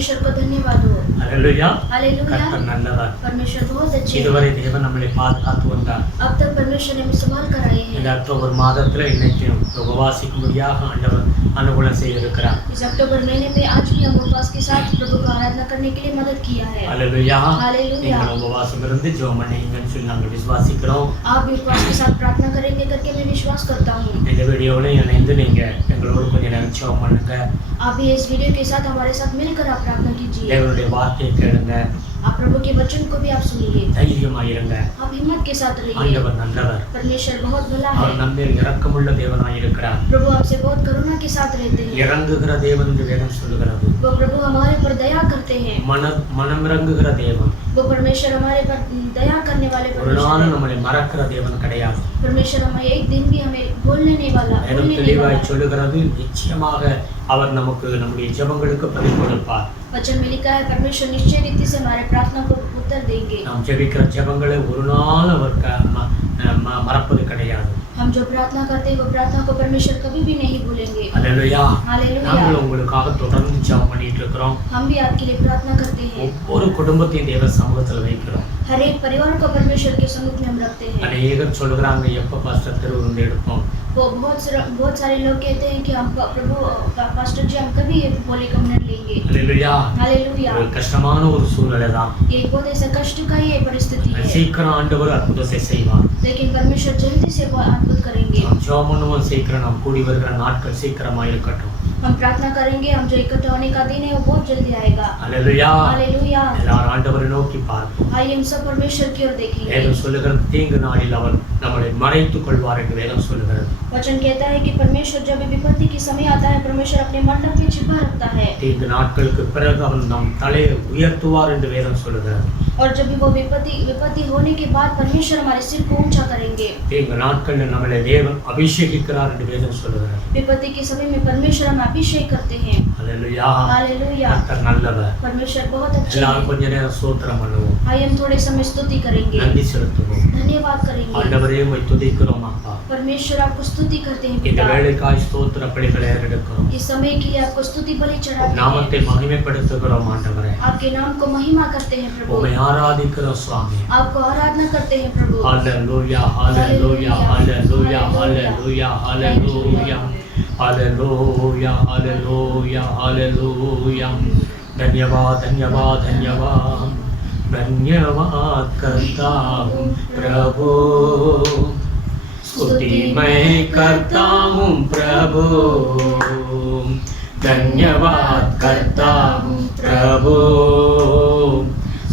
परमेश्वर को धन्यवाद हो। Hallelujah hallelujah. கர்த்தர் நல்லவர். परमेश्वर बहुत अच्छे हैं। இதுவரை தேவன் நம்மளை பாதுகாத்து வந்தார். अब तक परमेश्वर ने हमें संभाल कर आए हैं। இந்த அக்டோபர் மாதத்துல இன்னைக்கும் உபவாசிக்கும்படியாக ஆண்டவர் அனுகூலம் செய்திருக்கிறார். इस अक्टूबर महीने में आज भी हम उपवास के साथ प्रभु का आराधना करने के लिए मदद किया है। हालेलुया. हालेलुया. நீங்கள் உபவாசம் இருந்து ஜெபம் பண்ணீங்கன்னு சொல்லி நாங்கள் விசுவாசிக்கிறோம். आप भी उपवास के साथ प्रार्थना करेंगे करके मैं विश्वास करता हूँ। இந்த வீடியோவில் இணைந்து நீங்க எங்களோடு கொஞ்ச நேரம் ஜெபம் பண்ணுங்க. आप भी इस वीडियो के साथ हमारे साथ मिलकर आप प्रार्थना कीजिए। தேவனுடைய வார்த்தையை கேளுங்க. आप प्रभु के वचन को भी आप सुनिए। தைரியமாயிருங்க. आप हिम्मत के साथ रहिए। ஆண்டவர் நல்லவர். परमेश्वर बहुत भला है। அவர் நம்மேல் இரக்கமுள்ள தேவனாய் இருக்கிறார். प्रभु आपसे बहुत करुणा के साथ रहते हैं। இறங்குகிற தேவன் என்று வேதம் சொல்லுகிறது. वो प्रभु हमारे पर दया करते हैं। மனம் இறங்குகிற தேவன். वो परमेश्वर हमारे पर दया करने वाले ஒரு நாள் परमेश्वर। நம்மளை மறக்கிற தேவன் கிடையாது. परमेश्वर हमें एक दिन भी हमें भूलने नहीं वाला। வேதம் தெளிவாய் சொல்லுகிறது, நிச்சயமாக அவர் நமக்கு நம்முடைய ஜெபங்களுக்கு பதில் கொடுப்பார். वचन में लिखा है परमेश्वर निश्चय रीति से हमारे प्रार्थना को उत्तर देंगे। நாம் ஜெபிக்கிற ஜெபங்களை ஒரு நாள் அவர் மறப்பது கிடையாது. हम जो प्रार्थना करते हैं वो प्रार्थना को परमेश्वर कभी भी नहीं भूलेंगे। हालेलुया. हालेलुया. நாங்கள் உங்களுக்காக தொடர்ந்து ஜெபம் பண்ணிட்டு இருக்கிறோம். हम भी आपके लिए प्रार्थना करते हैं। ஒவ்வொரு குடும்பத்தையும் தேவ சமூகத்தில் வைக்கிறோம். हर एक परिवार को परमेश्वर के सम्मुख में हम रखते हैं। अनेகர் சொல்றாங்க எப்ப பாஸ்டர் திருவிருந்து எடுப்போம். वो बहुत सारे लोग कहते हैं कि हम प्रभु पास्टर जी हम कभी होली कम्युनियन लेंगे। हालेलुया. हालेलुया. ஒரு கஷ்டமான ஒரு சூழ்நிலை தான். ये बहुत ऐसा कष्ट का ये परिस्थिति है। சீக்கிரம் ஆண்டவர் அற்புதத்தை செய்வார். लेकिन परमेश्वर जल्दी से वो अद्भुत करेंगे। நாம் ஜெபம் பண்ணுவோம், சீக்கிரம் நாம் கூடி வருகிற நாட்கள் சீக்கிரமா இருக்கட்டும். हम प्रार्थना करेंगे, हम जो इकट्ठा होने का दिन है वो बहुत जल्दी आएगा। हालेलुया. हालेलुया. எல்லாரும் ஆண்டவரை நோக்கி பார்ப்போம். आइए हम सब परमेश्वर की ओर देखेंगे। வேதம் சொல்லுகிறது, தீங்கு நாளில் அவர் நம்மளை மறைத்துக் கொள்வார் என்று வேதம் சொல்லுகிறது. वचन कहता है कि परमेश्वर जब विपत्ति की समय आता है परमेश्वर अपने मंडप में छिपा रखता है। தீங்கு நாட்களுக்கு பிறகு அவர் நம் தலையை உயர்த்துவார் என்று வேதம் சொல்லுகிறது. और जब भी वो विपत्ति होने के बाद परमेश्वर हमारे सिर को ऊंचा करेंगे। தீங்கு நாட்களில் நம்மளை தேவன் அபிஷேகிக்கிறார் என்று வேதம் சொல்லுகிறது. विपत्ति के समय में परमेश्वर हम अभिषेक करते हैं। हालेलुया. हालेलुया. கர்த்தர் நல்லவர். परमेश्वर बहुत अच्छे எல்லாரும் हैं। கொஞ்ச நேரம் ஸ்தோத்திரம் பண்ணுவோம். आइए हम थोड़े समय स्तुति करेंगे, நன்றி செலுத்துவோம். धन्यवाद करेंगे। ஆண்டவரே உம்மை துதிக்கிறோம் அப்பா. परमेश्वर आपको स्तुति करते हैं இந்த पिता। வேளைக்காய் ஸ்தோத்திர பலிகளை ஏறெடுக்கிறோம். इस समय के लिए आपको स्तुति बलि चढ़ाते நாமத்தை हैं। மகிமைப்படுத்துகிறோம் ஆண்டவரே. आपके नाम को महिमा करते हैं प्रभु। உம்மை ஆராதிக்கிறோம் சுவாமி. आपको आराधना करते हैं प्रभु। Hallelujah. Hallelujah. Hallelujah. Hallelujah. Hallelujah. Hallelujah. Hallelujah. Hallelujah. धन्यवाद धन्यवाद धन्यवाद धन्यवाद करता हूँ प्रभु, स्तुति मैं करता हूँ प्रभु, धन्यवाद करता हूँ प्रभु,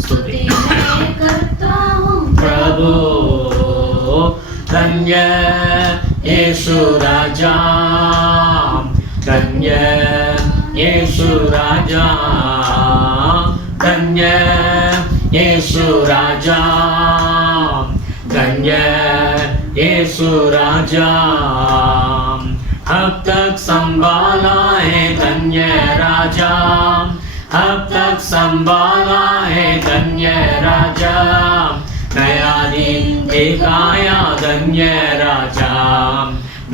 स्तुति मैं करता हूँ प्रभु, धन्य यीशु राजा, धन्य यीशु राजा, धन्य यीशु राजा, धन्य यीशु राजा, अब तक संभाला है धन्य राजा, अब तक संभाला है धन्य राजा, नया दिन दिखाया धन्य राजा,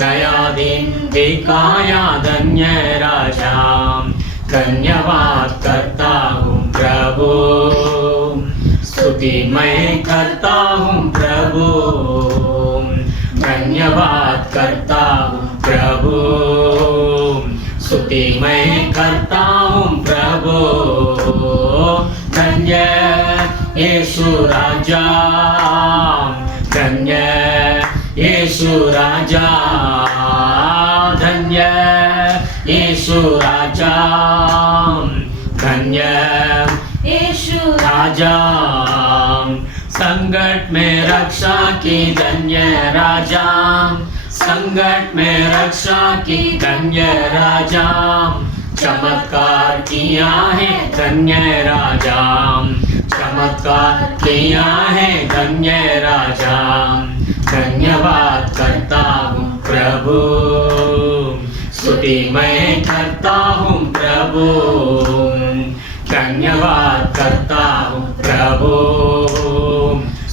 नया दिन दिखाया धन्य राजा, धन्यवाद करता हूँ प्रभु, स्तुति मैं करता हूँ प्रभु, धन्यवाद करता हूँ प्रभु, स्तुति मैं करता हूँ प्रभु, धन्य यीशु राजा, धन्य यीशु राजा, धन्य यीशु राजा, धन्य यीशु राजा, संकट में रक्षा की धन्य राजा, संकट में रक्षा की धन्य राजा, चमत्कार किया है धन्य राजा, चमत्कार किया है धन्य राजा, धन्यवाद करता हूँ प्रभु, स्तुति मैं करता हूँ प्रभु, धन्यवाद करता हूँ प्रभु,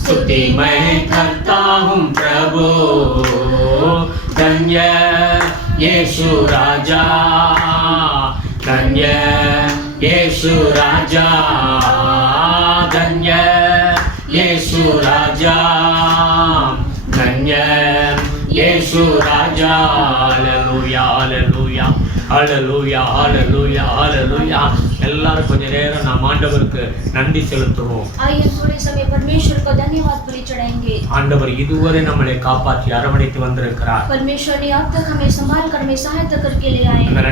स्तुति मैं करता हूँ प्रभु, धन्य यीशु राजा, धन्य यीशु राजा धन्य, यीशु राजा धन्य, यीशु राजा। Hallelujah hallelujah hallelujah hallelujah hallelujah. எல்லாரும் கொஞ்ச நேரம் நாம் ஆண்டவருக்கு நன்றி செலுத்துவோம். आइए थोड़े समय परमेश्वर को धन्यवाद बलि चढ़ाएंगे। ஆண்டவர் இதுவரை நம்மளை காப்பாற்றி அரவணைத்து வந்திருக்கிறார். परमेश्वर ने अब तक हमें संभाल कर हमें सहायता करके ले आए। இந்த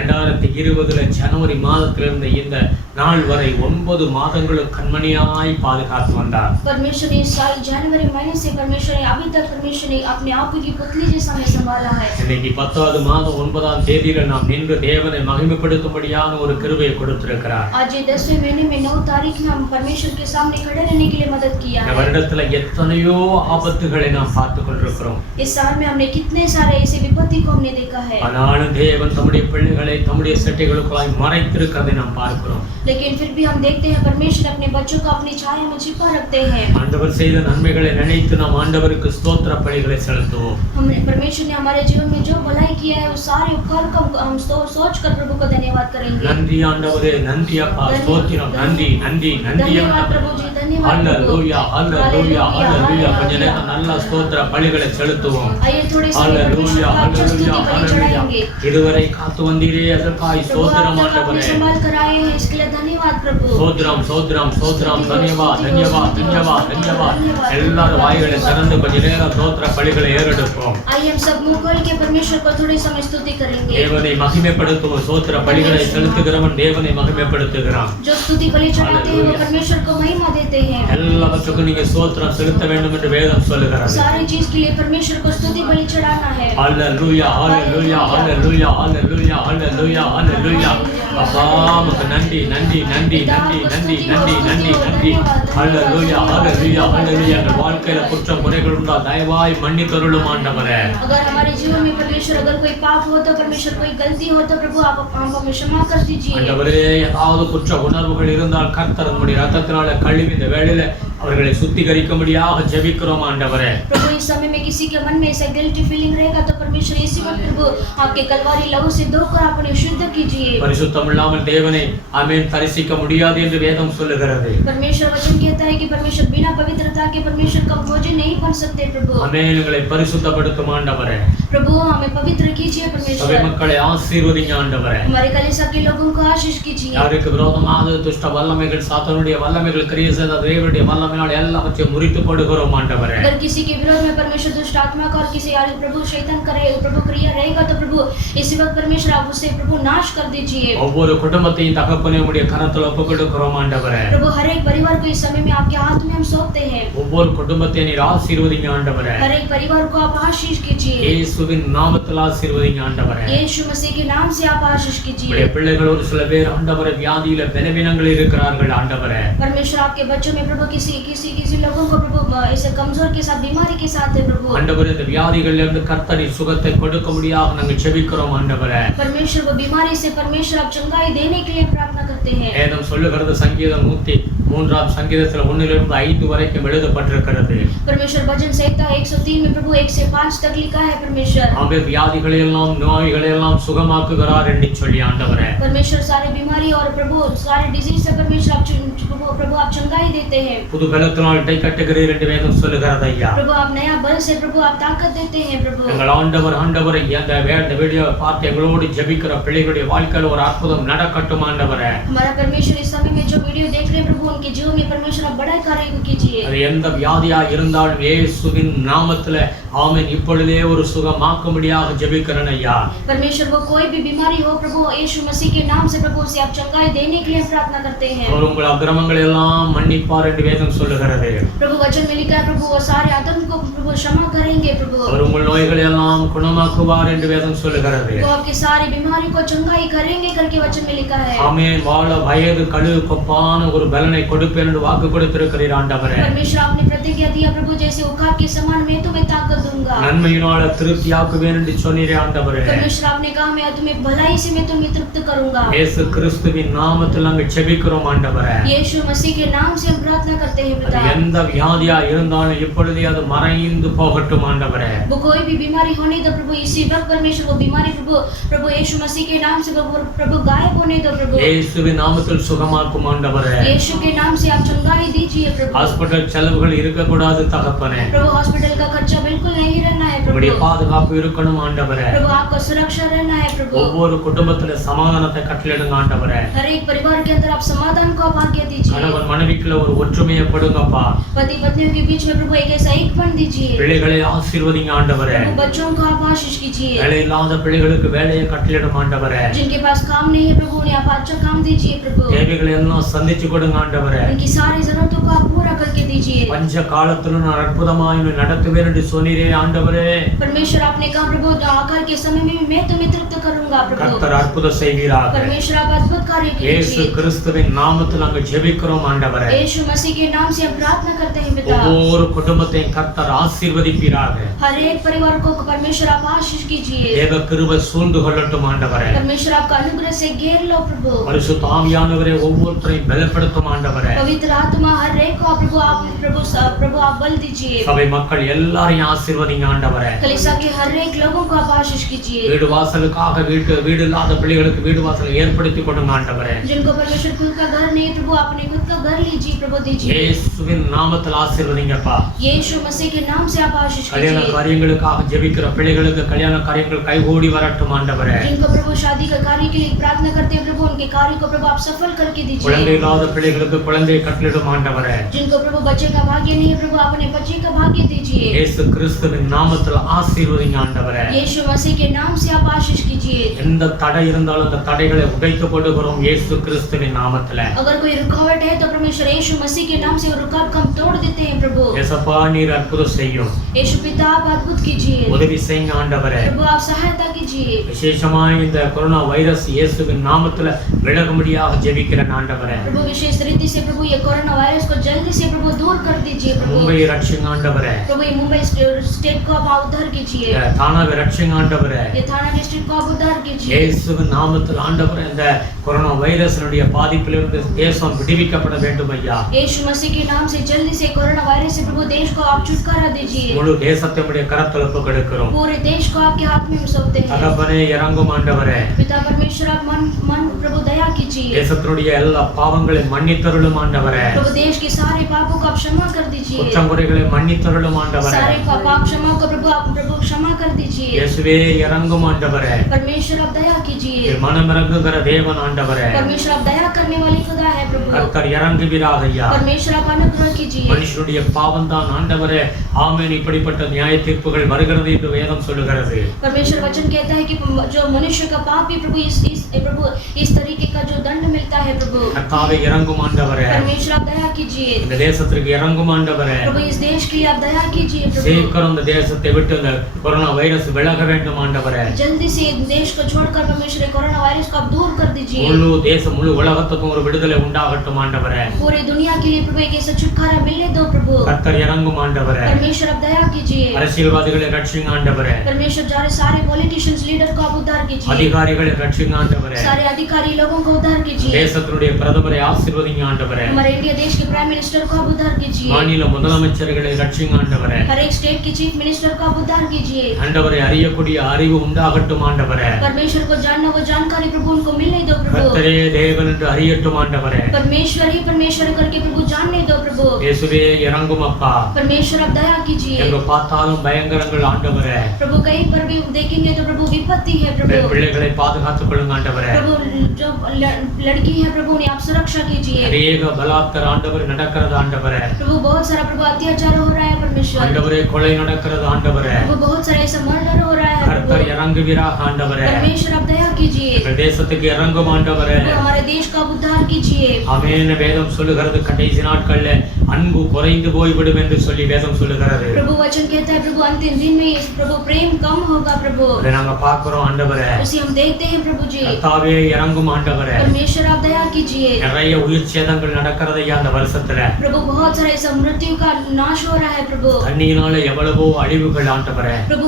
2020 ஜனவரி மாதத்திலிருந்து இந்த நாள் வரை 9 மாதங்களுக்கு கண்மணியாய் பாதுகாத்து வந்தார். परमेश्वर ने इस साल जनवरी महीने से परमेश्वर ने अभी तक परमेश्वर ने अपने आप की पुतली जैसा हमें संभाला है। இன்னைக்கு 10வது மாதம் 9ஆம் தேதியில நாம் நின்று தேவனை மகிமைப்படுத்தும்படியான ஒரு கிருபையை கொடுத்திருக்கிறார். आज ये 10वें महीने में 9 तारीख में हम परमेश्वर के सामने खड़े रहने के लिए मदद किया இந்த है। வருடத்துல எத்தனையோ ஆபத்துகளை நாம் பார்த்து கொண்டிருக்கிறோம். इस साल में हमने कितने सारे ऐसे विपत्ति को हमने देखा है, ஆனாலும் தேவன் தம்முடைய பிள்ளைகளை தம்முடைய சட்டைகளுக்குள்ளாய் மறைத்திருக்கிறதை நாம் பார்க்கிறோம். लेकिन फिर भी हम देखते हैं परमेश्वर अपने बच्चों को अपनी छाया में छिपा रखते हैं। ஆண்டவர் செய்த நன்மைகளை நினைத்து நாம் ஆண்டவருக்கு ஸ்தோத்திர பலிகளை செலுத்துவோம். हमने परमेश्वर ने हमारे जीवन में जो भलाई किया है उस सारे उपकार को हम सोच कर प्रभु को धन्यवाद करेंगे। நன்றி ஆண்டவரே, நன்றி அப்பா, ஸ்தோத்திரம், நன்றி நன்றி நன்றி धन्यवाद प्रभु जी, धन्यवाद ஹல்லேலூயா ஹல்லேலூயா ஹல்லேலூயா. கொஞ்ச நேரம் நல்ல ஸ்தோத்திர பலிகளை செலுத்துவோம். आइए थोड़े समय परमेश्वर ஹல்லேலூயா का अच्छी स्तुति ஹல்லேலூயா बलि ஹல்லேலூயா. चढ़ाएंगे। இதுவரை காத்து வந்தீரே அதற்காய் प्रभु ஸ்தோத்திரம் आप तक आपने ஆண்டவரே. संभाल कर आए हैं इसके लिए धन्यवाद प्रभु। ஸ்தோத்திரம் ஸ்தோத்திரம் ஸ்தோத்திரம். தன்யவாத் தன்யவாத் தன்யவாத் தன்யவாத். எல்லாரும் வாய்களை திறந்து கொஞ்ச நேரம் ஸ்தோத்திர பலிகளை ஏறெடுப்போம். आइए हम सब मुंह खोल के परमेश्वर को थोड़े समय स्तुति करेंगे। தேவனை மகிமைப்படுத்துவோம். ஸ்தோத்திர பலிகளை செலுத்துகிறவன் தேவனை மகிமைப்படுத்துகிறான். जो स्तुति बलि चढ़ाते हैं वो परमेश्वर को महिमा देते हैं। எல்லாவற்றுக்கும் நீங்க ஸ்தோத்திரம் செலுத்த வேண்டும் என்று வேதம் சொல்லுகிறது. सारी चीज के लिए परमेश्वर को स्तुति बलि चढ़ाना है। ஹல்லேலூயா ஹல்லேலூயா ஹல்லேலூயா ஹல்லேலூயா ஹல்லேலூயா ஹல்லேலூயா. அப்பா உமக்கு நன்றி நன்றி நன்றி நன்றி நன்றி நன்றி நன்றி நன்றி. ஹல்லேலூயா ஹல்லேலூயா ஹல்லேலூயா. எங்கள் வாழ்க்கையில குற்றம் குறைகள் உண்டா தயவாய் மன்னித்தருளும் ஆண்டவரே. अगर हमारे जीवन में परमेश्वर अगर कोई पाप हो तो परमेश्वर कोई गलती हो तो प्रभु आप हमें क्षमा कर दीजिए। ஆண்டவரே, ஏதாவது குற்ற உணர்வுகள் இருந்தால் கர்த்தர் நம்முடைய ரத்தத்தினால கழுவி இந்த வேளையில அவர்களை சுத்திகரிக்கும்படியாக ஜெபிக்கிறோம் ஆண்டவரே. प्रभु इस समय में किसी के मन में ऐसा गिल्टी फीलिंग रहेगा तो परमेश्वर इसी वक्त प्रभु आपके कलवारी लहू से धोकर आप उन्हें शुद्ध कीजिए। பரிசுத்தம் இல்லாமல் தேவனை ஆமென் தரிசிக்க முடியாது என்று வேதம் சொல்லுகிறது. परमेश्वर वचन कहता है कि परमेश्वर बिना पवित्रता के परमेश्वर का भोजन नहीं बन सकते प्रभु। ஆமென். எங்களை பரிசுத்தப்படுத்தும் ஆண்டவரே. प्रभु हमें पवित्र कीजिए சபை परमेश्वर। மக்களை ஆசீர்வதிங்க ஆண்டவரே. हमारे कलीसिया के लोगों को आशीष कीजिए। யாருக்கு விரோதமாக துஷ்ட வல்லமைகள் சாத்தானுடைய வல்லமைகள் கிரியை செய்த தேவனுடைய வல்லமையால் எல்லாவற்றையும் முறித்து போடுகிறோம் ஆண்டவரே. अगर किसी के विरोध में परमेश्वर दुष्ट आत्मा का और किसी आदि प्रभु शैतान करे प्रभु क्रिया रहेगा तो प्रभु इसी वक्त परमेश्वर आप उसे प्रभु नाश कर दीजिए। ஒவ்வொரு குடும்பத்தையும் தகப்பனே உம்முடைய கரத்தில் ஒப்புக்கொடுக்கிறோம் ஆண்டவரே. प्रभु हर एक परिवार को इस समय में आपके हाथ में हम सौंपते हैं। ஒவ்வொரு குடும்பத்தையும் நீர் ஆசீர்வதிங்க ஆண்டவரே. हर एक परिवार को आप आशीष कीजिए। இயேசுவின் நாமத்தில் ஆசீர்வதிங்க ஆண்டவரே. यीशु मसीह के नाम से आप आशीष कीजिए। உம்முடைய பிள்ளைகள் ஒரு சில பேர் ஆண்டவரே வியாதியில பலவீனங்கள் இருக்கிறார்கள் ஆண்டவரே. परमेश्वर आपके बच्चों में प्रभु किसी किसी किसी लोगों को प्रभु ऐसे कमजोर के साथ बीमारी के साथ है प्रभु। ஆண்டவரே, இந்த வியாதிகளில் இருந்து கர்த்தர் சுகத்தை கொடுக்க முடியாது நாங்கள் ஜெபிக்கிறோம் ஆண்டவரே. परमेश्वर वो बीमारी से परमेश्वर आप चंगाई देने के लिए प्रार्थना करते हैं। வேதம் சொல்லுகிறது சங்கீதம் 103 சங்கீதத்தில் 1 5 வரைக்கும் எழுதப்பட்டிருக்கிறது. परमेश्वर भजन संहिता 103 में प्रभु 1 से 5 तक लिखा है परमेश्वर। அவர் வியாதிகளை எல்லாம் நோய்களை எல்லாம் சுகமாக்குகிறார் என்று சொல்லி ஆண்டவரே. परमेश्वर सारे बीमारी और प्रभु सारे डिजीज से परमेश्वर आप प्रभु आप चंगाई देते हैं। புது பலத்தினால் இட்டை கட்டுகிறீர் என்று வேதம் சொல்லுகிறது ஐயா. प्रभु आप नया बल से प्रभु आप ताकत देते हैं प्रभु। எங்கள் ஆண்டவரை இந்த வீடியோ பார்த்து எங்களோடு ஜெபிக்கிற பிள்ளைகளுடைய வாழ்க்கையில் ஒரு அற்புதம் நடக்கட்டும் ஆண்டவரே. हमारा परमेश्वर इस समय में जो वीडियो देख रहे हैं प्रभु उनके जीवन में परमेश्वर आप बड़ा कार्य कीजिए। அது எந்த வியாதியா இருந்தாலும் இயேசுவின் நாமத்தில் ஆமென் இப்பொழுதே ஒரு சுகமாக்கும்படியாக ஜெபிக்கிறேன் ஐயா. परमेश्वर वो कोई भी बीमारी हो प्रभु यीशु मसीह के नाम से प्रभु उसे आप चंगाई देने के लिए प्रार्थना करते हैं। அவர் உங்கள் அக்கிரமங்களை எல்லாம் மன்னிப்பார் என்று வேதம் சொல்லுகிறது. प्रभु वचन में लिखा है प्रभु वो सारे अधर्म को प्रभु क्षमा करेंगे प्रभु। அவர் உங்கள் நோய்களை எல்லாம் குணமாக்குவார் என்று வேதம் சொல்லுகிறது. वो आपकी सारी बीमारी को चंगाई करेंगे करके वचन में लिखा है। ஆமென். வாழ வயது கழு கொப்பான ஒரு பலனை கொடுப்பேன் என்று வாக்கு கொடுத்திருக்கிறீர் ஆண்டவரே. परमेश्वर आपने प्रतिज्ञा दिया प्रभु जैसे उकाब के समान मैं तुम्हें ताकत दूंगा। நன்மையினால திருப்தியாக்குவேன் என்று சொன்னீரே ஆண்டவரே. परमेश्वर आपने कहा मैं तुम्हें भलाई से मैं तुम्हें तृप्त करूंगा। இயேசு கிறிஸ்துவின் நாமத்தில் நாங்கள் ஜெபிக்கிறோம் ஆண்டவரே. यीशु मसीह के नाम से हम प्रार्थना करते हैं पिता। எந்த வியாதியா இருந்தாலும் இப்பொழுதே அது மறைந்து போகட்டும் ஆண்டவரே. वो कोई भी बीमारी होने दो प्रभु इसी वक्त परमेश्वर वो बीमारी प्रभु यीशु मसीह के नाम से प्रभु गायब होने दो प्रभु। இயேசுவின் நாமத்தில் சுகமாக்கும் ஆண்டவரே. यीशु के नाम से आप चंगाई दीजिए प्रभु। ஹாஸ்பிடல் செலவுகள் இருக்க கூடாது தகப்பனே. प्रभु हॉस्पिटल का खर्चा बिल्कुल नहीं रहना है प्रभु। உம்முடைய பாதுகாப்பு இருக்கணும் ஆண்டவரே. प्रभु आपका सुरक्षा रहना है प्रभु। ஒவ்வொரு குடும்பத்தில சமாதானத்தை கட்டளையிடுங்க ஆண்டவரே. हर एक परिवार के अंदर आप समाधान को भाग्य दीजिए। கணவன் மனைவிக்குள்ள ஒரு ஒற்றுமையை கொடுங்கப்பா. पति पत्नियों के बीच में प्रभु एक ऐसा एकपन दीजिए। பிள்ளைகளை ஆசீர்வதிங்க ஆண்டவரே. प्रभु बच्चों को आप आशीष कीजिए। வேலை இல்லாத பிள்ளைகளுக்கு வேலையை கட்டளையிடும் ஆண்டவரே. जिनके पास काम नहीं है प्रभु उन्हें आप अच्छा काम दीजिए प्रभु। தேவைகளை எல்லாம் சந்திச்சு கொடுங்க ஆண்டவரே. उनकी सारी जरूरतों को आप पूरा करके दीजिए। பஞ்ச காலத்திலும் நான் அற்புதமாய் நடத்துவேன் என்று சொன்னீரே ஆண்டவரே. परमेश्वर आपने कहा प्रभु आकर के समय में मैं तुम्हें तृप्त करूंगा प्रभु। கர்த்தர் அற்புதம் செய்வீராக. परमेश्वर आप अद्भुत कार्य இயேசு कीजिए। கிறிஸ்துவின் நாமத்தில் நாங்கள் ஜெபிக்கிறோம் ஆண்டவரே. यीशु मसीह के नाम से हम प्रार्थना करते हैं पिता। ஒவ்வொரு குடும்பத்தையும் கர்த்தர் ஆசீர்வதிப்பீராக. हर एक परिवार को परमेश्वर आप आशीष कीजिए। தேவ கிருபை சூழ்ந்து கொள்ளட்டும் ஆண்டவரே. परमेश्वर आपका अनुग्रह से घेर लो प्रभु। பரிசுத்த ஆவியானவரே ஒவ்வொருத்தரையும் பலப்படுத்தும் ஆண்டவரே. पवित्र आत्मा हर एक को प्रभु आप बल दीजिए। சபை மக்கள் எல்லாரையும் ஆசீர்வதிங்க ஆண்டவரே. कलीसिया के हर एक लोगों को आप आशीष कीजिए। வீடு வாசலுக்காக வீடு இல்லாத பிள்ளைகளுக்கு வீடு வாசல் ஏற்படுத்தி கொடுங்க ஆண்டவரே. जिनको परमेश्वर खुद का घर नहीं प्रभु अपने खुद का घर लीजिए प्रभु दीजिए। இயேசுவின் நாமத்தில் ஆசீர்வதிங்கப்பா. यीशु मसीह के नाम से आप आशीष கல்யாண कीजिए। காரியங்களுக்காக ஜெபிக்கிற பிள்ளைகளுக்கு கல்யாண காரியங்கள் கைகூடி வரட்டும் ஆண்டவரே. जिनको प्रभु शादी का कार्य के लिए प्रार्थना करते हैं प्रभु उनके कार्य को प्रभु आप सफल करके குழந்தை दीजिए। இல்லாத பிள்ளைகளுக்கு குழந்தையை கட்டளிடும் ஆண்டவரே. जिनको प्रभु बच्चे का भाग्य नहीं है प्रभु अपने बच्चे का भाग्य दीजिए। இயேசு கிறிஸ்துவின் நாமத்தில் ஆசீர்வதிங்க ஆண்டவரே. यीशु मसीह के नाम से आप आशीष कीजिए। எந்த தடை இருந்தாலும் அந்த தடைகளை உடைத்து போடுகிறோம் இயேசு கிறிஸ்துவின் நாமத்தில். अगर कोई रुकावट है तो परमेश्वर यीशु मसीह के नाम से वो रुकावट को हम तोड़ देते हैं प्रभु। இயேசப்பா நீர் அற்புதம் செய்யும். यीशु पिता आप अद्भुत कीजिए। உதவி செய்யுங்க ஆண்டவரே. प्रभु आप सहायता कीजिए। விசேஷமாய் இந்த கொரோனா வைரஸ் இயேசுவின் நாமத்தில் விலகும்படியாக ஜெபிக்கிறேன் ஆண்டவரே. प्रभु विशेष रीति से प्रभु ये कोरोना वायरस को जल्दी से प्रभु दूर कर दीजिए प्रभु। மும்பை ரட்சிங்க ஆண்டவரே. प्रभु ये मुंबई स्टेट को आप उद्धार कीजिए। தானாவே ரட்சிங்க ஆண்டவரே. ये थाना डिस्ट्रिक्ट को आप उद्धार कीजिए। இயேசுவின் நாமத்தில் ஆண்டவரே இந்த கொரோனா வைரஸினுடைய பாதிப்பிலிருந்து தேசம் விடுவிக்கப்பட வேண்டும் ஐயா. यीशु मसीह के नाम से जल्दी से कोरोना वायरस से प्रभु देश को आप छुटकारा दीजिए। முழு தேசத்தை உம்முடைய கரத்தில் ஒப்புக்கொடுக்கிறோம். पूरे देश को आपके हाथ में सौंपते हैं। தகப்பனே இறங்கும் ஆண்டவரே. पिता परमेश्वर आप मन प्रभु दया कीजिए। தேசத்தினுடைய எல்லா பாவங்களையும் மன்னித்தருளும் ஆண்டவரே. प्रभु देश के सारे पापों को आप क्षमा कर दीजिए। குற்றங்குறைகளை மன்னித்தருளும் ஆண்டவரே. सारे पाप क्षमा को प्रभु क्षमा कर दीजिए। இயேசுவே இறங்கும் ஆண்டவரே. परमेश्वर आप दया कीजिए। மனமிறங்குகிற தேவன் ஆண்டவரே. परमेश्वर आप दया करने वाली खुदा है प्रभु। கர்த்தர் இறங்குவீராக ஐயா. परमेश्वर आप अनुग्रह कीजिए। மனுஷனுடைய பாவம் தான் ஆண்டவரே. ஆமென். இப்படிப்பட்ட நியாய தீர்ப்புகள் வருகிறது என்று வேதம் சொல்லுகிறது. परमेश्वर वचन कहता है कि जो मनुष्य का पाप ही प्रभु इस तरीके का जो दंड मिलता है प्रभु। கர்த்தாவே இறங்கும் ஆண்டவரே. परमेश्वर आप दया कीजिए। இந்த தேசத்திற்கு இறங்கும் ஆண்டவரே. प्रभु इस देश के लिए आप दया कीजिए प्रभु। சீக்கிரம் இந்த தேசத்தை விட்டு இந்த கொரோனா வைரஸ் விலக வேண்டும் ஆண்டவரே. जल्दी से देश को छोड़कर परमेश्वर कोरोना वायरस को आप दूर कर दीजिए। முழு தேசம் முழு உலகத்துக்கும் ஒரு விடுதலை உண்டாகட்டும் ஆண்டவரே. पूरी दुनिया के लिए प्रभु एक ऐसा छुटकारा मिलने दो प्रभु। கர்த்தர் இறங்கும் ஆண்டவரே. परमेश्वर आप दया कीजिए। அரசியல்வாதிகளை ரட்சிங்க ஆண்டவரே. परमेश्वर सारे पॉलिटिशियंस लीडर को आप उद्धार कीजिए। அதிகாரிகளை ரட்சிங்க ஆண்டவரே. सारे अधिकारी लोगों को उद्धार कीजिए। தேசத்தினுடைய பிரதமரை ஆசீர்வதிங்க ஆண்டவரே. हमारे इंडिया देश के प्राइम मिनिस्टर को आप उद्धार कीजिए। மாநில முதலமைச்சர்களை ரட்சிங்க ஆண்டவரே. हर एक स्टेट के चीफ मिनिस्टर को आप उद्धार कीजिए। ஆண்டவரை அறியக்கூடிய அறிவு உண்டாகட்டும் ஆண்டவரே. परमेश्वर को जानना वो जानकारी प्रभु उनको मिलने दो प्रभु। கர்த்தரே தேவன் என்று அறியட்டும் ஆண்டவரே. परमेश्वर ही परमेश्वर करके प्रभु जानने दो प्रभु। இயேசுவே இறங்கும் அப்பா. परमेश्वर आप दया कीजिए। எங்க பார்த்தாலும் பயங்கரங்கள் ஆண்டவரே. प्रभु कहीं पर भी देखेंगे तो प्रभु विपत्ति है प्रभु। பிள்ளைகளை பாதுகாத்துக் கொள்ளுங்க ஆண்டவரே. प्रभु जो लड़की है प्रभु उन्हें आप सुरक्षा कीजिए। அநேக பலாத்கார ஆண்டவர் நடக்கிறது ஆண்டவரே. प्रभु बहुत सारा प्रभु अत्याचार हो रहा है परमेश्वर। ஆண்டவரே கொலை நடக்கிறது ஆண்டவரே. प्रभु बहुत सारा ऐसा मर्डर हो रहा है கர்த்தர் प्रभु। இறங்குவீராக ஆண்டவரே. परमेश्वर आप दया कीजिए। எங்கள் தேசத்துக்கு இறங்கும் ஆண்டவரே. प्रभु हमारे देश का उद्धार कीजिए। ஆமென். வேதம் சொல்லுகிறது கடைசி நாட்கள்ல அன்பு குறைந்து போய்விடும் என்று சொல்லி வேதம் சொல்லுகிறது. प्रभु वचन कहता है प्रभु अंतिम दिन में प्रभु प्रेम कम होगा प्रभु। அதை நாங்க பார்க்கிறோம் ஆண்டவரே. उसे हम देखते हैं प्रभु जी। கர்த்தாவே இறங்கும் ஆண்டவரே. परमेश्वर आप दया कीजिए। நிறைய உயிர் சேதங்கள் நடக்கிறதையா அந்த வருஷத்துல. प्रभु बहुत सारा ऐसा मृत्यु का नाश हो रहा है प्रभु। தண்ணீரால எவ்வளவோ அழிவுகள் ஆண்டவரே. प्रभु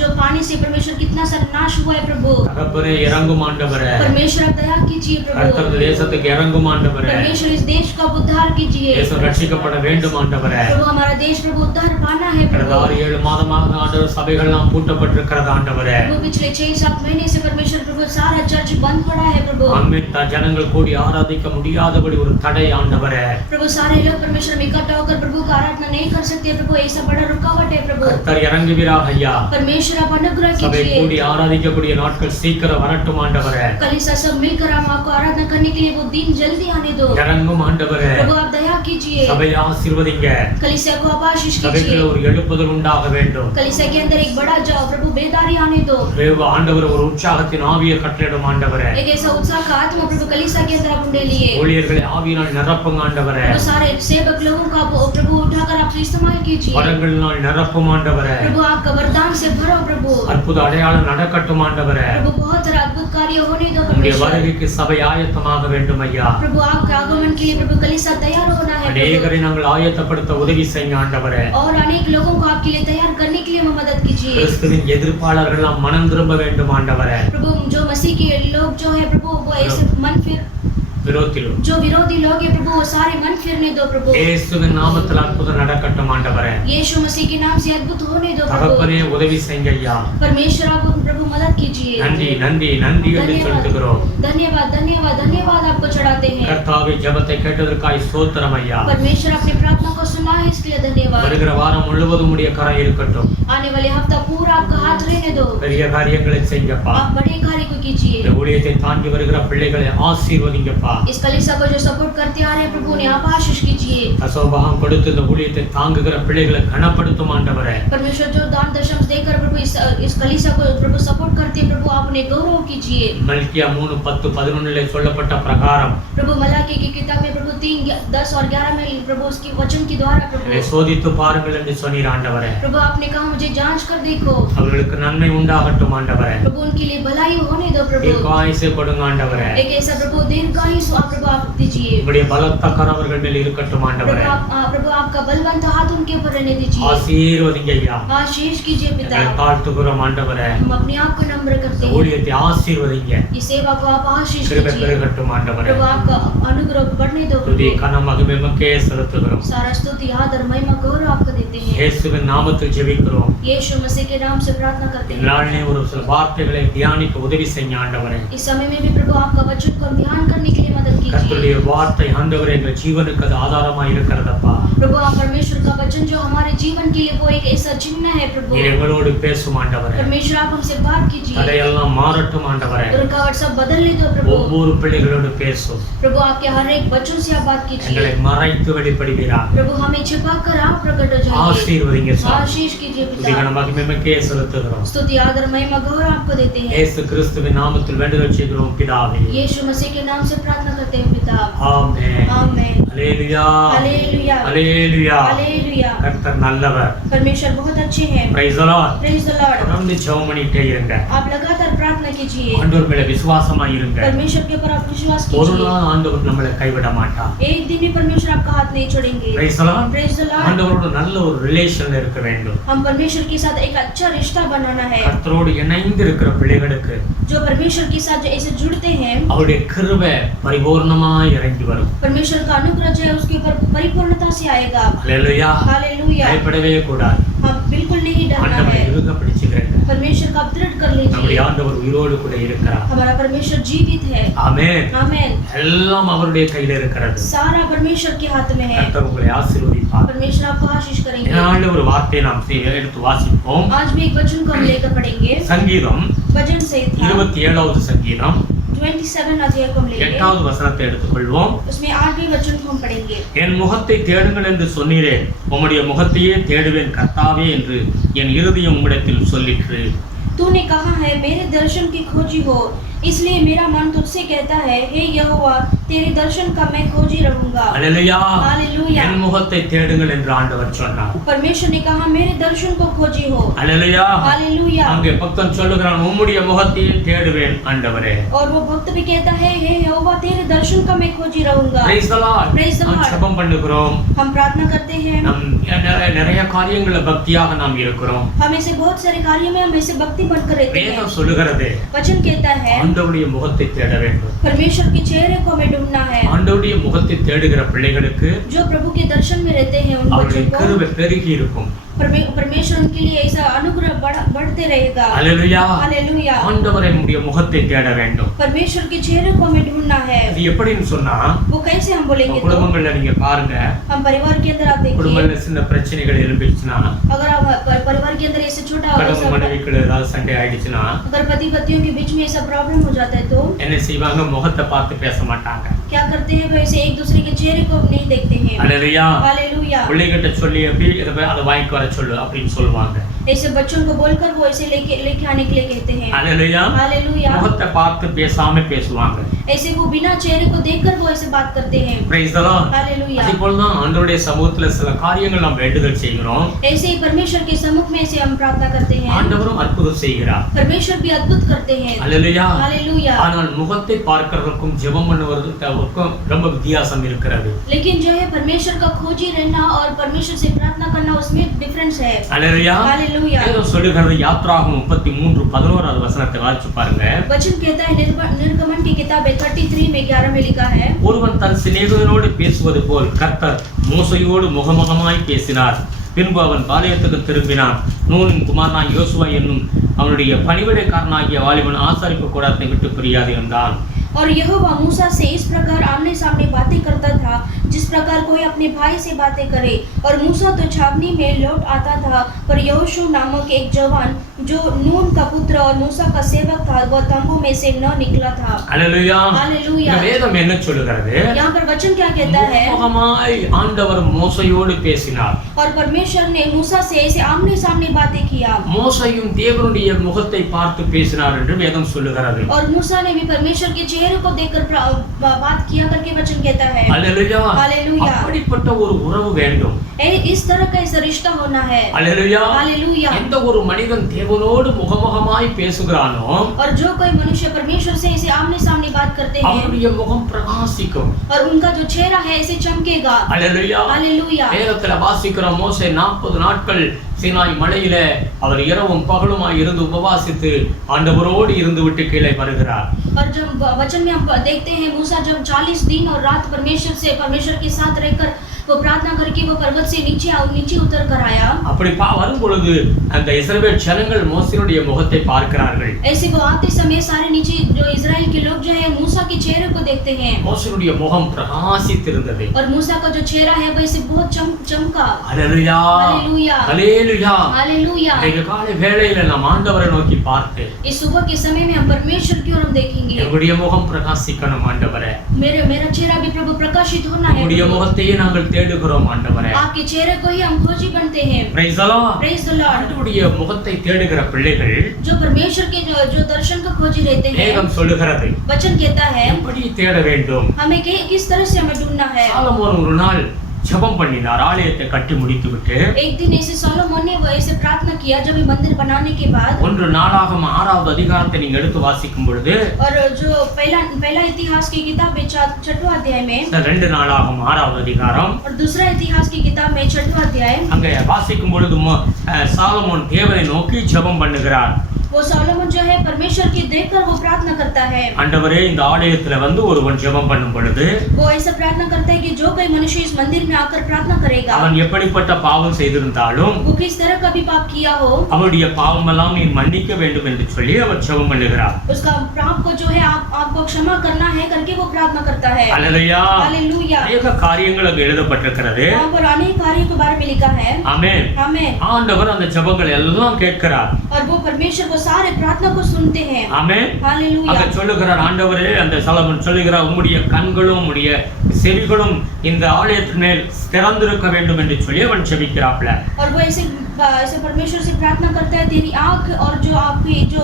जो पानी से परमेश्वर कितना सारा नाश हुआ है प्रभु। தகப்பனே இறங்கும் ஆண்டவரே. परमेश्वर आप दया कीजिए प्रभु। கர்த்தர் தேசத்துக்கு இறங்கும் ஆண்டவரே. परमेश्वर इस देश का उद्धार कीजिए। தேசம் ரட்சிக்கப்பட வேண்டும் ஆண்டவரே. प्रभु हमारा देश प्रभु उद्धार पाना है प्रभु। 7 மாதமாக ஆண்டவர் சபைகள் எல்லாம் பூட்டப்பட்டிருக்கிறது ஆண்டவரே. प्रभु पिछले 6-7 महीने से परमेश्वर प्रभु सारा चर्च बंद पड़ा है प्रभु। ஆமென். ஜனங்கள் கூடி ஆராதிக்க முடியாதபடி ஒரு தடை ஆண்டவரே. प्रभु सारे लोग परमेश्वर में इकट्ठा होकर प्रभु का आराधना नहीं कर सकते प्रभु। ऐसा बड़ा रुकावट है प्रभु। கர்த்தர் இறங்குவீராக ஐயா. परमेश्वर आप अनुग्रह சபை कीजिए। கூடி ஆராதிக்கக்கூடிய நாட்கள் சீக்கிரம் வரட்டும் ஆண்டவரே. कलीसिया सब मिलकर हम आपको आराधना करने के लिए वो दिन जल्दी आने दो இறங்கும் ஆண்டவரே. प्रभु। आप दया कीजिए। சபையை ஆசீர்வதிங்க. कलीसिया को आप आशीष சபைக்குள்ள कीजिए। ஒரு எழுப்புதல் உண்டாக வேண்டும். कलीसिया के अंदर एक बड़ा जाओ प्रभु बेदारी आने दो। தேவ ஆண்டவர் ஒரு உற்சாகத்தின் ஆவியை கட்டளையிடும் ஆண்டவரே. एक ऐसा उत्साह का आत्मा प्रभु कलीसिया के अंदर आप उंडे लिए। ஊழியர்களை ஆவியினால் நிரப்பும் ஆண்டவரே. प्रभु सारे सेवक लोगों का प्रभु उठाकर आप इस्तेमाल कीजिए। வரங்களினால் நிரப்பும் ஆண்டவரே. प्रभु आपका वरदान से भरो प्रभु। அற்புத அடையாளம் நடக்கட்டும் ஆண்டவரே. प्रभु बहुत सारा अद्भुत कार्य होने दो உம்முடைய परमेश्वर। வருகைக்கு சபை ஆயத்தமாக வேண்டும் ஐயா. प्रभु आपके आगमन के लिए प्रभु कलीसिया तैयार होना है प्रभु। அநேகரை நாங்கள் ஆயத்தப்படுத்த உதவி செய்யுங்க ஆண்டவரே. और अनेक लोगों को आपके लिए तैयार करने के लिए हमें मदद कीजिए। கிறிஸ்துவின் எதிர்ப்பாளர்கள் எல்லாம் மனம் திரும்ப வேண்டும் ஆண்டவரே. प्रभु जो मसीह के लोग जो है प्रभु वो ऐसे मन फिर விரோதிலும் जो विरोधी लोग है प्रभु वो सारे मन फिरने दो प्रभु। இயேசுவின் நாமத்தில் அற்புதம் நடக்கட்டும் ஆண்டவரே. यीशु मसीह के नाम से अद्भुत होने दो प्रभु। தகப்பனே உதவி செய்யுங்க ஐயா. परमेश्वर आप प्रभु मदद कीजिए। நன்றி நன்றி நன்றி என்று செலுத்துகிறோம். धन्यवाद धन्यवाद धन्यवाद आपको चढ़ाते हैं। கர்த்தாவே ஜெபத்தை கேட்டதற்காய் ஸ்தோத்திரம் ஐயா. परमेश्वर अपनी प्रार्थना को सुना है इसके लिए धन्यवाद। வருகிற வாரம் முழுவதும் உடைய கரம் இருக்கட்டும். आने वाले हफ्ता पूरा आपका हाथ रहने दो। பெரிய காரியங்களை செய்யுங்கப்பா. आप बड़े कार्य को कीजिए। இந்த ஊழியத்தை தாங்கி வருகிற பிள்ளைகளை ஆசீர்வதிங்கப்பா. इस कलीसिया को जो सपोर्ट करते आ रहे हैं प्रभु उन्हें आप आशीष कीजिए। தசோபாகம் கொடுத்து இந்த ஊழியத்தை தாங்குகிற பிள்ளைகளை கனப்படுத்தும் ஆண்டவரே. परमेश्वर जो दान दशम देकर प्रभु इस कलीसिया को प्रभु सपोर्ट करते हैं प्रभु आप उन्हें गौरव कीजिए। மல்கியா 3:10-11 சொல்லப்பட்ட பிரகாரம் प्रभु मलाकी की किताब में प्रभु 3, 10 और 11 में प्रभु उसके वचन के द्वारा இதை प्रभु சோதித்து பாருங்கள் என்று சொன்னீர் ஆண்டவரே. प्रभु आपने कहा मुझे जांच कर देखो। அவர்களுக்கு நன்மை உண்டாகட்டும் ஆண்டவரே. प्रभु उनके लिए भलाई होने दो प्रभु। தீர்க்காயுசை கொடுங்க ஆண்டவரே. एक ऐसा प्रभु दीर्घायुष आप प्रभु आप दीजिए। உம்முடைய பலத்த கரம் அவர்கள் மேல் இருக்கட்டும் ஆண்டவரே. प्रभु आपका बलवंत हाथ उनके ऊपर रहने दीजिए। ஆசீர்வதிங்க ஐயா. आशीष कीजिए पिता। எங்களை தாழ்த்துகிறோம் ஆண்டவரே. हम अपने आप को नम्र करते हैं। ஊழியத்தை ஆசீர்வதிங்க. इस सेवा को आप आशीष கிருபை कीजिए। பெருகட்டும் ஆண்டவரே. प्रभु आपका अनुग्रह बढ़ने दो துதி प्रभु। கனம் மகிமை உமக்கே செலுத்துகிறோம். सारा स्तुति आदर महिमा गौरव आपको देते हैं। இயேசுவின் நாமத்தில் ஜெபிக்கிறோம். यीशु मसीह के नाम से प्रार्थना करते हैं। நாளிலே ஒரு சில வார்த்தைகளை தியானிக்க உதவி செய்யுங்க ஆண்டவரே. इस समय में भी प्रभु आपका वचन को ध्यान करने के लिए मदद कीजिए। கர்த்தருடைய வார்த்தை ஆண்டவரே எங்கள் ஜீவனுக்கு அது ஆதாரமா இருக்கிறதப்பா. प्रभु आप परमेश्वर का वचन जो हमारे जीवन के लिए वो एक ऐसा चिन्ह है प्रभु। நீர் எங்களோடு பேசும் ஆண்டவரே. परमेश्वर आप हमसे बात कीजिए। தடையெல்லாம் மாறட்டும் ஆண்டவரே. रुकावट सब बदलने दो प्रभु। ஒவ்வொரு பிள்ளைகளோடு பேசும். प्रभु आपके हर एक बच्चों से आप बात எங்களை कीजिए। மறைத்து வெளிப்படுவீராக. प्रभु हमें छिपा कर आप प्रकट हो जाइए। ஆசீர்வதிங்க சுவாமி. आशीष कीजिए துதி पिता। கனம் மகிமை உமக்கே செலுத்துகிறோம். स्तुति आदर महिमा गौरव आपको देते हैं। இயேசு கிறிஸ்துவின் நாமத்தில் வேண்டுதல் செய்கிறோம் பிதாவே. यीशु मसीह के नाम से प्रार्थना करते हैं पिता। ஆமென். आमेन। அல்லேலூயா. हालेलुया। அல்லேலூயா. हालेलुया। கர்த்தர் நல்லவர். परमेश्वर बहुत अच्छे हैं। Praise the Lord. Praise the Lord. தொடர்ந்து ஜெபம் பண்ணிட்டே இருங்க. आप लगातार प्रार्थना कीजिए। ஆண்டவர் மேல விசுவாசமா இருங்க. परमेश्वर के ऊपर आप विश्वास ஒரு कीजिए। நாள் ஆண்டவர் நம்மளை கைவிட மாட்டார். एक दिन भी परमेश्वर आपका हाथ नहीं छोड़ेंगे। Praise the Lord. Praise the Lord. ஆண்டவரோட நல்ல ஒரு ரிலேஷன்ல இருக்க வேண்டும். हम परमेश्वर के साथ एक अच्छा रिश्ता बनाना है। கர்த்தரோடு இணைந்து இருக்கிற பிள்ளைகளுக்கு जो परमेश्वर के साथ जो ऐसे जुड़ते हैं அவருடைய கிருபை பரிபூர்ணமாய் இறங்கி வரும். परमेश्वर का अनुग्रह जो है उसके ऊपर परिपूर्णता से आएगा। அல்லேலூயா. हालेलुया। பயப்படவே கூடாது. हम बिल्कुल नहीं डरना ஆண்டவரை है। இறுக பிடிச்சுக்கிறேங்க. परमेश्वर का आप दृढ़ कर நம்முடைய लीजिए। ஆண்டவர் உயிரோடு கூட இருக்கிறார். हमारा परमेश्वर जीवित है। ஆமென். आमेन। எல்லாம் அவருடைய கையில இருக்கிறது. सारा परमेश्वर के हाथ में है। கர்த்தர் உங்களை ஆசீர்வதிப்பார். परमेश्वर आपको आशीष करेंगे। இதனால ஒரு வார்த்தையை நாம் எடுத்து வாசிப்போம். आज भी एक वचन को हम लेकर पढ़ेंगे। சங்கீதம் वचन से था 27வது சங்கீதம் 27 अध्याय को हम लेंगे। 8வது வசனத்தை எடுத்துக்கொள்வோம். उसमें 8वें वचन को हम पढ़ेंगे। என் முகத்தை தேடுங்கள் என்று சொன்னீரே, உம்முடைய முகத்தையே தேடுவேன் கர்த்தாவே என்று என் இருதயம் உம்மிடத்தில் சொல்லிற்று. तूने कहा है मेरे दर्शन की खोजी हो, इसलिए मेरा मन तुझसे कहता है, हे यहोवा, तेरे दर्शन का मैं खोजी रहूंगा। அல்லேலூயா. हालेलुया। என் முகத்தை தேடுங்கள் என்று ஆண்டவர் சொன்னார். परमेश्वर ने कहा, मेरे दर्शन को खोजी हो। அல்லேலூயா. हालेलुया। அங்கே பக்தன் சொல்லுகிறான், உம்முடைய முகத்தை தேடுவேன் ஆண்டவரே. और वो भक्त भी कहता है, हे यहोवा, तेरे दर्शन का मैं खोजी रहूंगा। Praise the Lord. Praise the நாம் Lord। ஜெபம் பண்ணுகிறோம். हम प्रार्थना करते हैं। நம் நிறைய காரியங்கள பக்தியாக நாம் இருக்கிறோம். हम ऐसे बहुत सारे कार्यों में हम ऐसे भक्ति बनकर रहते हैं। வேதம் சொல்லுகிறது, वचन कहता है, ஆண்டவருடைய முகத்தை தேட வேண்டும். परमेश्वर के चेहरे को हमें ढूंढना है। ஆண்டவருடைய முகத்தை தேடுகிற பிள்ளைகளுக்கு जो प्रभु के दर्शन में रहते हैं उन அவருடைய बच्चों को கிருபை பெருகி இருக்கும். परमेश्वर उनके लिए ऐसा अनुग्रह बढ़ते रहेगा। அல்லேலூயா. हालेलुया। ஆண்டவருடைய முகத்தை தேட வேண்டும். परमेश्वर के चेहरे को हमें ढूंढना है। இது எப்படின்னு சொன்னா, वो कैसे हम बोलेंगे? तो குடும்பங்கள்ல நீங்க பாருங்க, हम परिवार के अंदर आप देखिए, குடும்பத்துல சின்ன பிரச்சனைகள் எழும்பிச்சுன்னா, अगर आप परिवार के अंदर ऐसे छोटा கணவன் மனைவிக்குள்ள ஏதாவது சண்டை ஆயிடுச்சுன்னா, अगर पति पत्नियों के बीच में ऐसा प्रॉब्लम हो जाता है तो என்ன செய்வாங்க? முகத்தை பார்த்து பேச மாட்டாங்க. क्या करते हैं? वैसे एक दूसरे के चेहरे को नहीं देखते हैं। அல்லேலூயா. हालेलुया। பிள்ளைகிட்ட சொல்லி எப்படி அதை வாங்கிட்டு வர சொல்லு அப்படின்னு சொல்லுவாங்க. ऐसे बच्चों को बोलकर वो ऐसे लेके आने के लिए कहते हैं। அல்லேலூயா. हालेलुया। முகத்தை பார்த்து பேசாம பேசுவாங்க. ऐसे वो बिना चेहरे को देखकर वो ऐसे बात करते हैं। Praise the Lord. हालेलुया। அதே போல தான் ஆண்டவருடைய சமூகத்துல சில காரியங்கள் நாம் வேண்டுதல் செய்கிறோம். ऐसे ही परमेश्वर के सम्मुख में ऐसे हम प्रार्थना करते हैं। ஆண்டவரும் அற்புதம் செய்கிறார். परमेश्वर भी अद्भुत करते हैं। அல்லேலூயா. हालेलुया। ஆனால் முகத்தை பார்க்கிறதுக்கும் ஜெபம் பண்ணுவதற்கும் ரொம்ப வித்தியாசம் இருக்கிறது. लेकिन जो है परमेश्वर का खोजी रहना और परमेश्वर से प्रार्थना करना उसमें डिफरेंस है। அல்லேலூயா. हालेलुया। வேதம் சொல்லுகிறது, யாத்ராகமம் 33:11 வசனத்தை வாசிச்சு பாருங்க. वचन कहता है, निर्गमन की किताब 33 में 11 में लिखा है, ஒருவன் தன் சிநேகிதனோடு பேசுவது போல் கர்த்தர் மோசையோடு முகமுகமாய் பேசினார். பின்பு அவன் பாளையத்துக்கு திரும்பினான். நூனின் குமாரனாய் யோசுவா என்னும் அவனுடைய பணிவிடைக்காரனாகிய வாலிபன் ஆசாரிப்பு கூடாரத்தை விட்டு பிரியாது இருந்தான். और यहोवा मूसा से इस प्रकार आमने सामने बातें करता था जिस प्रकार कोई अपने भाई से बातें करे। और मूसा तो छावनी में लौट आता था, पर यहोशू नामक एक जवान जो नून का पुत्र और मूसा का सेवक था, वह तंबू में से न निकला था। அல்லேலூயா. हालेलुया। இந்த வேதம் என்ன சொல்லுகிறது? यहाँ पर वचन क्या कहता है? முகமுகமாய் ஆண்டவர் மோசையோடு பேசினார். और परमेश्वर ने मूसा से ऐसे आमने सामने बातें किया। மோசையும் தேவனுடைய முகத்தை பார்த்து பேசினார் என்று வேதம் சொல்லுகிறது. और मूसा ने भी परमेश्वर के चेहरे को देखकर बात किया करके वचन कहता है। அல்லேலூயா. हालेलुया। அப்படிப்பட்ட ஒரு உறவு வேண்டும். इस तरह का ऐसा रिश्ता होना है। அல்லேலூயா. हालेलुया। எந்த ஒரு மனிதன் தேவனோடு முகமுகமாய் பேசுகிறானோ, और जो कोई मनुष्य परमेश्वर से ऐसे आमने सामने बात करते हैं, அவருடைய முகம் பிரகாசிக்கும். और उनका जो चेहरा है ऐसे चमकेगा। அல்லேலூயா. हालेलुया। வேதத்துல வாசிக்கிற மோசே 40 நாட்கள் சீனாய் மலையில அவர் இரவும் பகலுமாய் இருந்து உபவாசித்து ஆண்டவரோடு இருந்து விட்டு கீழே வருகிறார். और जब वचन में हम देखते हैं, मूसा जब 40 दिन और रात परमेश्वर के साथ रहकर वो प्रार्थना करके वो पर्वत से नीचे उतर कर आया। அப்படி வரும் பொழுது அந்த இஸ்ரவேல் ஜனங்கள் மோசேயுடைய முகத்தை பார்க்கிறார்கள். ऐसे वो आते समय सारे नीचे जो इजराइल के लोग जो है मूसा के चेहरे को देखते हैं। மோசேயுடைய முகம் பிரகாசித்திருந்தது. और मूसा का जो चेहरा है वो ऐसे बहुत चमका। அல்லேலூயா. हालेलुया। அல்லேலூயா. हालेलुया। இன்றைக்கு காலை வேளையில நாம் ஆண்டவரை நோக்கி பார்த்து, इस सुबह के समय में हम परमेश्वर की ओर हम देखेंगे। என்னுடைய முகம் பிரகாசிக்கணும் ஆண்டவரே. मेरा चेहरा भी प्रभु प्रकाशित होना है। உம்முடைய முகத்தையே நாங்கள் தேடுகிறோம் ஆண்டவரே. आपके चेहरे को ही हम खोजी बनते हैं। Praise the Lord. Praise the Lord। ஆண்டவருடைய முகத்தை தேடுகிற பிள்ளைகள் जो परमेश्वर के जो दर्शन को खोजी रहते हैं, வேதம் சொல்லுகிறது, वचन कहता है எப்படி தேட வேண்டும்? हमें किस तरह से हमें ढूंढना है। சாலமோன் ஒரு நாள் ஜெபம் பண்ணினார். ஆலயத்தை கட்டி முடித்துவிட்டு एक दिन ऐसे सोलोमन ने वो ऐसे प्रार्थना किया जब ये मंदिर बनाने के बाद। 1 நாளாகமம் 6வது அதிகாரத்தை நீங்க எடுத்து வாசிக்கும் பொழுது, और जो पहला इतिहास की किताब है 6वां अध्याय में, 2 நாளாகமம் 6வது அதிகாரம், और दूसरा इतिहास की किताब में 6वां अध्याय, அங்க வாசிக்கும் பொழுது சாலமோன் தேவனை நோக்கி ஜெபம் பண்ணுகிறார். वो सोलोमन जो है परमेश्वर की देखकर वो प्रार्थना करता है। ஆண்டவரே, இந்த ஆலயத்துல வந்து ஒருவன் ஜெபம் பண்ணும் பொழுது वो ऐसा प्रार्थना करता है कि जो कोई मनुष्य इस मंदिर में आकर प्रार्थना करेगा, அவன் எப்படிப்பட்ட பாவம் செய்திருந்தாலும் वो किस तरह का भी पाप किया हो, அவனுடைய பாவமெல்லாம் நீ மன்னிக்க வேண்டும் என்று சொல்லி அவர் ஜெபம் பண்ணுகிறார். उसका पाप को जो है आपको क्षमा करना है करके वो प्रार्थना करता है। அல்லேலூயா. हालेलुया। அநேக காரியங்கள் அங்கு எழுதப்பட்டிருக்கிறது. वहाँ पर अनेक कार्यों के बारे में लिखा है। ஆமென். आमेन। ஆண்டவர் அந்த ஜெபங்கள் எல்லாம் கேட்கிறார். और वो परमेश्वर वो सारे प्रार्थना को सुनते हैं। ஆமென். हालेलुया। அங்க சொல்லுகிறார் ஆண்டவரே, அந்த சாலமோன் சொல்லுகிறார், உம்முடைய கண்களும் உம்முடைய செவிகளும் இந்த ஆலயத்தின் மேல் திறந்திருக்க வேண்டும் என்று சொல்லி அவன் ஜெபிக்கிறாப்ல. और वो ऐसे परमेश्वर से प्रार्थना करता है, तेरी आँख और जो आपकी जो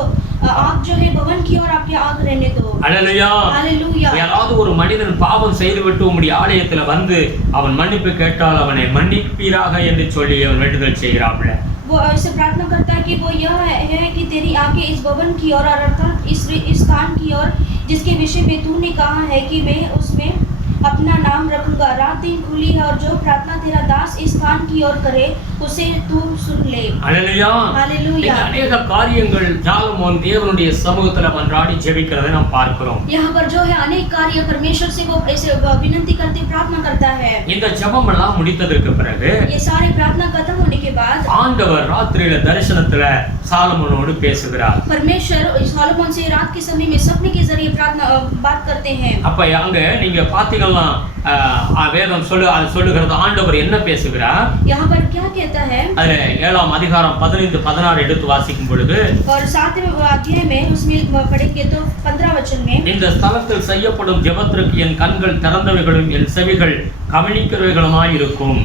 आँख जो है भवन की और आपकी आँख रहने दो। அல்லேலூயா. हालेलुया। யாராவது ஒரு மனிதன் பாவம் செய்துவிட்டு உம்முடைய ஆலயத்துல வந்து அவன் மன்னிப்பு கேட்டால் அவனை மன்னிப்பீராக என்று சொல்லி அவன் வேண்டுதல் செய்கிறாப்ல. वो ऐसे प्रार्थना करता है कि वो यह है कि तेरी आंखें इस भवन की ओर और अर्थात इस स्थान की ओर जिसके विषय में तूने कहा है कि मैं उसमें अपना नाम रखूंगा। रात दिन खुली है और जो प्रार्थना तेरा दास इस स्थान की ओर करे उसे तू सुन ले। அல்லேலூயா. हालेलुया। அநேக காரியங்கள் சாலமோன் தேவனுடைய சமூகத்துல மன்றாடி ஜெபிக்கிறதை நாம் பார்க்கிறோம். यहाँ पर जो है अनेक कार्य परमेश्वर से वो ऐसे विनती करते प्रार्थना करता है। இந்த ஜெபம் எல்லாம் முடித்ததற்கு பிறகு ये सारे प्रार्थना खत्म होने के बाद ஆண்டவர் ராத்திரியில தரிசனத்துல சாலமோனோடு பேசுகிறார். परमेश्वर सोलोमन से रात के समय में सपने के जरिए प्रार्थना बात करते हैं। அப்ப அங்க நீங்க பாத்தீங்கன்னா வேதம் சொல்லுகிறது ஆண்டவர் என்ன பேசுகிறார். यहाँ पर क्या कहता है? அதுல 7ஆம் அதிகாரம் 15-16 எடுத்து வாசிக்கும் பொழுது और 7वें अध्याय में उसमें पढ़ेंगे तो 15 वचन में இந்த ஸ்தலத்தில் செய்யப்படும் ஜெபத்திற்கு என் கண்கள் திறந்தவைகளும் என் செவிகள் கவனிக்கிறவைகளுமாய் இருக்கும்.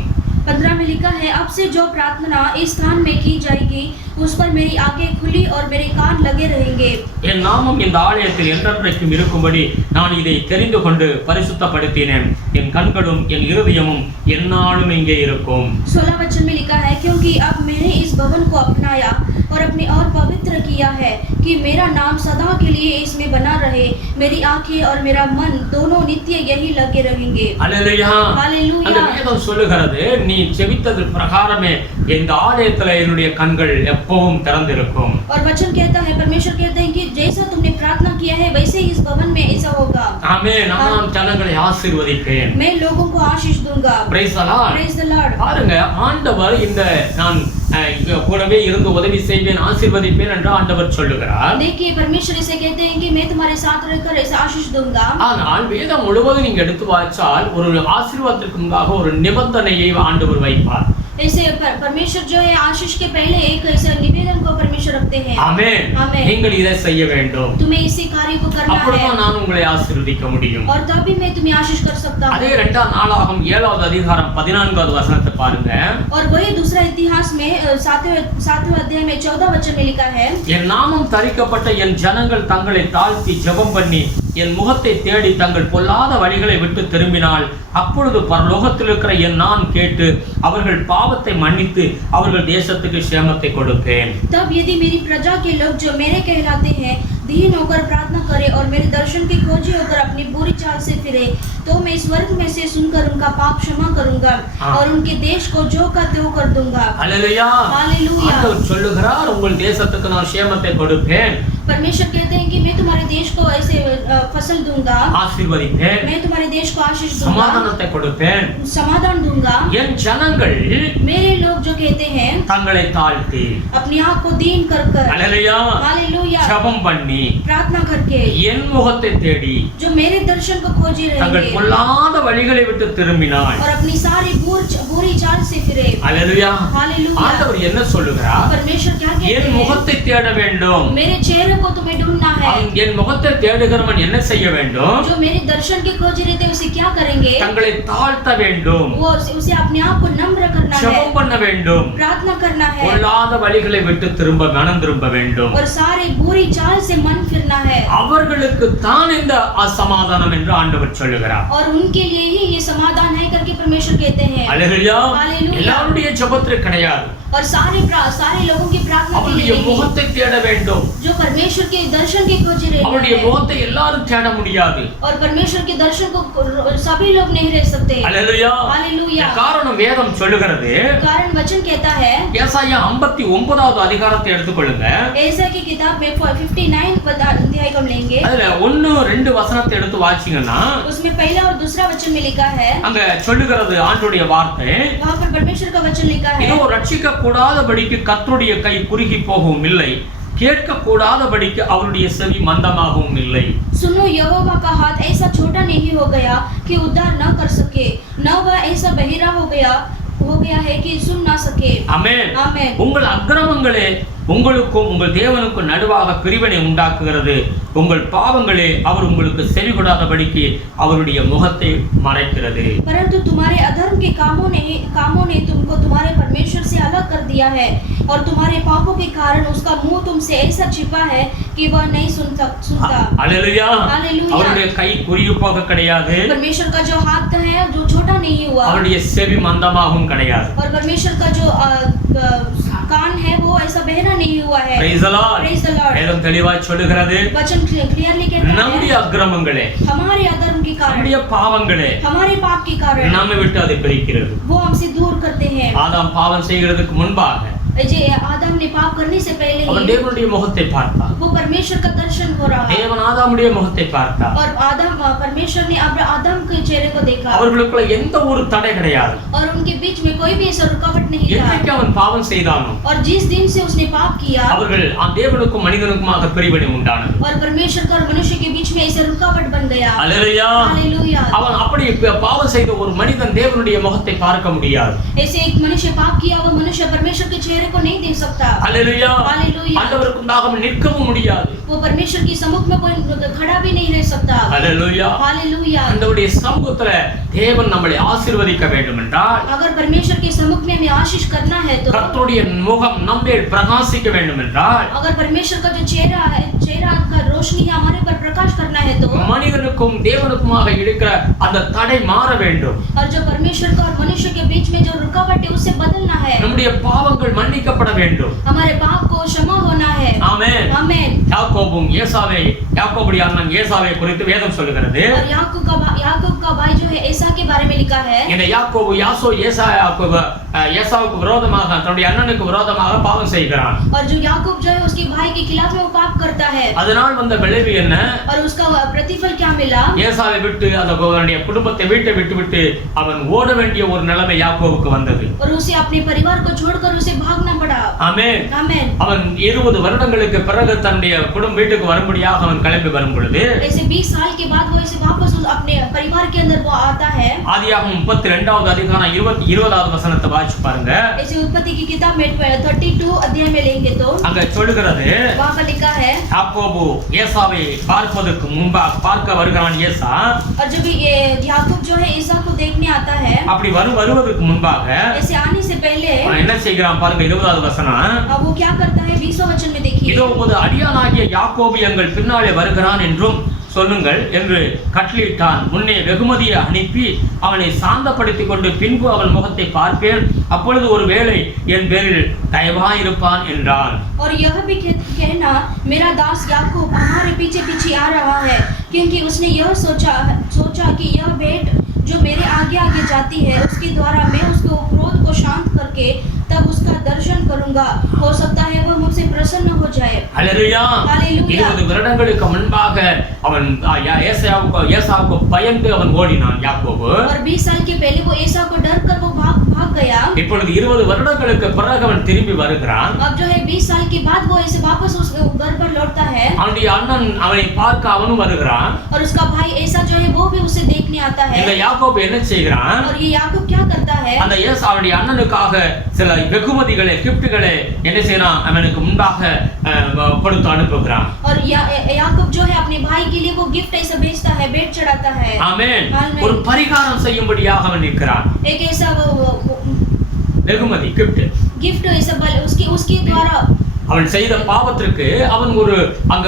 15 में लिखा है, अब से जो प्रार्थना इस स्थान में की जाएगी उस पर मेरी आंखें खुली और मेरे कान लगे रहेंगे। என் நாமம் இந்த ஆலயத்தில் என்றென்றைக்கும் இருக்கும்படி நான் இதை தெரிந்து கொண்டு பரிசுத்தப்படுத்தினேன். என் கண்களும் என் இருதயமும் எந்நாளும் இங்கே இருக்கும். 16 वचन में लिखा है, क्योंकि अब मैंने इस भवन को अपनाया और अपने और पवित्र किया है कि मेरा नाम सदा के लिए इसमें बना रहे। मेरी आंखें और मेरा मन दोनों नित्य यही लगे रहेंगे। அல்லேலூயா. हालेलुया। அந்த வேதம் சொல்லுகிறது, நீ ஜெபித்தது பிரகாரமே இந்த ஆலயத்துல என்னுடைய கண்கள் எப்பவும் திறந்திருக்கும். और वचन कहता है, परमेश्वर कहते हैं कि जैसा तुमने प्रार्थना किया है वैसे ही इस भवन में ऐसा होगा। ஆமென். நான் ஜனங்களை ஆசீர்வதிப்பேன். मैं लोगों को आशीष दूंगा। Praise the Lord. Praise the Lord। பாருங்க, ஆண்டவர் இந்த நான் கூடவே இருந்து உதவி செய்வேன் ஆசீர்வதிப்பேன் என்று ஆண்டவர் சொல்லுகிறார். देखिए, परमेश्वर इसे कहते हैं कि मैं तुम्हारे साथ रहकर ऐसा आशीष दूंगा। ஆனால் வேதம் முழுவதும் நீங்க எடுத்து வாசித்தால் ஒரு ஆசீர்வாதத்திற்கு முன்பாக ஒரு நிபந்தனையை ஆண்டவர் வைப்பார். ऐसे परमेश्वर जो है आशीष के पहले एक ऐसे निवेदन को परमेश्वर रखते हैं। ஆமென். ஆமென்। நீங்கள் இதை செய்ய வேண்டும். तुम्हें इसी कार्य को करना है அப்பொழுதுதான் நான் உங்களை ஆசீர்வதிக்க முடியும். और तभी मैं तुम्हें आशीष कर सकता हूँ। அதே 2ஆம் நாளாகமம் 7வது அதிகாரம் 14வது வசனத்தை பாருங்க. और वही दूसरा इतिहास में 7वें अध्याय में 14 वचन में लिखा है, என் நாமம் தரிக்கப்பட்ட என் ஜனங்கள் தங்களை தாழ்த்தி ஜெபம் பண்ணி என் முகத்தை தேடி தங்கள் பொல்லாத வழிகளை விட்டு திரும்பினால் அப்பொழுது பரலோகத்தில் இருக்கிற என் நான் கேட்டு அவர்கள் பாவத்தை மன்னித்து அவர்கள் தேசத்துக்கு சேமத்தை கொடுப்பேன். तब यदि मेरी प्रजा के लोग जो मेरे कहलाते हैं दीन होकर प्रार्थना करे और मेरे दर्शन की खोजी होकर अपनी बुरी चाल से फिरे तो मैं स्वर्ग में से सुनकर उनका पाप क्षमा करूंगा और उनके देश को जो का त्यों कर दूंगा। அல்லேலூயா. हालेलुया। ஆண்டவர் சொல்லுகிறார், உங்கள் தேசத்துக்கு நான் சேமத்தை கொடுப்பேன், परमेश्वर कहते हैं कि मैं तुम्हारे देश को ऐसे फसल दूंगा, ஆசீர்வதிப்பேன், मैं तुम्हारे देश को आशीष दूंगा, சமாதானத்தை கொடுப்பேன். समाधान दूंगा। என் ஜனங்கள் मेरे लोग जो कहते हैं தங்களை தாழ்த்தி अपनी आँख को दीन कर कर அல்லேலூயா हालेलुया ஜெபம் பண்ணி प्रार्थना करके என் முகத்தை தேடி जो मेरे दर्शन को खोजी தங்கள் रहेंगे பொல்லாத வழிகளை விட்டு திரும்பினாய். और अपनी सारी बुरी चाल से फिरे। அல்லேலூயா. हालेलुया। ஆண்டவர் என்ன சொல்லுகிறார்? परमेश्वर क्या என் कहते हैं? முகத்தை தேட வேண்டும். मेरे चेहरे को तुम्हें ढूंढना है। அவன் என் முகத்தை தேடுகிறவன் என்ன செய்ய வேண்டும்? जो मेरे दर्शन के खोजी रहते हैं उसे क्या करेंगे? தங்களை தாழ்த்த வேண்டும், वो उसे अपने आप को नम्र करना है, ஜெபம் பண்ண வேண்டும், प्रार्थना करना है பொல்லாத வழிகளை விட்டு மனம் திரும்ப வேண்டும். और सारे बुरी चाल से मन फिरना है। அவர்களுக்கு தான் இந்த அசமாதானம் என்று ஆண்டவர் சொல்லுகிறார். और उनके लिए ही ये समाधान है करके परमेश्वर कहते हैं। அல்லேலூயா. हालेलुया। எல்லாருடைய ஜெபத்திற்கு கிடையாது, और सारे लोगों की प्रार्थना के அவருடைய लिए नहीं। முகத்தை தேட வேண்டும். जो परमेश्वर के दर्शन के खोजी रहते அவருடைய हैं முகத்தை எல்லாரும் தேட முடியாது. और परमेश्वर के दर्शन को सभी लोग नहीं रह सकते। அல்லேலூயா. हालेलुया। காரணம் வேதம் சொல்லுகிறது, कारण वचन कहता है, ஏசாயா 59வது அதிகாரத்தை எடுத்துக்கொள்ளுங்க. ऐसा की किताब में 59 अध्याय को हम लेंगे, அதுல 1-2 வசனத்தை எடுத்து வாசிங்கன்னா उसमें पहला और दूसरा वचन में लिखा है, அங்க சொல்லுகிறது ஆண்டவருடைய வார்த்தை, वहाँ पर परमेश्वर का वचन लिखा है, இதோ ரட்சிக்க கூடாதபடிக்கு கர்த்தருடைய கை குறுகி போகவும் இல்லை, கேட்க கூடாதபடிக்கு அவருடைய செவி மந்தமாகவும் இல்லை. सुनो यहोवा का हाथ ऐसा छोटा नहीं हो गया कि उद्धार न कर सके, न वह ऐसा बहिरा हो हो गया है कि सुन ना सके। ஆமென். आमेन। உங்கள் அக்கிரமங்களே உங்களுக்கும் உங்கள் தேவனுக்கும் நடுவாக பிரிவினை உண்டாக்குகிறது. உங்கள் பாவங்களே அவர் உங்களுக்கு செவி கொடாதபடிக்கு அவருடைய முகத்தை மறைக்கிறது. परंतु तुम्हारे अधर्म के कामों ने तुमको तुम्हारे परमेश्वर से अलग कर दिया है और तुम्हारे पापों के कारण उसका मुंह तुमसे ऐसा छिपा है कि वह नहीं सुनता। அல்லேலூயா. हालेलुया। அவருடைய கை குறுகிப்போக கிடையாது. परमेश्वर का जो हाथ है जो छोटा नहीं हुआ அவருடைய செவி மந்தமாகவும் கிடையாது. और परमेश्वर का जो कान है वो ऐसा बहरा नहीं हुआ है। Praise the Lord. Praise the Lord। வேதம் தெளிவாய் சொல்லுகிறது, वचन क्लियरली कहता है நம்முடைய அக்கிரமங்களே हमारे अधर्म के कारण நம்முடைய பாவங்களே हमारे पाप के कारण நம்மை விட்டு அதை பிரிக்கிறது. वो हमसे दूर करते हैं। ஆதாம் பாவம் செய்கிறதுக்கு முன்பாக आदम ने पाप करने से पहले அவன் தேவனுடைய முகத்தை பார்த்தான். वो परमेश्वर का दर्शन हो रहा है தேவன் ஆதாமுடைய முகத்தை பார்த்தார். और परमेश्वर ने आदम के चेहरे को देखा அவர்களுக்குள்ள எந்த ஒரு தடை கிடையாது. और उनके बीच में कोई भी ऐसा रुकावट नहीं था। என்றைக்கு அவன் பாவம் செய்தானோ और जिस दिन से उसने पाप किया அவர்கள் தேவனுக்கும் மனிதனுக்குமாக பிரிவினை உண்டானது. और परमेश्वर का और मनुष्य के बीच में ऐसा रुकावट बन गया। அல்லேலூயா. हालेलुया। அவன் அப்படி பாவம் செய்த ஒரு மனிதன் தேவனுடைய முகத்தை பார்க்க முடியாது. ऐसे एक मनुष्य पाप किया वो मनुष्य परमेश्वर के चेहरे को नहीं देख सकता। அல்லேலூயா. हालेलुया। ஆண்டவருக்கு முன்பாக நிற்கவும் முடியாது. वो परमेश्वर की सम्मुख में कोई खड़ा भी नहीं रह सकता। அல்லேலூயா. हालेलुया। ஆண்டவருடைய சமூகத்துல தேவன் நம்மை ஆசீர்வதிக்க வேண்டும் என்றால் अगर परमेश्वर के सम्मुख में हमें आशीष करना है तो கர்த்தருடைய முகம் நம்மேல் பிரகாசிக்க வேண்டும் என்றால் अगर परमेश्वर का जो चेहरा है चेहरा का रोशनी है हमारे पर प्रकाश करना है तो மனிதனுக்கும் தேவனுக்குமாக இருக்கிற அந்த தடை மாற வேண்டும். और जो परमेश्वर का और मनुष्य के बीच में जो रुकावट है उससे बदलना है। நம்முடைய பாவங்கள் மன்னிக்கப்பட வேண்டும். हमारे पाप को क्षमा होना है। ஆமென். आमेन। யாக்கோபும் யாக்கோபுடைய அண்ணன் ஏசாவை குறித்து வேதம் சொல்லுகிறது. और याकूब का भाई जो है एसा के बारे में लिखा है இந்த யாக்கோபு ஏசாவுக்கு விரோதமாக தன்னுடைய அண்ணனுக்கு விரோதமாக பாவம் செய்கிறான். और जो याकूब जो है उसके भाई के खिलाफ में वो पाप करता है அதனால் வந்த விளைவு என்ன? और उसका प्रतिफल क्या मिला? ஏசாவை விட்டு அந்த குடும்பத்தை வீட்டை விட்டு அவன் ஓட வேண்டிய ஒரு நிலைமை யாக்கோபுக்கு வந்தது. और उसे अपने परिवार को छोड़कर उसे भागना पड़ा। ஆமென். आमेन। அவன் 20 வருடங்களுக்கு பிறகு தன்னுடைய வீட்டுக்கு வரும்படியாக அவன் கிளம்பி வரும் பொழுது ऐसे 20 साल के बाद वो ऐसे वापस अपने परिवार के अंदर वो आता है। ஆதியாகமம் 32வது அதிகாரம் 20வது வசனத்தை வாசிச்சு பாருங்க. ऐसे उत्पत्ति की किताब में 32 अध्याय में लेंगे तो அங்க சொல்லுகிறது, वहां पर लिखा है யாக்கோபு ஏசாவை பார்ப்பதற்கு முன்பாக பார்க்க வருகிறான் ஏசா. और जब ये याकूब जो है ईसा को देखने आता है அப்படி வருவதற்கு முன்பாக ऐसे आने से पहले அவன் என்ன செய்கிறான் பாருங்க 20வது வசனம். वो क्या करता है 20वां वचन में देखिए। இதோ உமது அடியானாகிய யாக்கோபு எங்கள் பின்னாலே வருகிறான் என்றும் சொல்லுங்கள் என்று கட்டளையிட்டான். முன்னே வெகுமதியை அனுப்பி அவனை சாந்தப்படுத்திக் கொண்டு பின்பு அவன் முகத்தை பார்ப்பேன், அப்பொழுது ஒருவேளை என் பேரில் தயவாயிருப்பான் என்றான். और यह भी कहना मेरा दास याकूब हमारे पीछे पीछे आ रहा है क्योंकि उसने यह सोचा कि यह भेंट जो मेरे आगे आगे जाती है उसके द्वारा मैं उसको क्रोध को शांत करके तब उसका दर्शन करूंगा, हो सकता है वह मुझसे प्रसन्न हो जाए। हालेलुया। हालेलुया। 20 வருடங்களுக்கு முன்பாக அவன் ஏசாவுக்கு பயந்து அவன் ஓடினான் யாக்கோபு. और 20 साल के पहले वो एसा को डर कर वो भाग गया। இப்பொழுது 20 வருடங்களுக்கு பிறகு அவன் திரும்பி வருகிறான். अब जो है 20 साल के बाद वो ऐसे वापस उस घर पर लौटता है। அவனுடைய அண்ணன் அவனை பார்க்க அவனும் வருகிறான். और उसका भाई एसा जो है वो भी उसे देखने आता है। இந்த யாக்கோபு என்ன செய்கிறான்? और ये याकूब क्या करता है? அந்த ஏசாவுடைய அண்ணனுக்காக சில வெகுமதிகளை கிஃப்ட்களை என்ன செய்றான்? அவனுக்கு முன்பாக கொடுத்து அனுப்புகிறான். और याकूब जो है अपने भाई के लिए वो गिफ्ट ऐसा भेजता है, भेंट चढ़ाता है। ஆமென். ஒரு பரிகாரம் செய்யும்படியாக அவன் நிற்கிறான். एक ऐसा வெகுமதி गिफ्ट ऐसा उसके द्वारा அவன் செய்த பாவத்திற்கு அவன் அங்க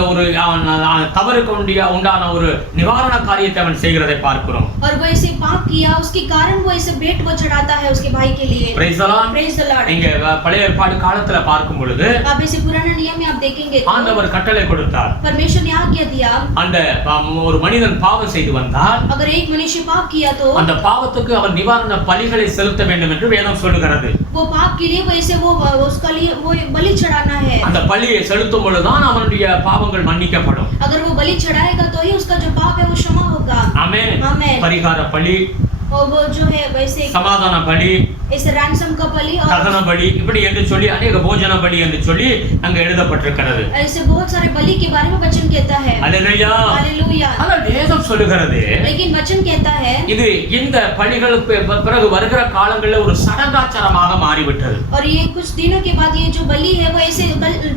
தவறுக்கு உண்டான ஒரு நிவாரண காரியத்தை அவன் செய்கிறதை பார்க்கிறோம். और वो ऐसे पाप किया उसके कारण वो ऐसे भेंट वो चढ़ाता है उसके भाई के लिए। Praise the Lord. Praise the Lord. இங்க பழைய ஏற்பாடு காலத்துல பார்க்கும் பொழுது आप ऐसे पुराना नियम में आप देखेंगे ஆண்டவர் கட்டளை கொடுத்தார். परमेश्वर ने आज्ञा दिया அந்த ஒரு மனிதன் பாவம் செய்து வந்தால் अगर एक मनुष्य पाप किया तो அந்த பாவத்துக்கு அவன் நிவாரண பலிகளை செலுத்த வேண்டும் என்று வேதம் சொல்லுகிறது. वो पाप के लिए वैसे वो उसका लिए वो बलि चढ़ाना है। அந்த பலியை செலுத்தும் பொழுதுதான் அவனுடைய பாவங்கள் மன்னிக்கப்படும். अगर वो बलि चढ़ाएगा तो ही उसका जो पाप है वो क्षमा होगा। ஆமென். आमेन। பரிகார பலி और वो जो है वैसे சமாதான பலி, ऐसे रैंसम का बलि और தகன பலி இப்படி என்று சொல்லி अनेक போஜன பலி என்று சொல்லி அங்க எழுதப்பட்டிருக்கிறது. ऐसे बहुत सारे बलि के बारे में वचन कहता है। அல்லேலூயா. हालेलुया। ஆனால் வேதம் சொல்லுகிறது लेकिन वचन कहता है இது இந்த பலிகளுக்கு பிறகு வருகிற காலங்களில் ஒரு சடங்காச்சாரமாக மாறிவிட்டது. और ये कुछ दिनों के बाद ये जो बलि है वो ऐसे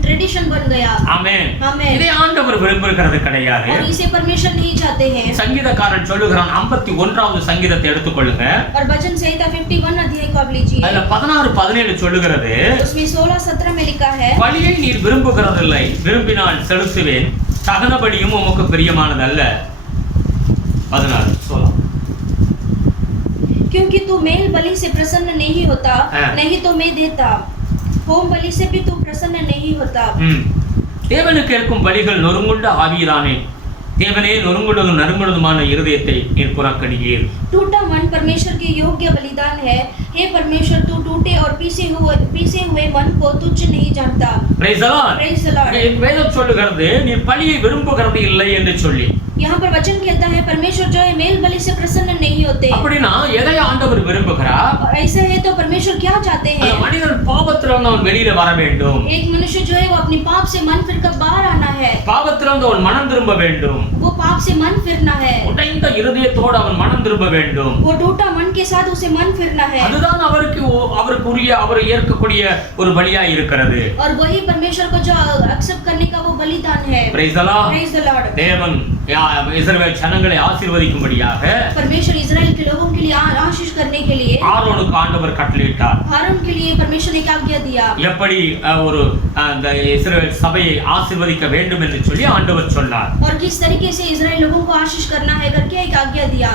ट्रेडिशन बन गया। ஆமென். आमेन। இதை ஆண்டவர் விரும்புகிறது கிடையாது. और इसे परमेश्वर नहीं चाहते हैं। சங்கீதக்காரன் சொல்லுகிறான் 51வது சங்கீதத்தை எடுத்துக்கொள்ளுங்க. और भजन संहिता 51 अध्याय को आप लीजिए। அதுல 16 17 சொல்லுகிறது उसमें 16 17 में लिखा है பலியை நீர் விரும்புகிறதில்லை, விரும்பினால் செலுத்துவேன், தகன பலியும் உமக்கு பிரியமானதல்ல. 16 16 क्योंकि तू मेल बलि से प्रसन्न नहीं होता, नहीं तो मैं देता, होम बलि से भी तू प्रसन्न नहीं होता। தேவனுக்கு இருக்கும் பலிகள் நொறுங்குண்ட ஆவியிலானே, தேவனே நொறுங்குள்ளதும் நறுங்குள்ளதுமான இருதயத்தை நீர் புறக்கணியீர். टूटा मन परमेश्वर के योग्य बलिदान है, हे परमेश्वर तू टूटे और पीसे हुए मन को तुच्छ नहीं जानता। Praise the Lord. Praise the Lord। வேதம் சொல்லுகிறது நீர் பலியை விரும்புகிறது இல்லை என்று சொல்லி. यहाँ पर वचन कहता है परमेश्वर जो है मेल बलि से प्रसन्न नहीं होते। அப்படினா எதை ஆண்டவர் விரும்புகிறார்? और ऐसा है तो परमेश्वर क्या चाहते हैं? மனிதன் பாவத்திலிருந்து அவன் வெளியில வர வேண்டும். एक मनुष्य जो है वो अपनी पाप से मन फिरकर बाहर आना है। பாவத்திலிருந்து அவன் மனம் திரும்ப வேண்டும். वो पाप से मन फिरना है। உடைந்த இருதயத்தோடு அவன் மனம் திரும்ப வேண்டும். वो टूटा मन के साथ उसे मन फिरना है। அதுதான் அவருக்குரிய அவர் ஏற்கக்கூடிய ஒரு பலியாய் இருக்கிறது. और वही परमेश्वर को जो एक्सेप्ट करने का वो बलिदान है। Praise the Lord. Praise the Lord। தேவன் இஸ்ரவேல் ஜனங்களை ஆசீர்வதிக்கும்படியாக परमेश्वर इस्राएल के लोगों के लिए आशीष करने के लिए ஆரோனுக்கு ஆண்டவர் கட்டளையிட்டார். आरोन के लिए परमेश्वर ने क्या आज्ञा दिया? எப்படி ஒரு அந்த இஸ்ரவேல் சபையை ஆசீர்வதிக்க வேண்டும் என்று சொல்லி ஆண்டவர் சொன்னார். और किस तरीके से इस्राएल लोगों को आशीष करना है करके एक आज्ञा दिया।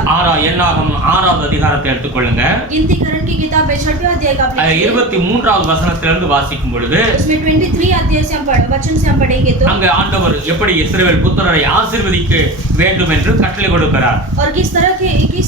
என்னாகும் 6வது அதிகாரத்தை எடுத்துக்கொள்ளுங்க. गिनतीकरण की किताब 6वें अध्याय का 23வது வசனத்திலிருந்து வாசிக்கும் பொழுது इसमें 23 अध्याय से हम वचन से हम पढ़ेंगे तो அங்க ஆண்டவர் எப்படி இஸ்ரவேல் புத்திரரை ஆசீர்வதிக்க வேண்டும் என்று கட்டளை கொடுக்கிறார். और किस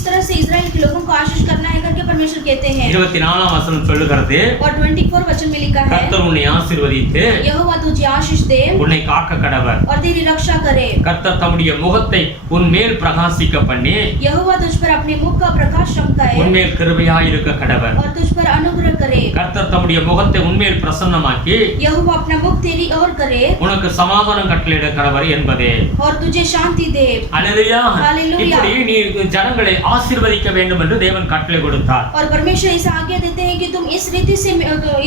तरह से इस्राएल के लोगों को आशीष करना है करके परमेश्वर कहते हैं। 24 வசனம் சொல்லுகிறது और 24 वचन में लिखा है கர்த்தர் உன்னை ஆசீர்வதித்து यहोवा तुझे आशीष दे உன்னை காக்க கடவர். और तेरी रक्षा करे। கர்த்தர் தம்முடைய முகத்தை உன் மேல் பிரகாசிக்க பண்ணி यहोवा तुझ पर अपने मुख का प्रकाश चमकाए உன் மேல் கிருபையாய் இருக்க கடவர். और तुझ पर अनुग्रह करे। கர்த்தர் தம்முடைய முகத்தை உன் மேல் பிரசன்னமாக்கி यहोवा अपना मुख तेरी ओर करे உனக்கு சமாதானம் கட்டளையிட கடவர் என்பதே. और तुझे शांति दे। அல்லேலூயா. हालेलुया। இப்படி நீ ஜனங்களை ஆசீர்வதிக்க வேண்டும் என்று தேவன் கட்டளை கொடுத்தார். और परमेश्वर ऐसा आज्ञा देते हैं कि तुम इस रीति से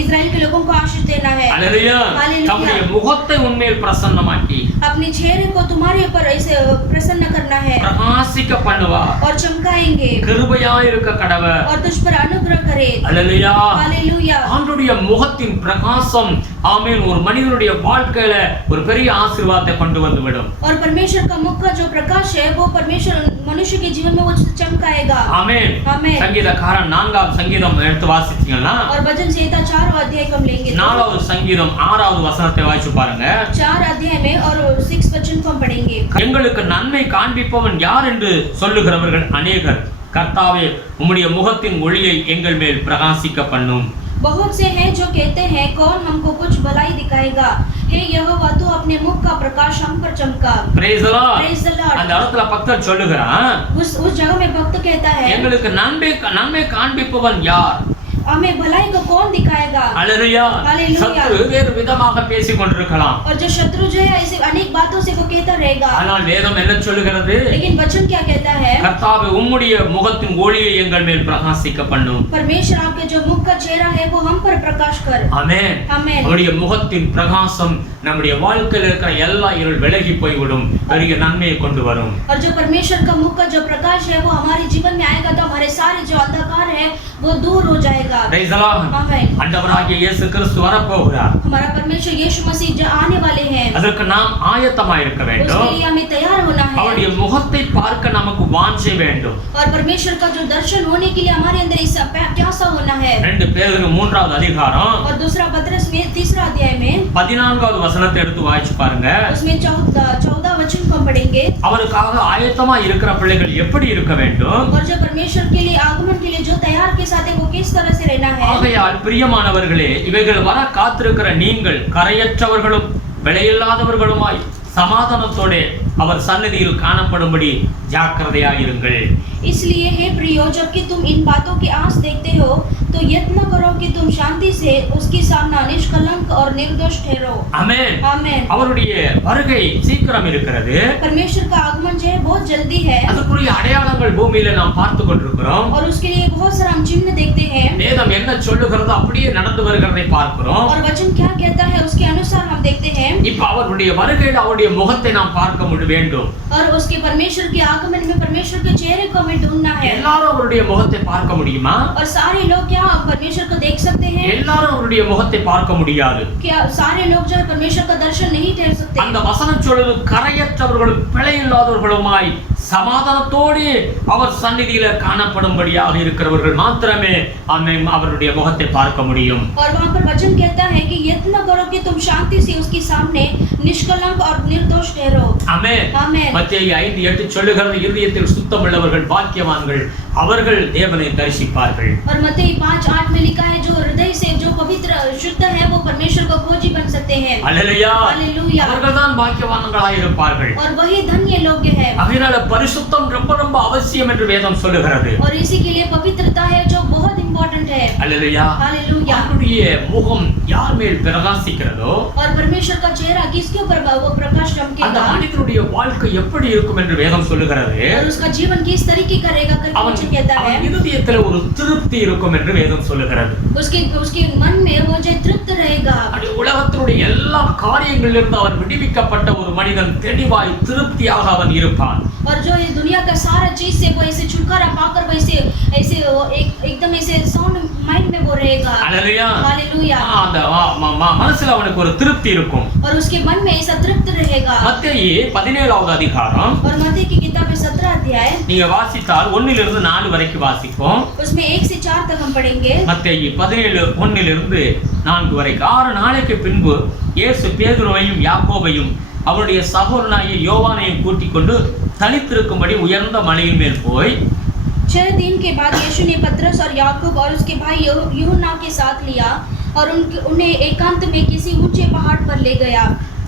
इस्राएल के लोगों को आशीष देना है। அல்லேலூயா. हालेलुया। தம்முடைய முகத்தை உன் மேல் பிரசன்னமாக்கி अपने चेहरे को तुम्हारे ऊपर ऐसे प्रसन्न करना है பிரகாசிக்க பண்ணுவார். और चमकाएंगे கிருபையாய் இருக்க கடவர். और तुझ पर अनुग्रह करे। அல்லேலூயா. हालेलुया। ஆண்டவருடைய முகத்தின் பிரகாசம் ஆமென் ஒரு மனிதனுடைய வாழ்க்கையில ஒரு பெரிய ஆசீர்வாதத்தை கொண்டு வந்து விடும். और परमेश्वर का मुख का जो प्रकाश है वो परमेश्वर मनुष्य के जीवन में वो चमकाएगा। ஆமென். आमेन। சங்கீதக்காரன் 4வது சங்கீதம் எடுத்து வாசிச்சீங்கன்னா और भजन संहिता 4 अध्याय को हम लेंगे तो 4வது சங்கீதம் 6வது வசனத்தை வாசிச்சு பாருங்க. 4 अध्याय में और 6 वचन को हम पढ़ेंगे। எங்களுக்கு நன்மை காண்பிப்பவன் யார் என்று சொல்லுகிறவர்கள் अनेகர். கர்த்தாவே உம்முடைய முகத்தின் ஒளியை எங்கள் மேல் பிரகாசிக்க பண்ணும். बहुत से हैं जो कहते हैं कौन हमको कुछ भलाई दिखाएगा, हे यहोवा तू अपने मुख का प्रकाश हम पर चमका। Praise the Lord. Praise the Lord। அந்த இடத்துல பக்தர் சொல்லுகிறான் उस जगह में भक्त कहता है எங்களுக்கு நன்மை காண்பிப்பவன் யார்? हमें भलाई को कौन दिखाएगा। அல்லேலூயா. हालेलुया। சத்துரு வேறு விதமாக பேசிக் கொண்டிருக்கலாம். और जो शत्रु जो है ऐसे अनेक बातों से वो कहता रहेगा, ஆனால் வேதம் என்ன சொல்லுகிறது? लेकिन वचन क्या कहता है? கர்த்தாவே உம்முடைய முகத்தின் ஒளியை எங்கள் மேல் பிரகாசிக்க பண்ணும். परमेश्वर आपके जो मुख का चेहरा है वो हम पर प्रकाश कर। ஆமென். आमेन। அவருடைய முகத்தின் பிரகாசம் நம்முடைய வாழ்க்கையில் இருக்கிற எல்லா இருள் விலகி போய்விடும். பெரிய நன்மையை கொண்டு வரும். और जो परमेश्वर का मुख का जो प्रकाश है वो हमारे जीवन में आएगा तो हमारे सारे जो अंधकार है वो दूर हो जाएगा। Praise the Lord. आमेन। ஆண்டவராகிய இயேசு கிறிஸ்து வரப்போகிறார். हमारा परमेश्वर यीशु मसीह जो आने वाले हैं அதற்கு நாம் ஆயத்தமாக இருக்க வேண்டும். उसके लिए हमें तैयार होना है। அவருடைய முகத்தை பார்க்க நமக்கு வாஞ்சை வேண்டும். और परमेश्वर का जो दर्शन होने के लिए हमारे अंदर इस प्यासा होना है। 2 பேதுரு 3வது அதிகாரம் और दूसरा पत्रस में 3 अध्याय में 14வது வசனத்தை எடுத்து வாசிச்சு பாருங்க. उसमें 14 वचन को हम पढ़ेंगे। அவருக்காக ஆயத்தமா இருக்கிற பிள்ளைகள் எப்படி இருக்க வேண்டும்? और जो परमेश्वर के लिए आगमन के लिए जो तैयार के साथ है वो किस तरह से रहना है। ஆகையால் பிரியமானவர்களே இவைகள் வர காத்திருக்கிற நீங்கள் கரையற்றவர்களும் விலையில்லாதவர்களுமாய் சமாதானத்தோட அவர் சந்நிதியில் காணப்படும்படி ஜாக்கிரதையாயிருங்கள். इसलिए हे प्रियो, जबकि तुम इन बातों की आस देखते हो तो यत्न करो कि तुम शांति से उसकी सामना निष्कलंक और निर्दोष ठहरो. ஆமென். आमेन. அவருடைய வருகை சீக்கிரம் இருக்கிறது. परमेश्वर का आगमन जो है बहुत जल्दी है அதுக்குரிய அடையாளங்கள் பூமியில நாம் பார்த்து கொண்டிருக்கிறோம். और उसके लिए बहुत सारा हम चिन्ह देखते हैं வேதம் என்ன சொல்லுகிறதோ அப்படியே நடந்து வருகிறதை பார்க்கிறோம். और वचन क्या कहता है उसके अनुसार हम देखते हैं. இப்ப அவருடைய வருகையில் அவருடைய முகத்தை நாம் பார்க்க வேண்டும். और उसके परमेश्वर के आगमन में परमेश्वर के चेहरे को हमें ढूंढना है. எல்லாரும் அவருடைய முகத்தை பார்க்க முடியுமா? और सारे लोग क्या परमेश्वर को देख सकते हैं? எல்லாரும் அவருடைய முகத்தை பார்க்க முடியாது. क्या सारे लोग जो है परमेश्वर का दर्शन नहीं कर सकते? அந்த வசனம் சொல்லுது, கரையற்றவர்களும் பிழை இல்லாதவர்களுமாய் சமாதானத்தோடு அவர் சந்நிதியில காணப்படும்படியாக இருக்கிறவர்கள் மாத்திரமே அவருடைய முகத்தை பார்க்க முடியும். और वहां पर वचन कहता है कि यत्न करो कि तुम शांति से उसके सामने निष्कलंक और निर्दोष ठहरो. ஆமென். आमेन. மத்தேயு 5:8 சொல்லுகிறது, இருதயத்தில் சுத்தமுள்ளவர்கள் பாக்கியவான்கள், அவர்கள் தேவனை தரிசிப்பார்கள். और मत्ती 5:8 में लिखा है, जो हृदय से जो पवित्र शुद्ध है वो परमेश्वर को खोजी बन सकते हैं. அல்லேலூயா. हालेलुया. அவர்கள்தான் பாக்கியவான்களாய் இருப்பார்கள். और वही धन्य लोग है. அதனால பரிசுத்தம் ரொம்ப ரொம்ப அவசியம் என்று வேதம் சொல்லுகிறது. और इसी के लिए पवित्रता है जो बहुत इंपॉर्टेंट है. அல்லேலூயா. हालेलुया. அவருடைய முகம் யார் மேல் பிரகாசிக்கிறதோ और परमेश्वर का चेहरा किसके ऊपर वो प्रकाश அந்த चमकेगा மனிதனுடைய வாழ்க்கை எப்படி இருக்கும் என்று வேதம் சொல்லுகிறது. और उसका जीवन किस तरीके करेगा करके वचन कहता है. அவன் இருதயத்தில் ஒரு திருப்தி இருக்கும் என்று வேதம் சொல்லுகிறது. उसके मन में वो जो तृप्त रहेगा. அப்படி உலகத்தினுடைய எல்லா காரியங்களிலிருந்து அவன் விடுவிக்கப்பட்ட ஒரு மனிதன் தெளிவாய் திருப்தியாக அவன் இருப்பான். और जो ये दुनिया का सारा चीज से वो ऐसे छुटकारा पाकर वैसे ऐसे एकदम ऐसे साउंड माइंड में वो रहेगा. அல்லேலூயா. हालेलुया. அந்த மனசுல அவனுக்கு ஒரு திருப்தி இருக்கும். और उसके मन में ऐसा तृप्त रहेगा. மத்தேயு 17வது அதிகாரம் और मत्ती की किताब में 17 अध्याय நீங்க வாசித்தால் 1 லிருந்து 4 வரைக்கும் வாசிப்போம். उसमें 1 से 4 तक हम पढ़ेंगे. மத்தேயு 17:1 லிருந்து 4 வரைக்கும். 6 நாளைக்கு பின்பு இயேசு பேதுருவையும் யாக்கோபையும் அவருடைய சகோதரனாகிய யோவானையும் கூட்டிக் கொண்டு தனித்திருக்கும்படி உயர்ந்த மலையின் மேல் போய் 6 दिन के बाद यीशु ने पतरस और याकूब और उसके भाई यूहन्ना के साथ लिया और उन्हें एकांत में किसी ऊंचे पहाड़ पर ले गया.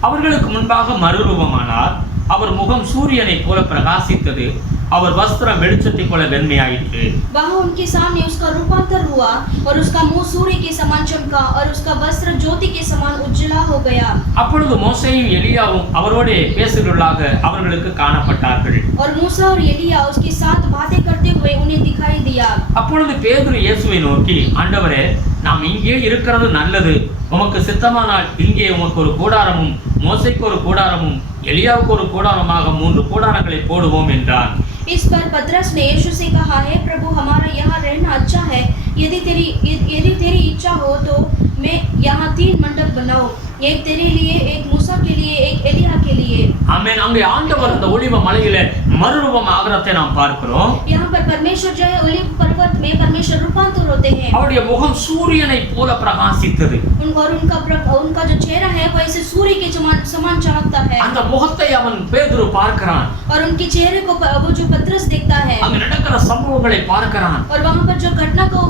அவர்களுக்கு முன்பாக மறுரூபமானார். அவர் முகம் சூரியனைப் போல பிரகாசித்தது. அவர் வஸ்திரம் வெளிச்சத்தைப் போல வெண்மையாயிற்று. वहाँ उनके सामने उसका रूपांतर हुआ और उसका मुंह सूर्य के समान चमका और उसका वस्त्र ज्योति के समान उज्जला हो गया. அப்பொழுது மோசேயும் எலியாவும் அவரோடு பேசுகிறவர்களாக அவர்களுக்கு காணப்பட்டார்கள். और मूसा और एलिया उसके साथ बातें करते हुए उन्हें दिखाई दिया. அப்பொழுது பேதுரு இயேசுவை நோக்கி, ஆண்டவரே, நாம் இங்கே இருக்கிறது நல்லது. உமக்கு சித்தமானால் இங்கே உமக்கு ஒரு கூடாரமும் மோசேக்கு ஒரு கூடாரமும் எலியாவுக்கு ஒரு கூடாரமாக 3 கூடாரங்களை போடுவோம் என்றான். इस पर पतरस ने यीशु से कहा, हे प्रभु, हमारा यहाँ रहना अच्छा है. यदि तेरी इच्छा हो तो मैं यहाँ 3 मंडप बनाऊं, एक तेरे लिए, एक मूसा के लिए, एक एलिया के लिए. ஆமென். அங்கே ஆண்டவர் அந்த ஒலிவ மலையிலே மறுரூபம் ஆகிறதை நாம் பார்க்கிறோம். यहाँ पर परमेश्वर जो है ओलिव पर्वत में परमेश्वर रूपांतर होते हैं. அவருடைய முகம் சூரியனைப் போல பிரகாசித்தது. और उनका जो चेहरा है वो ऐसे सूर्य के समान चमकता है. அந்த முகத்தை அவன் பேதுரு பார்க்கிறான். और उनके चेहरे को वो जो पतरस देखता है. அங்க நடக்கிற சம்பவங்களை பார்க்கிறான். और वहाँ पर जो घटना को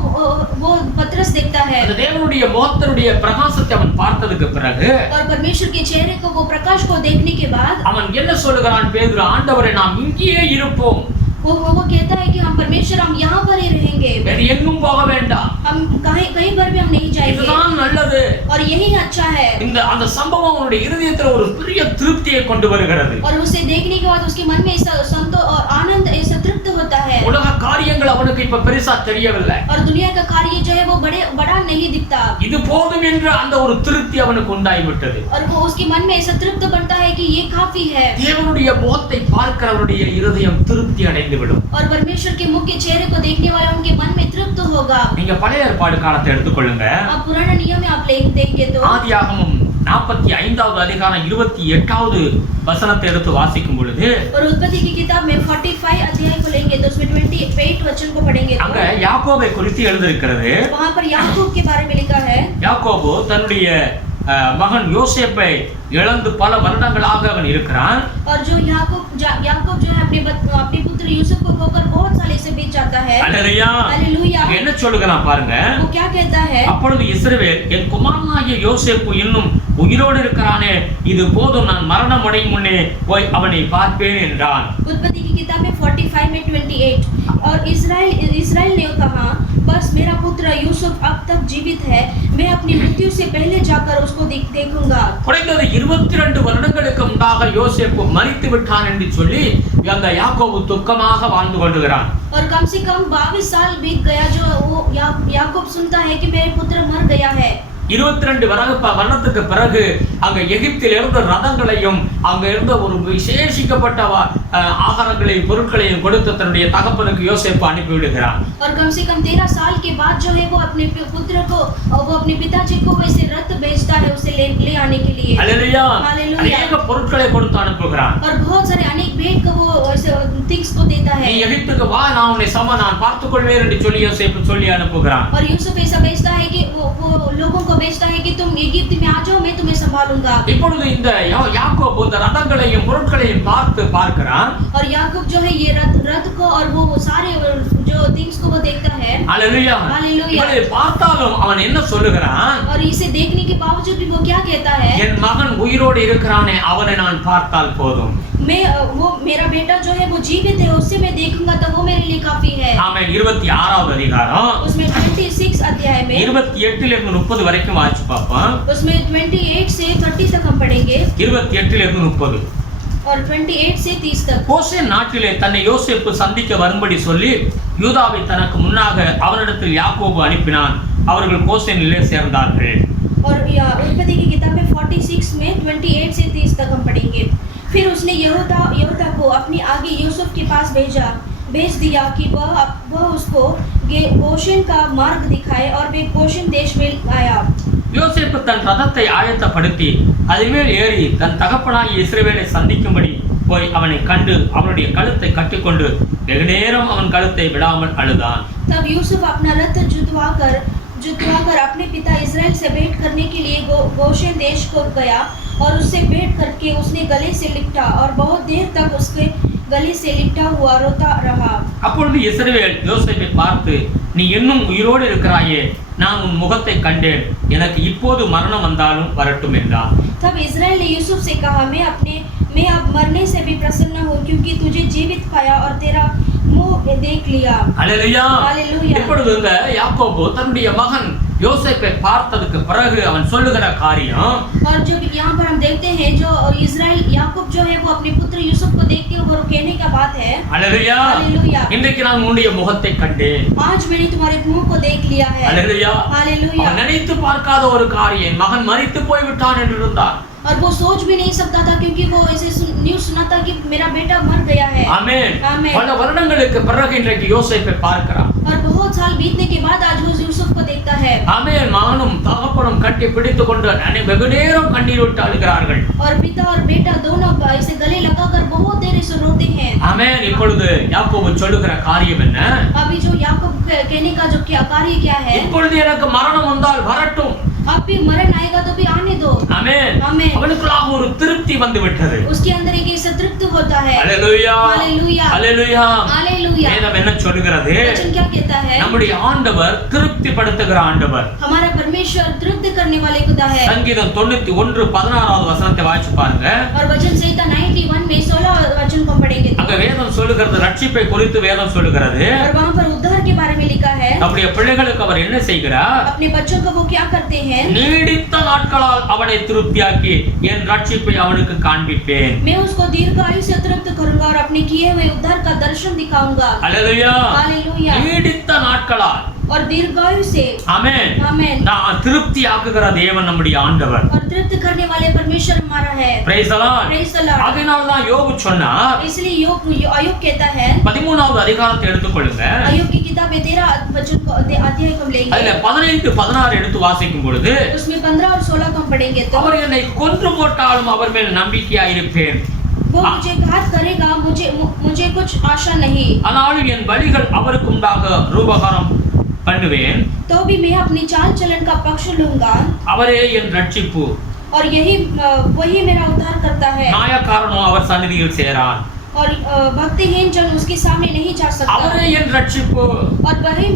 वो पतरस देखता है. அந்த தேவனுடைய முகத்தினுடைய பிரகாசத்தை அவன் பார்த்ததுக்கு பிறகு और परमेश्वर के चेहरे को वो प्रकाश को देखने के बाद அவன் என்ன சொல்லுகிறான்? பேதுரு, ஆண்டவரே, நாம் இங்கேயே இருப்போம். वो कहता है कि हम परमेश्वर हम यहाँ पर ही रहेंगे. வேற எங்கும் போக வேண்டாம். हम कहीं पर भी हम नहीं जाएंगे. இதுதான் நல்லது. और यही अच्छा है. அந்த சம்பவம் அவனுடைய இருதயத்துல ஒரு பெரிய திருப்தியை கொண்டு வருகிறது. और उसे देखने के बाद उसके मन में ऐसा संतोष और आनंद ऐसा तृप्त होता है. உலக காரியங்கள் அவனுக்கு இப்ப பெருசா தெரியவில்லை. और दुनिया का कार्य जो है वो बड़ा नहीं दिखता. இது போதும் என்ற அந்த ஒரு திருப்தி அவனுக்கு உண்டாகிவிட்டது. और वो उसके मन में ऐसा तृप्त बनता है कि ये काफी है. தேவனுடைய முகத்தை பார்க்கிறவருடைய இருதயம் திருப்தி அடைந்துவிடும். और परमेश्वर के मुख के चेहरे को देखने वाले उनके मन में तृप्त होगा. நீங்க பழைய ஏற்பாடு காலத்தை எடுத்துக்கொள்ளுங்க. आप पुराना नियम में आप देखेंगे तो ஆதியாகமம் 45வது அதிகாரம் 28வது வசனத்தை எடுத்து வாசிக்கும் பொழுது और उत्पत्ति की किताब में 45 अध्याय को लेंगे तो उसमें 28 वचन को पढ़ेंगे. அங்க யாக்கோபை குறித்து எழுதியிருக்கிறது. वहां पर याकूब के बारे में लिखा है. யாக்கோபு தன்னுடைய மகன் யோசேப்பை இழந்து பல வருடங்களாக அவன் இருக்கிறான். और जो याकूब याकूब जो है अपने पुत्र यूसुफ को खोकर बहुत साल से बीत जाता है। அல்லேலூயா. हालेलुया। அங்க என்ன சொல்லுகிறான் பாருங்க. वो क्या कहता है? அப்பொழுது இஸ்ரவேல் என் குமாரனாகிய யோசேப்பு இன்னும் உயிரோடு இருக்கிறானே, இது போதும், நான் மரணம் அடையும் முன்னே போய் அவனை பார்ப்பேன் என்றான். उत्पत्ति की किताब में 45 में 28 और इस्राएल ने कहा, बस मेरा पुत्र यूसुफ अब तक जीवित है, मैं अपनी मृत्यु से पहले जाकर उसको देखूंगा। குறைந்தது 22 வருடங்களுக்கு முன்பாக யோசேப்பு மரித்து விட்டான் என்று சொல்லி அந்த யாக்கோபு துக்கமாக வாழ்ந்து கொண்டிருக்கிறான். और कम से कम 22 साल बीत गया जो वो याकूब सुनता है कि मेरे पुत्र मर गया है। 22 வருடத்துக்கு பிறகு அங்க எகிப்தில் இருந்த ரதங்களையும் அங்க இருந்த ஒரு விசேஷிக்கப்பட்ட ஆகாரங்களையும் பொருட்களையும் கொடுத்து தன்னுடைய தகப்பனுக்கு யோசேப்பு அனுப்பி விடுகிறான். और कम से कम 13 साल के बाद जो है वो अपने पुत्र को वो अपने पिताजी को वैसे रथ भेजता है उसे ले आने के लिए। हालेलुया। हालेलुया। अनेक பொருட்களை கொடுத்து அனுப்புகிறான். और बहुत सारे अनेक भेंट को वो ऐसे थिंग्स को देता है। நீ எகிப்துக்கு வா, நான் உன்னை நான் பார்த்துக் கொள்வேன் என்று சொல்லி யோசேப்பு சொல்லி அனுப்புகிறான். और यूसुफ ऐसा भेजता है कि वो लोगों को भेजता है कि तुम इजिप्ट में आ जाओ, मैं तुम्हें संभालूंगा। இப்பொழுது இந்த யாக்கோபு இந்த ரதங்களையும் பொருட்களையும் பார்க்கிறான். और याकूब जो है ये रथ को और वो सारे जो थिंग्स को वो देखता है। हालेलुया। हालेलुया। இதை பார்த்தாலும் அவன் என்ன சொல்லுகிறான்? और इसे देखने के बावजूद भी वो क्या कहता है? என் மகன் உயிரோடு இருக்கிறானே, அவனை நான் பார்த்தால் போதும். वो मेरा बेटा जो है वो जीवित है, उससे मैं देखूंगा तो वो मेरे लिए काफी है। ஆமென். 26வது அதிகாரம் उसमें 26 अध्याय में 28 இருந்து 30 வரைக்கும் வாசிச்சு பாப்போம். उसमें 28 से 30 तक हम पढ़ेंगे 28 இருந்து 30. और 28 से 30 तक। கோசேன் நாட்டிலே தன்னை யோசேப்பு சந்திக்க வரும்படி சொல்லி யூதாவை தனக்கு முன்னாக அவனிடத்தில் யாக்கோபு அனுப்பினான். அவர்கள் கோசேனிலே சேர்ந்தார்கள். और उत्पत्ति की किताब में 46 में 28 से 30 तक हम पढ़ेंगे। फिर उसने यहूदा को अपने आगे यूसुफ के पास भेज दिया कि वह उसको गोशेन का मार्ग दिखाए और वे गोशेन देश में आया। யோசேப்பு தன் ரதத்தை ஆயத்தப்படுத்தி அதில் மேல் ஏறி தன் தகப்பனாகிய இஸ்ரவேலை சந்திக்கும்படி போய் அவனை கண்டு அவனுடைய கழுத்தை கட்டிக்கொண்டு வெகு நேரம் அவன் கழுத்தை விடாமல் அழுதான். तब यूसुफ अपना रथ जुतवाकर अपने पिता इस्राएल से भेंट करने के लिए गोशेन देश को गया और उससे भेंट करके उसने गले से लिपटा और बहुत देर तक उसके गले से लिपटा हुआ रोता रहा। அப்பொழுது இஸ்ரவேல் யோசேப்பை பார்த்து, நீ இன்னும் உயிரோடு இருக்கிறாயே, நான் உன் முகத்தை கண்டேன், எனக்கு இப்போது மரணம் வந்தாலும் வரட்டும் என்றான். तब इस्राएल ने यूसुफ से कहा, मैं अब मरने से भी प्रसन्न हूँ क्योंकि तुझे जीवित पाया और तेरा मुंह देख लिया। हालेलुया। हालेलुया। இப்பொழுது இந்த யாக்கோபு தன்னுடைய மகன் யோசேப்பை பார்த்ததுக்கு பிறகு அவன் சொல்லுகிற காரியம், और जब यहाँ पर हम देखते हैं जो इस्राएल याकूब जो है वो अपने पुत्र यूसुफ को देख के वो कहने का बात है, हालेलुया, हालेलुया, இன்றைக்கு நான் உன்னுடைய முகத்தை கண்டேன், आज मैंने तुम्हारे मुंह को देख लिया है। Hallelujah, hallelujah. அவன் நினைத்து பார்க்காத ஒரு காரியம், மகன் மரித்து போய் விட்டான் என்று இருந்தான். और वो सोच भी नहीं सकता था क्योंकि वो ऐसे न्यूज़ सुना था कि मेरा बेटा मर गया है। आमेन। आमेन। பல வருடங்களுக்கு பிறகு இன்றைக்கு யோசேப்பை பார்க்கிறான். और बहुत साल बीतने के बाद आज वो यूसुफ को देखता है। ஆமென். மகனும் தகப்பனும் கட்டி பிடித்துக் கொண்டு வெகு நேரம் கண்ணீர் விட்டு அழுகிறார்கள். और पिता और बेटा दोनों ऐसे गले लगाकर बहुत देर से रोते हैं। ஆமென். இப்பொழுது யாக்கோபு சொல்லுகிற காரியம் என்ன? अभी जो याकूब कहने का जो कार्य क्या है? இப்பொழுது எனக்கு மரணம் வந்தால் வரட்டும், अब भी मरण आएगा तो भी आने दो। ஆமென். आमेन। அவனுக்குள்ளாக ஒரு திருப்தி வந்து விட்டது. उसके अंदर एक संतृप्त होता है। ஹalleluya, हालेलुया, ஹalleluya, हालेलुया। வேதம் என்ன சொல்லுகிறது? वचन क्या कहता है? நம்முடைய ஆண்டவர் திருப்திப்படுத்துகிற ஆண்டவர். हमारा परमेश्वर तृप्त करने वाले खुदा है। சங்கீதம் 91:16வது வசனத்தை வாசிச்சு பாருங்க. और वचन संहिता 91 में 16 वचन को पढ़ेंगे அங்க வேதம் சொல்லுகிறது, ரட்சிப்பை குறித்து வேதம் சொல்லுகிறது. और वहां पर उद्धार के बारे में लिखा है। நம்முடைய பிள்ளைகளுக்கு அவர் என்ன செய்கிறார்? अपने बच्चों को वो क्या करते हैं? நீடித்த நாட்களால் அவனை திருப்தியாக்கி என் ரட்சிப்பை அவனுக்கு காண்பிப்பேன். मैं उसको दीर्घायु से तृप्त करूंगा और अपने किए हुए उद्धार का दर्शन दिखाऊंगा। ஹalleluya, हालेलुया। நீடித்த நாட்களால் और दीर्घायु से। ஆமென். आमेन। நான் திருப்தியாக்குகிற தேவன் நம்முடைய ஆண்டவர். और तृप्त करने वाले परमेश्वर हमारा है। Praise the Lord. Praise the Lord. அதனால தான் யோபு சொன்னார், इसलिए अय्यूब कहता है, 13வது அதிகாரத்தை எடுத்துக்கொள்ளுங்க. अय्यूब की किताब में 13 वचन को अध्याय को लेंगे। அதுல 15 16 எடுத்து வாசிக்கும் பொழுது, उसमें 15 और 16 को हम पढ़ेंगे तो அவர் என்னை கொன்று போட்டாலும் அவர் மேல் நம்பிக்கையாய் இருப்பேன், वो मुझे घात करेगा, मुझे कुछ आशा नहीं, ஆனாலும் என் வழிகள் அவருக்கு உண்டாக ரூபகாரம் பண்ணுவேன், तो भी मैं अपनी चाल चलन का पक्ष लूंगा, அவரே என் ரட்சிப்பு, और वही मेरा उद्धार करता है, நியாயக்காரனோ அவர் சந்நிதியில் சேரான். और भक्तिहीन जन उसके सामने नहीं जा सकता அவரே என் ரட்சிப்பு, और वही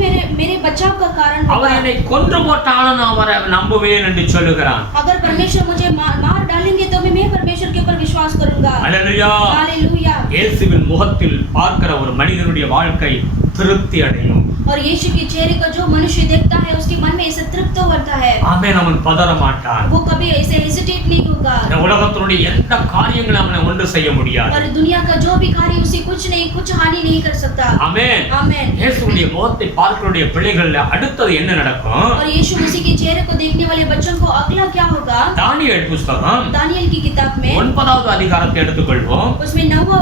मेरे बचाव का कारण அவர் होगा। என்னை கொன்று போட்டாலும் நான் அவரை நம்புவேன் என்று சொல்லுகிறான். अगर परमेश्वर मुझे मार डालेंगे तो भी मैं परमेश्वर के ऊपर विश्वास करूंगा। அல்லேலூயா. हालेलुया। இயேசுவின் முகத்தில் பார்க்கிற ஒரு மனிதனுடைய வாழ்க்கை திருப்தி அடையும். और यीशु के चेहरे को जो मनुष्य देखता है उसके मन में ऐसे तृप्त होता है, ஆமென். அவன் பதற மாட்டான். वो कभी ऐसे हेजिटेट नहीं होगा இந்த உலகத்தினுடைய எந்த காரியங்களும் அவனை ஒன்று செய்ய முடியாது. और दुनिया का जो भी कार्य उसे कुछ हानि नहीं कर सकता। ஆமென். आमेन। இயேசுவுடைய முகத்தை பார்க்கிறவருடைய பிள்ளைகள்ல அடுத்தது என்ன நடக்கும்? और यीशु मसीह के चेहरे को देखने वाले बच्चों को अगला क्या होगा? தானியேல் புத்தகம் दानियेल की किताब में 9வது அதிகாரத்தை எடுத்துக்கொள்வோம். उसमें 9वां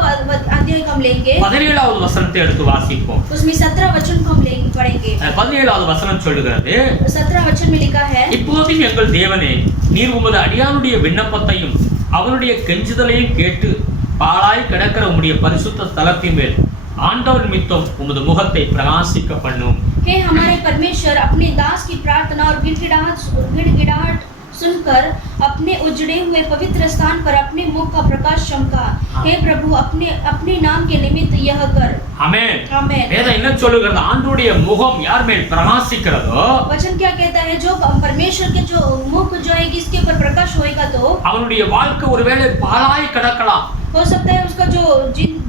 अध्याय को हम लेंगे, 17வது வசனத்தை எடுத்து வாசிப்போம். उसमें 17 वचन को हम पढ़ेंगे। 17வது வசனம் சொல்லுகிறது, 17 वचन में लिखा है, இப்போதும் எங்கள் தேவனே, நீர் உமது அடியானுடைய விண்ணப்பத்தையும் அவனுடைய கெஞ்சுதலையும் கேட்டு பாழாய் கிடக்கிற உம்முடைய பரிசுத்த ஸ்தலத்தின் மேல் ஆண்டவர் நிமித்தம் உமது முகத்தை பிரகாசிக்க பண்ணும். हे हमारे परमेश्वर, अपने दास की प्रार्थना और गिड़गिड़ाहट सुनकर अपने उजड़े हुए पवित्र स्थान पर अपने मुख का प्रकाश चमका। हे प्रभु, अपने नाम के निमित्त यह कर। ஆமென். आमेन। வேதம் என்ன சொல்லுகிறது? ஆண்டவருடைய முகம் யார் மேல் பிரகாசிக்கிறதோ वचन क्या कहता है? जो परमेश्वर के जो मुख जो है किसके ऊपर प्रकाश होएगा तो அவனுடைய வாழ்க்கை ஒருவேளை பாழாய் கிடக்கலாம், हो सकता है उसका जो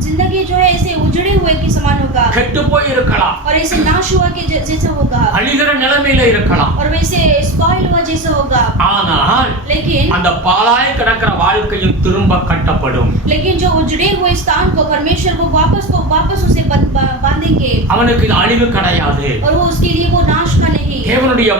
जिंदगी जो है ऐसे उजड़े हुए के समान होगा கெட்டு போய் இருக்கலாம், और ऐसे नाश हुआ के जैसा होगा அழிகிற நிலைமையில இருக்கலாம். और वैसे स्पॉइल हुआ जैसा होगा। ஆனால் लेकिन அந்த பாழாய் கிடக்கிற வாழ்க்கையும் திரும்ப கட்டப்படும். जो उजड़े हुए स्थान को परमेश्वर को वापस उसे बांधेंगे அவனுக்கு இது அழிவு கிடையாது. और वो उसके लिए वो नाश का नहीं। தேவனுடைய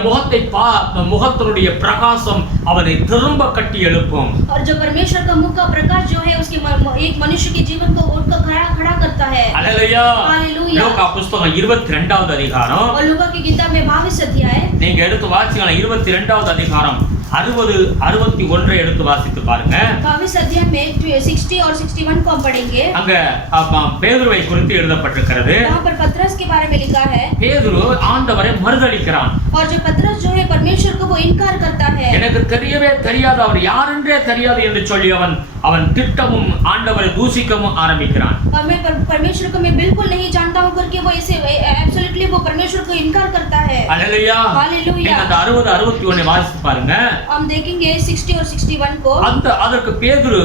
முகத்தினுடைய பிரகாசம் அவனை திரும்ப கட்டி எழுப்பும். और जो परमेश्वर का मुख का प्रकाश जो है उसके एक मनुष्य के जीवन को उठकर खड़ा करता है। அல்லேலூயா. हालेलुया। லூக்கா புத்தகம் 22வது அதிகாரம் और लूका की किताब में 22 अध्याय நீங்க எடுத்து வாசிக்கலாம். 22வது அதிகாரம் 60-61 எடுத்து வாசித்து பாருங்க. 22 अध्याय में 60 और 61 को हम पढ़ेंगे। அங்க பேதுருவை குறித்து எழுதப்பட்டிருக்கிறது. वहाँ पर पतरस के बारे में लिखा है, பேதுரு ஆண்டவரை மறுதலிக்கிறான். और जो पतरस जो है परमेश्वर को वो इनकार करता है। எனக்கு தெரியவே தெரியாது, அவர் யார் என்றே தெரியாது என்று சொல்லி அவன் திட்டமும் ஆண்டவரை தூசிக்கவும் ஆரம்பிக்கிறான். और मैं परमेश्वर को मैं बिल्कुल नहीं जानता हूँ करके वो ऐसे एब्सोल्युटली वो परमेश्वर को इनकार करता है। அல்லேலூயா. हालेलुया। அந்த 60-61 வாசித்து பாருங்க. हम देखेंगे 60 और 61 को। அதற்கு பேதுரு,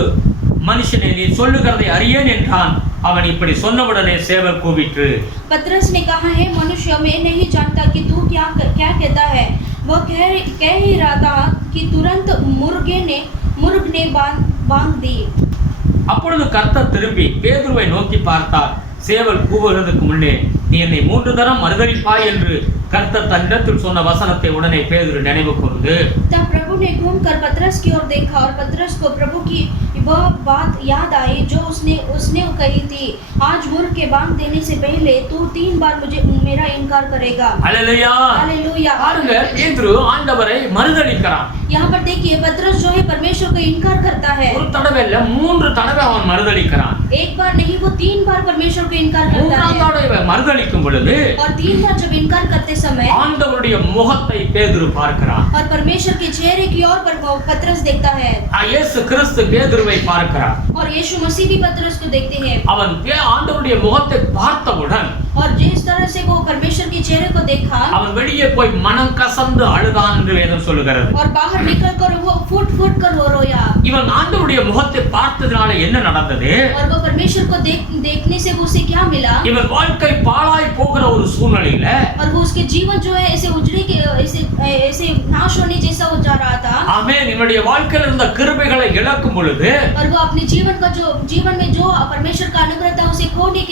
மனுஷனே நீ சொல்லுகிறதை அறியேன் என்றான். அவன் இப்படி சொன்னவுடனே சேவல் கூவிற்று. पतरस ने कहा, है मनुष्य, मैं नहीं जानता कि तू क्या कहता है। वो कह ही रहा था कि तुरंत मुर्ग ने बांध दी। அப்பொழுது கர்த்தர் திரும்பி பேதுருவை நோக்கி பார்த்தார். சேவல் கூவுகிறதுக்கு முன்னே நீ என்னை 3 தரம் மறுதலிப்பாய் என்று கர்த்தர் தன்னிடத்தில் சொன்ன வசனத்தை உடனே பேதுரு நினைவு கூர்ந்து, तब प्रभु ने घूमकर पतरस की ओर देखा और पतरस को प्रभु की वह बात याद आई जो उसने कही थी, आज मुर्ग के बांध देने से पहले तू 3 बार मेरा इनकार करेगा। அல்லேலூயா. हालेलुया। பாருங்க, பேதுரு ஆண்டவரை மறுதலிக்கிறான். यहाँ पर देखिए पतरस जो है परमेश्वर को इनकार करता है। ஒரு தடவை இல்ல, 3 தடவை அவன் மறுதலிக்கிறான். एक बार नहीं, वो 3 बार परमेश्वर को इनकार करता 3ஆம் है। தடவை மறுதலிக்கும் பொழுது और 3 बार जब इनकार करते समय ஆண்டவருடைய முகத்தை பேதுரு பார்க்கிறான். और परमेश्वर के चेहरे की ओर पतरस देखता है। இயேசு கிறிஸ்து பேதுருவை பார்க்கிறார். और यीशु मसीह भी पतरस को देखते हैं। அவன் ஆண்டவருடைய முகத்தை பார்த்தவுடன் और जिस तरह से वो परमेश्वर के चेहरे को देखा அவன் வெளியே போய் மனம் கசந்து அழுதான் என்று வேதம் சொல்லுகிறது. और बाहर निकलकर वो फूट कर वो रोया। இவன் ஆண்டவருடைய முகத்தை பார்த்ததனால என்ன நடந்தது? और वो परमेश्वर को देखने से उसे क्या मिला? இவன் வாழ்க்கை பாழாய் போகிற ஒரு சூழ்நிலையில और वो उसके जीवन जो है ऐसे उजड़े के ऐसे नाश होने जैसा हो जा रहा था। ஆமென். இவனுடைய வாழ்க்கையில் இருந்த கிருபைகளை இழக்கும் பொழுது और वो अपने जीवन में जो परमेश्वर का अनुग्रह था उसे खोने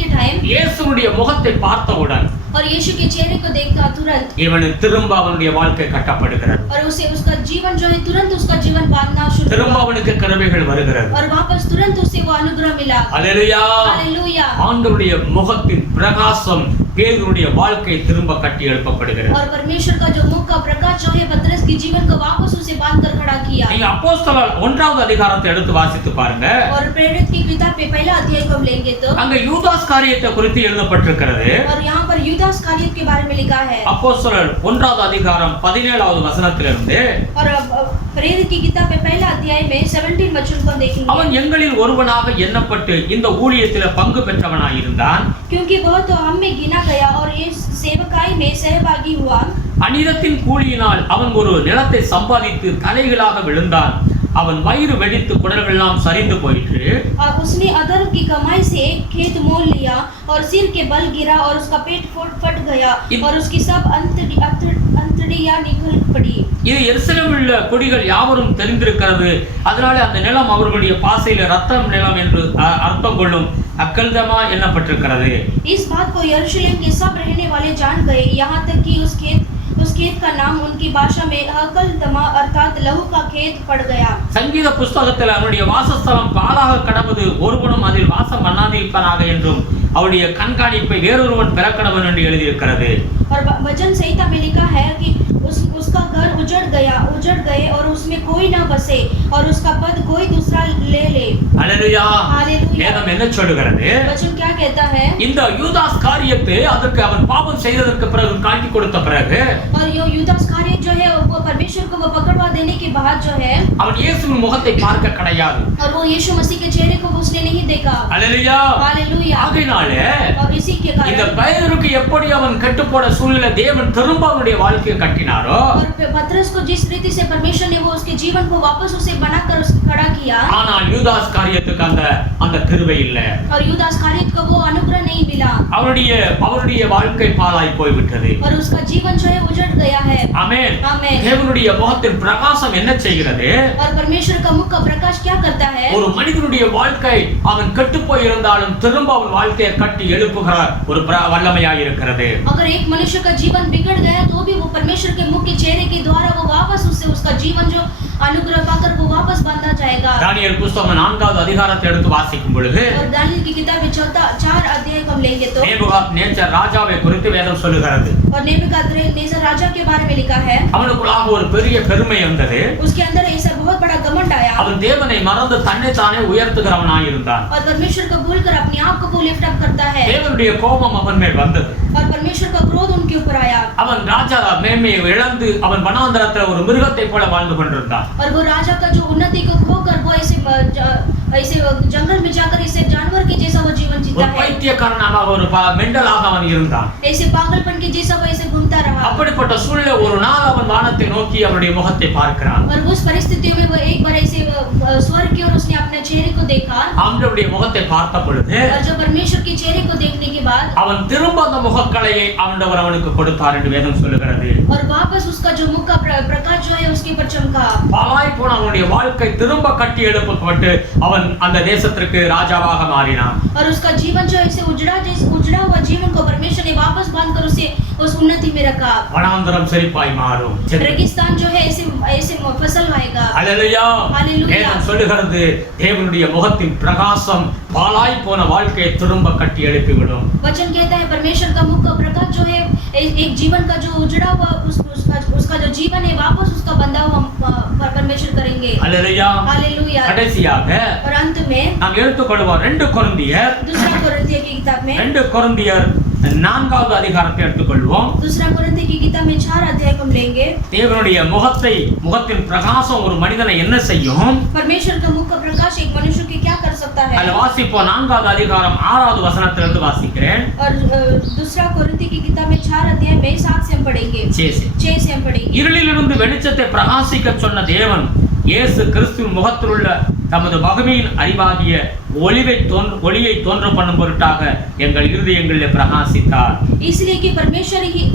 के टाइम இயேசுவுடைய முகத்தை பார்த்தவுடன் और यीशु के चेहरे को देखा तुरंत இவனுக்கு திரும்ப அவனுடைய வாழ்க்கை கட்டப்படுகிறது. और उसे उसका जीवन जो है तुरंत उसका जीवन बांधना शुरू திரும்ப हुआ அவனுக்கு கிருபைகள் வருகிறது. और वापस तुरंत उसे वो अनुग्रह मिला। அல்லேலூயா. हालेलुया। ஆண்டவருடைய முகத்தின் பிரகாசம் பேதுருடைய வாழ்க்கை திரும்ப கட்டி எழுப்பப்படுகிறது. और परमेश्वर का जो मुख का प्रकाश जो है पतरस के जीवन को वापस उसे बांधकर खड़ा किया। நீங்க அப்போஸ்தலர் 1வது அதிகாரத்தை எடுத்து வாசித்து பாருங்க. और प्रेरित की किताब पे पहला अध्याय को हम लेंगे तो அங்க யூதாஸ் காரியத்தை குறித்து எழுதப்பட்டிருக்கிறது. और यहाँ पर यूदास कारियत के बारे में लिखा है। அப்போஸ்தலர் 1வது அதிகாரம் 17வது வசனத்திலிருந்து और प्रेरित की किताब में पहला अध्याय में 17 वचन को देखेंगे। அவன் எங்களில் ஒருவனாக எண்ணப்பட்டு இந்த ஊழியத்திலே பங்கு பெற்றவனாய் இருந்தான். क्योंकि वह तो हम में गिना गया और ये सेवकाई में सहभागी हुआ। அநீதத்தின் கூலியினால் அவன் ஒரு நிலத்தை சம்பாதித்து தலைகளாக விழுந்தான். அவன் வயிறு வெடித்து குடல்கள் எல்லாம் சரிந்து போயிற்று. और उसने अधर्म की कमाई से एक खेत मोल लिया और सिर के बल गिरा और उसका पेट फट गया और उसकी सब अंतड़ियां निकल पड़ी। இது எருசலேமில் உள்ள குடிகள் யாவரும் தெரிந்திருக்கிறது. அதனால அந்த நிலம் அவர்களுடைய பாசையில ரத்தம் நிலம் என்று அர்த்தம் கொள்ளும் அக்கல்தமா எண்ணப்பட்டிருக்கிறது. इस बात को यरूशलेम के सब रहने वाले जान गए, यहाँ तक कि उस खेत का नाम उनकी भाषा में अकलदमा अर्थात लहू का खेत पड़ गया। சங்கீத புஸ்தகத்தில் அவனுடைய வாசஸ்தலம் பாழாக கடவது, ஒருவனும் அதில் வாசம் பண்ணாதிருப்பானாக என்றும் அவருடைய கண்காணிப்பை வேறொருவன் பெறக்கடவன் என்று எழுதியிருக்கிறது. और वचन संहिता में लिखा है कि उसका घर उजड़ गए और उसमें कोई न बसे और उसका पद कोई दूसरा ले ले। हालेलुया। हालेलुया। வேதம் என்ன சொல்லுகிறது? वचन क्या कहता है? இந்த யூதாஸ் காரியத்தை அதற்கு அவன் பாவம் செய்ததற்கு பிறகு காட்டி கொடுத்த பிறகு और ये यूदास कार्य जो है वो परमेश्वर को वो पकड़वा देने के बाद जो है அவன் இயேசுவின் முகத்தை பார்க்க கிடையாது और वो यीशु मसीह के चेहरे को उसने नहीं देखा। हालेलुया। हालेलुया। ஆகையினாலே और इसी के இந்த कारण பெயருக்கு எப்படி அவன் கட்டுப்போட சூழ்நிலை தேவன் திரும்ப அவனுடைய வாழ்க்கையை கட்டினாரோ, और पतरस को जिस रीति से परमेश्वर ने वो उसके जीवन को वापस उसे बनाकर खड़ा किया, ஆனால் யூதாஸ் காரியத்துக்கு அந்த கிருபை இல்ல. और यूदास कार्य को वो अनुग्रह नहीं मिला அவருடைய வாழ்க்கை பாழாய் போய்விட்டது. और उसका जीवन जो है उजड़ गया है। ஆமென்। आमेन। தேவனுடைய முகத்தின் பிரகாசம் என்ன செய்கிறது? और परमेश्वर का मुख का प्रकाश क्या करता है? ஒரு மனிதனுடைய வாழ்க்கை அவன் கெட்டு போய் இருந்தாலும் திரும்ப அவன் வாழ்க்கையை கட்டி எழுப்புகிற ஒரு வல்லமையாய் இருக்கிறது. अगर एक मनुष्य का जीवन बिगड़ गया तो भी वो परमेश्वर के मुख के चेहरे के द्वारा वो वापस उससे उसका जीवन जो अनुग्रह पाकर वो वापस बांधा जाएगा। தானியேல் புத்தகம் 4வது அதிகாரத்தை எடுத்து வாசிக்கும் பொழுது और दानियेल की किताब में 4 अध्याय को हम लेंगे तो நேபுகாத்நேச்சர் ராஜாவை குறித்து வேதம் சொல்லுகிறது. और नेबूकदनेस्सर राजा के बारे में लिखा है, அவனுக்குள்ளாக ஒரு பெரிய பெருமை வந்தது. उसके अंदर ऐसा बहुत बड़ा घमंड आया। அவன் தேவனை மறந்து தன்னை தானே உயர்த்துகிறவனாய் இருந்தான். और परमेश्वर को भूलकर अपने आप को वो लिफ्ट अप करता है தேவனுடைய கோபம் அவன் மேல் வந்தது. और परमेश्वर का क्रोध उनके ऊपर आया। அவன் ராஜா மேன்மையை இழந்து அவன் வனாந்தரத்தில் ஒரு மிருகத்தை போல வாழ்ந்து கொண்டிருந்தான். और वो राजा का जो उन्नति को खोकर वो ऐसे जंगल में जाकर ऐसे जानवर के जैसा वो जीवन जीता ஒரு है, பைத்தியக்காரனாக ஒரு மெண்டலாக அவன் இருந்தான். ऐसे पागलपन के जैसा वो ऐसे घूमता रहा। அப்படிப்பட்ட சூழ்நிலை ஒரு நாள் அவன் வானத்தை நோக்கி அவனுடைய முகத்தை பார்க்கிறான். और उस परिस्थितियों में वो एक बार ऐसे स्वर्ग की ओर उसने अपने चेहरे को देखा ஆண்டவருடைய முகத்தை பார்த்த பொழுது और जब परमेश्वर के चेहरे को देखने के बाद அவன் திரும்ப அந்த முகக்கலையை ஆண்டவர் அவனுக்கு கொடுத்தார் என்று வேதம் சொல்லுகிறது. और वापस उसका जो मुख का प्रकाश जो है उसके ऊपर चमका। பாழாய் போன அவனுடைய வாழ்க்கை திரும்ப கட்டி எழுப்பப்பட்டு அவன் அந்த தேசத்திற்கு ராஜாவாக மாறினான். और उसका जीवन जो ऐसे उजड़ा हुआ जीवन को परमेश्वर ने वापस बांधकर उसे उस उन्नति में रखा। வனாந்தரம் செழிப்பாய் மாறும். रेगिस्तान जो है ऐसे फसल आएगा। ஹல்லேலூயா। ஹல்லேலூயா। வேதம் சொல்லுகிறது தேவனுடைய முகத்தின் பிரகாசம் பாழாய் போன வாழ்க்கையை திரும்ப கட்டி எழுப்பிவிடும். वचन कहता है परमेश्वर का मुख का प्रकाश जो है एक जीवन का जो उजड़ा हुआ उसका जो जीवन है वापस उसका बंधा हुआ परमेश्वर करेंगे। ஹல்லேலூயா। हालेलुया। கடைசியாக और अंत में நாம் எடுத்துக்கொள்வோம் 2 கொரிந்தியர் दूसरा कोरिन्थियों की किताब में 2 கொரிந்தியர் 4வது அதிகாரத்தை எடுத்துக்கொள்வோம். दूसरा कोरिन्थियों की किताब में 4 अध्याय को हम लेंगे। தேவனுடைய முகத்தின் பிரகாசம் ஒரு மனிதனை என்ன செய்யும்? परमेश्वर का मुख का प्रकाश एक मनुष्य के क्या कर सकता है? அதுல வாசிப்போம் 4வது அதிகாரம் 6வது வசனத்திலிருந்து வாசிக்கிறேன். और दूसरा कोरिन्थी की किताब में 4 अध्याय में 7 से हम पढ़ेंगे। 6 से हम पढ़ेंगे। இருளிலிருந்து வெளிச்சத்தை பிரகாசிக்க சொன்ன தேவன் இயேசு கிறிஸ்துவின் முகத்திலுள்ள தமது மகிமையின் அறிவாகிய ஒளியை தோன்ற பண்ணும் பொருட்டாக எங்கள் இருதயங்களிலே பிரகாசித்தார். इसलिए कि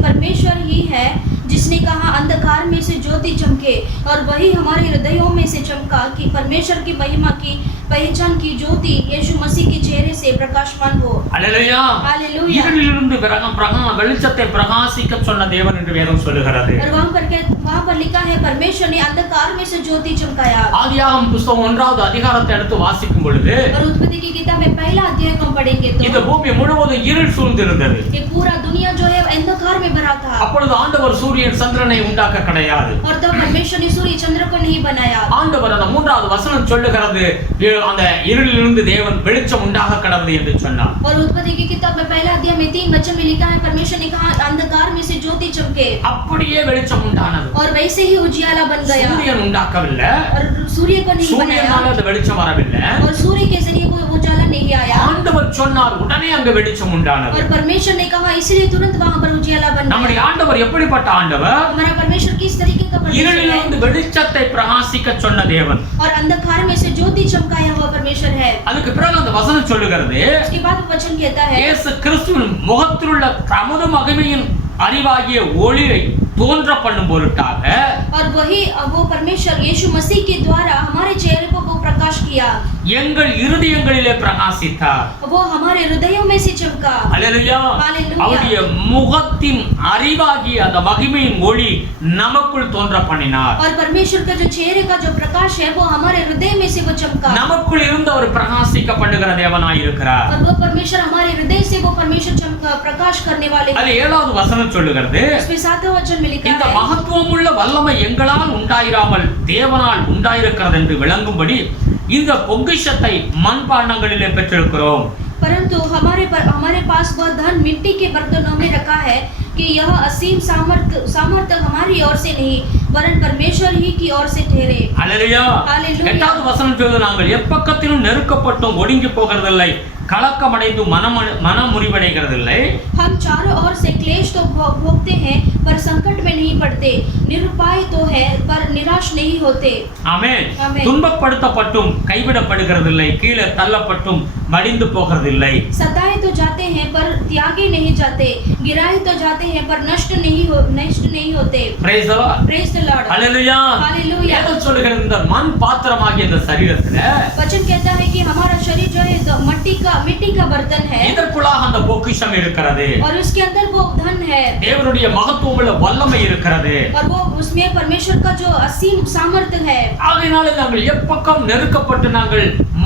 परमेश्वर ही है जिसने कहा अंधकार में से ज्योति चमके और वही हमारे हृदयों में से चमका कि परमेश्वर की महिमा की पहचान की ज्योति यीशु मसीह के चेहरे से प्रकाशमान हो। हालेलुया। हालेलुया। இருளிலிருந்து வெளிச்சத்தை பிரகாசிக்க சொன்ன தேவன் என்று வேதம் சொல்லுகிறது. और वहां पर लिखा है परमेश्वर ने अंधकार में से ज्योति चमकाया। ஆதியாகமம் புத்தகம் 1வது அதிகாரத்தை எடுத்து வாசிக்கும் பொழுது और उत्पत्ति की किताब में पहला अध्याय को हम पढ़ेंगे இந்த तो பூமி முழுவதும் இருள் சூழ்ந்திருந்தது. ये पूरा दुनिया जो है अंधकार में भरा था। அப்பொழுது ஆண்டவர் சூரியன் சந்திரனை உண்டாக்க கிடையாது. और तब परमेश्वर ने सूर्य चंद्र को नहीं बनाया। ஆண்டவர் அந்த 3வது வசனம் சொல்லுகிறது அந்த இருளிலிருந்து தேவன் வெளிச்சம் உண்டாக கடவுது என்று சொன்னார். और उत्पत्ति की किताब में पहला अध्याय में 3 वचन में लिखा है परमेश्वर ने कहा अंधकार में से ज्योति चमके அப்படியே வெளிச்சம் உண்டானது. और वैसे ही उजियाला बन गया. சூரியன் உண்டாக்கவில்லை, और सूर्य को नहीं बनाया சூரியனால அந்த வெளிச்சம் வரவில்லை. और सूर्य के जरिए कोई उजाला नहीं आया. ஆண்டவர் சொன்னார், உடனே அங்க வெளிச்சம் உண்டானது. और परमेश्वर ने कहा इसलिए तुरंत वहां पर उजियाला बन गया. நம்முடைய ஆண்டவர் எப்படிப்பட்ட ஆண்டவர்? हमारा परमेश्वर किस तरीके का परमेश्वर है? இருளிலிருந்து வெளிச்சத்தை பிரகாசிக்க சொன்ன தேவன். और अंधकार में से ज्योति चमकाया हुआ परमेश्वर है. அதுக்கு பிறகு அந்த வசனம் சொல்லுகிறது, उसके बाद वचन कहता है இயேசு கிறிஸ்துவின் முகத்திலுள்ள தமது மகிமையின் அறிவாகிய ஒளியை தோன்ற பண்ணும் பொருட்டாக और वही वो परमेश्वर यीशु मसीह के द्वारा हमारे चेहरे को वो प्रकाश किया. எங்கள் இருதயங்களிலே பிரகாசித்தார். वो हमारे हृदयों में से चमका. அல்லேலூயா. Hallelujah. அவருடைய முகத்தின் அறிவாகிய அந்த மகிமையின் ஒளி நமக்குள் தோன்ற பண்ணினார். और परमेश्वर का जो चेहरे का जो प्रकाश है वो हमारे हृदय में से वो चमका. நமக்குள் இருந்து அவர் பிரகாசிக்க பண்ணுகிற தேவனாய் இருக்கிறார். और वो परमेश्वर हमारे हृदय से वो परमेश्वर चमका प्रकाश करने वाले हैं. அது 7வது வசனம் சொல்லுகிறது, इसमें 7वां वचन में लिखा இந்த है மகத்துவமுள்ள வல்லமை எங்களால் உண்டாயிராமல் தேவனால் உண்டாயிருக்கிறது என்று விளங்கும்படி இந்த பொக்கிஷத்தை மண்பாண்டங்களிலே பெற்றிருக்கிறோம். परंतु हमारे पास वह धन मिट्टी के बर्तनों में रखा है कि यह असीम सामर्थ हमारी ओर से नहीं वरन परमेश्वर ही की ओर से ठहरे. அல்லேலூயா. Hallelujah. 8வது வசனம் சொல்லுது, நாங்கள் எப்பக்கத்திலும் நெருக்கப்பட்டும் ஒடுங்கி போகிறதில்லை, கலக்கமடைந்து மனமுறிவடைகிறதில்லை. हम चारों ओर से क्लेश तो भोगते हैं पर संकट में नहीं पड़ते, निरुपाय तो है पर निराश नहीं होते. ஆமென். ஆமென். துன்பப்படுத்தப்பட்டும் கைவிடப்படுகிறதில்லை, கீழே தள்ளப்பட்டும் மடிந்து போகிறதில்லை. सताए तो जाते हैं पर त्यागे नहीं जाते, गिराए तो जाते हैं पर नष्ट नहीं होते. Praise the Lord. Praise the Lord. Hallelujah. Hallelujah. ஏதோ சொல்லுகிறது, இந்த மண் பாத்திரமாகிய இந்த சரீரத்துல वचन कहता है कि हमारा शरीर जो है मिट्टी का बर्तन है இதற்குள்ளாக அந்த பொக்கிஷம் இருக்கிறது. और उसके अंदर वो धन है தேவனுடைய மகத்துவமுள்ள வல்லமை இருக்கிறது. और वो उसमें परमेश्वर का जो असीम सामर्थ्य है. ஆகையினால நாங்கள் எப்பக்கம் நெருக்கப்பட்டு நாங்கள்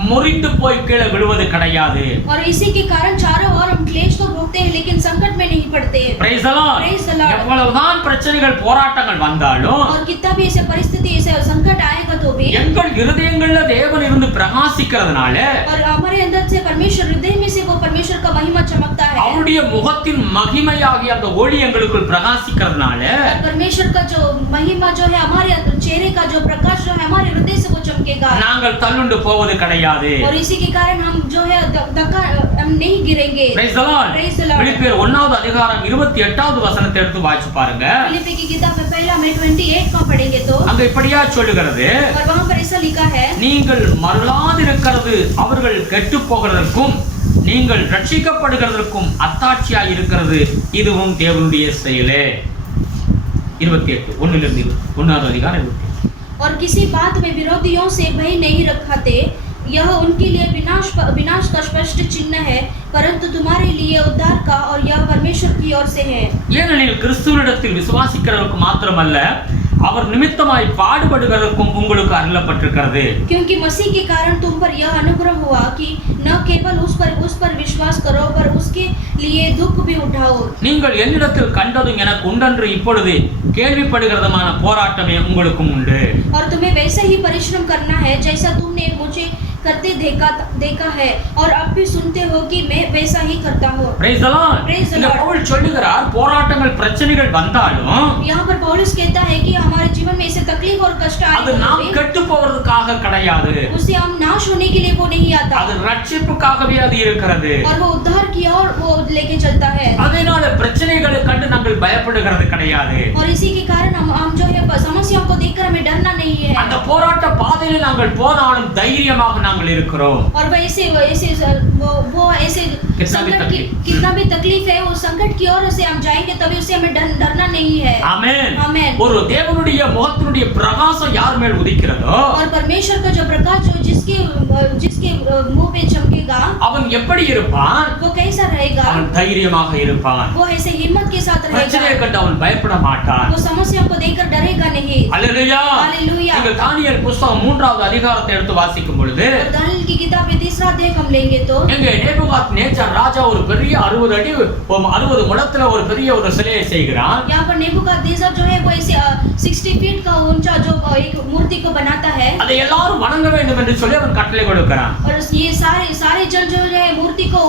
முறிந்து போய் கீழே விழுவது கிடையாது. और इसी के कारण चारों ओर हम क्लेश तो भोगते हैं लेकिन संकट में नहीं पड़ते. Praise the Lord. Praise the Lord. எவ்வளவுதான் பிரச்சனைகள் போராட்டங்கள் வந்தாலும் और कितना भी ऐसे परिस्थिति ऐसे संकट आएगा तो भी எங்கள் இருதயங்கள்ல தேவன் இருந்து பிரகாசிக்கிறதுனால और हमारे अंदर से परमेश्वर हृदय में से वो परमेश्वर का महिमा चमकता है. அவருடைய முகத்தின் மகிமையாகிய அந்த ஒளி எங்களுக்குள் பிரகாசிக்கிறதுனால और परमेश्वर का जो महिमा जो है हमारे चेहरे का जो प्रकाश जो है हमारे हृदय से वो चमकेगा. நாங்கள் தள்ளுண்டு போவது கிடையாது. और इसी के कारण हम जो है हम नहीं गिरेंगे. Praise the Lord. Praise the Lord. பிலிப்பியர் 1வது அதிகாரம் 28வது வசனத்தை எடுத்து வாசிச்சு பாருங்க. फिलिप्पी की किताब में पहला में 28 का पढ़ेंगे तो அங்க இப்படியா சொல்லுகிறது, और वहां पर ऐसा लिखा है நீங்கள் மறலாதிருக்கிறது அவர்கள் கெட்டு போகிறதற்கும் நீங்கள் ரட்சிக்கப்படுகிறதற்கும் அத்தாட்சியாய் இருக்கிறது, இதுவும் தேவனுடைய செயலே. 28 1லிருந்து 1வது அதிகாரம் 28. और किसी बात में विरोधियों से भय नहीं रखते, यह उनके लिए विनाश का स्पष्ट चिन्ह है, परंतु तुम्हारे लिए उद्धार का और यह परमेश्वर की ओर से है. ஏனெனில் கிறிஸ்துவினிடத்தில் விசுவாசிக்கிறவருக்கு மாத்திரமல்ல அவர் நிமித்தமாய் பாடுபடுகிறதற்கும் உங்களுக்கு அருளப்பட்டிருக்கிறது. क्योंकि मसीह के कारण तुम पर यह अनुग्रह हुआ कि न केवल उस पर विश्वास करो पर उसके लिए दुख भी उठाओ. நீங்கள் என்னிடத்தில் கண்டதும் எனக்கு உண்டென்று இப்பொழுது கேள்விப்படுகிறதுமான போராட்டமே உங்களுக்கும் உண்டு. और तुम्हें वैसे ही परिश्रम करना है जैसा तुमने मुझे करते देखा है और अब भी सुनते हो कि मैं वैसा ही करता हूँ. Praise the Lord. Praise the இந்த Lord. பவுல் சொல்லுகிறார், போராட்டங்கள் பிரச்சனைகள் வந்தாலும் यहाँ पर पौलुस कहता है कि हमारे जीवन में ऐसे तकलीफ और कष्ट அது நாம் आए கெட்டு போவதற்காக கிடையாது. उससे हम नाश होने के लिए वो नहीं आता அது ரட்சிப்புக்காகவே அது இருக்கிறது. और वो उद्धार की ओर वो लेके चलता है. அதனால பிரச்சனைகளை கண்டு நாங்கள் பயப்படுகிறது கிடையாது. और इसी के कारण हम जो है समस्याओं को देखकर हमें डरना नहीं है. அந்த போராட்ட பாதையில நாங்கள் போனாலும் தைரியமாக நாங்கள் இருக்கிறோம். और वैसे वो ऐसे संकट की कितना भी तकलीफ है वो संकट की ओर से हम जाएंगे तभी उससे हमें डरना नहीं है. ஆமென். आमेन. ஒரு தேவனுடைய முகத்தினுடைய பிரகாசம் யார் மேல் உதிக்கிறதோ और परमेश्वर का जो प्रकाश जो जिसके मुंह पे चमकेगा அவன் எப்படி இருப்பான்? वो कैसा रहेगा? அவன் தைரியமாக இருப்பான். वो ऐसे हिम्मत के साथ பிரச்சனையை रहेगा. கண்டு அவன் பயப்பட மாட்டான். वो समस्याओं को देखकर डरेगा नहीं. அல்லேலூயா. हालेलुया. நீங்கள் தானியேல் புத்தகம் 3வது அதிகாரத்தை எடுத்து வாசிக்கும் பொழுது और दानियेल की किताब में 3रा अध्याय हम लेंगे तो எங்க நேபுகாத்நேச்சார் ராஜா ஒரு பெரிய 60 அடி 60 முழத்துல ஒரு பெரிய ஒரு சிலையை செய்கிறான். यहाँ पर नेबूकदनेस्सर जो है वो ऐसे 60 60 फीट का ऊंचा जो एक मूर्ति को बनाता है அதை எல்லாரும் வணங்க வேண்டும் என்று சொல்லி அவன் கட்டளை கொடுக்கிறான். और ये सारे जन जो है मूर्ति को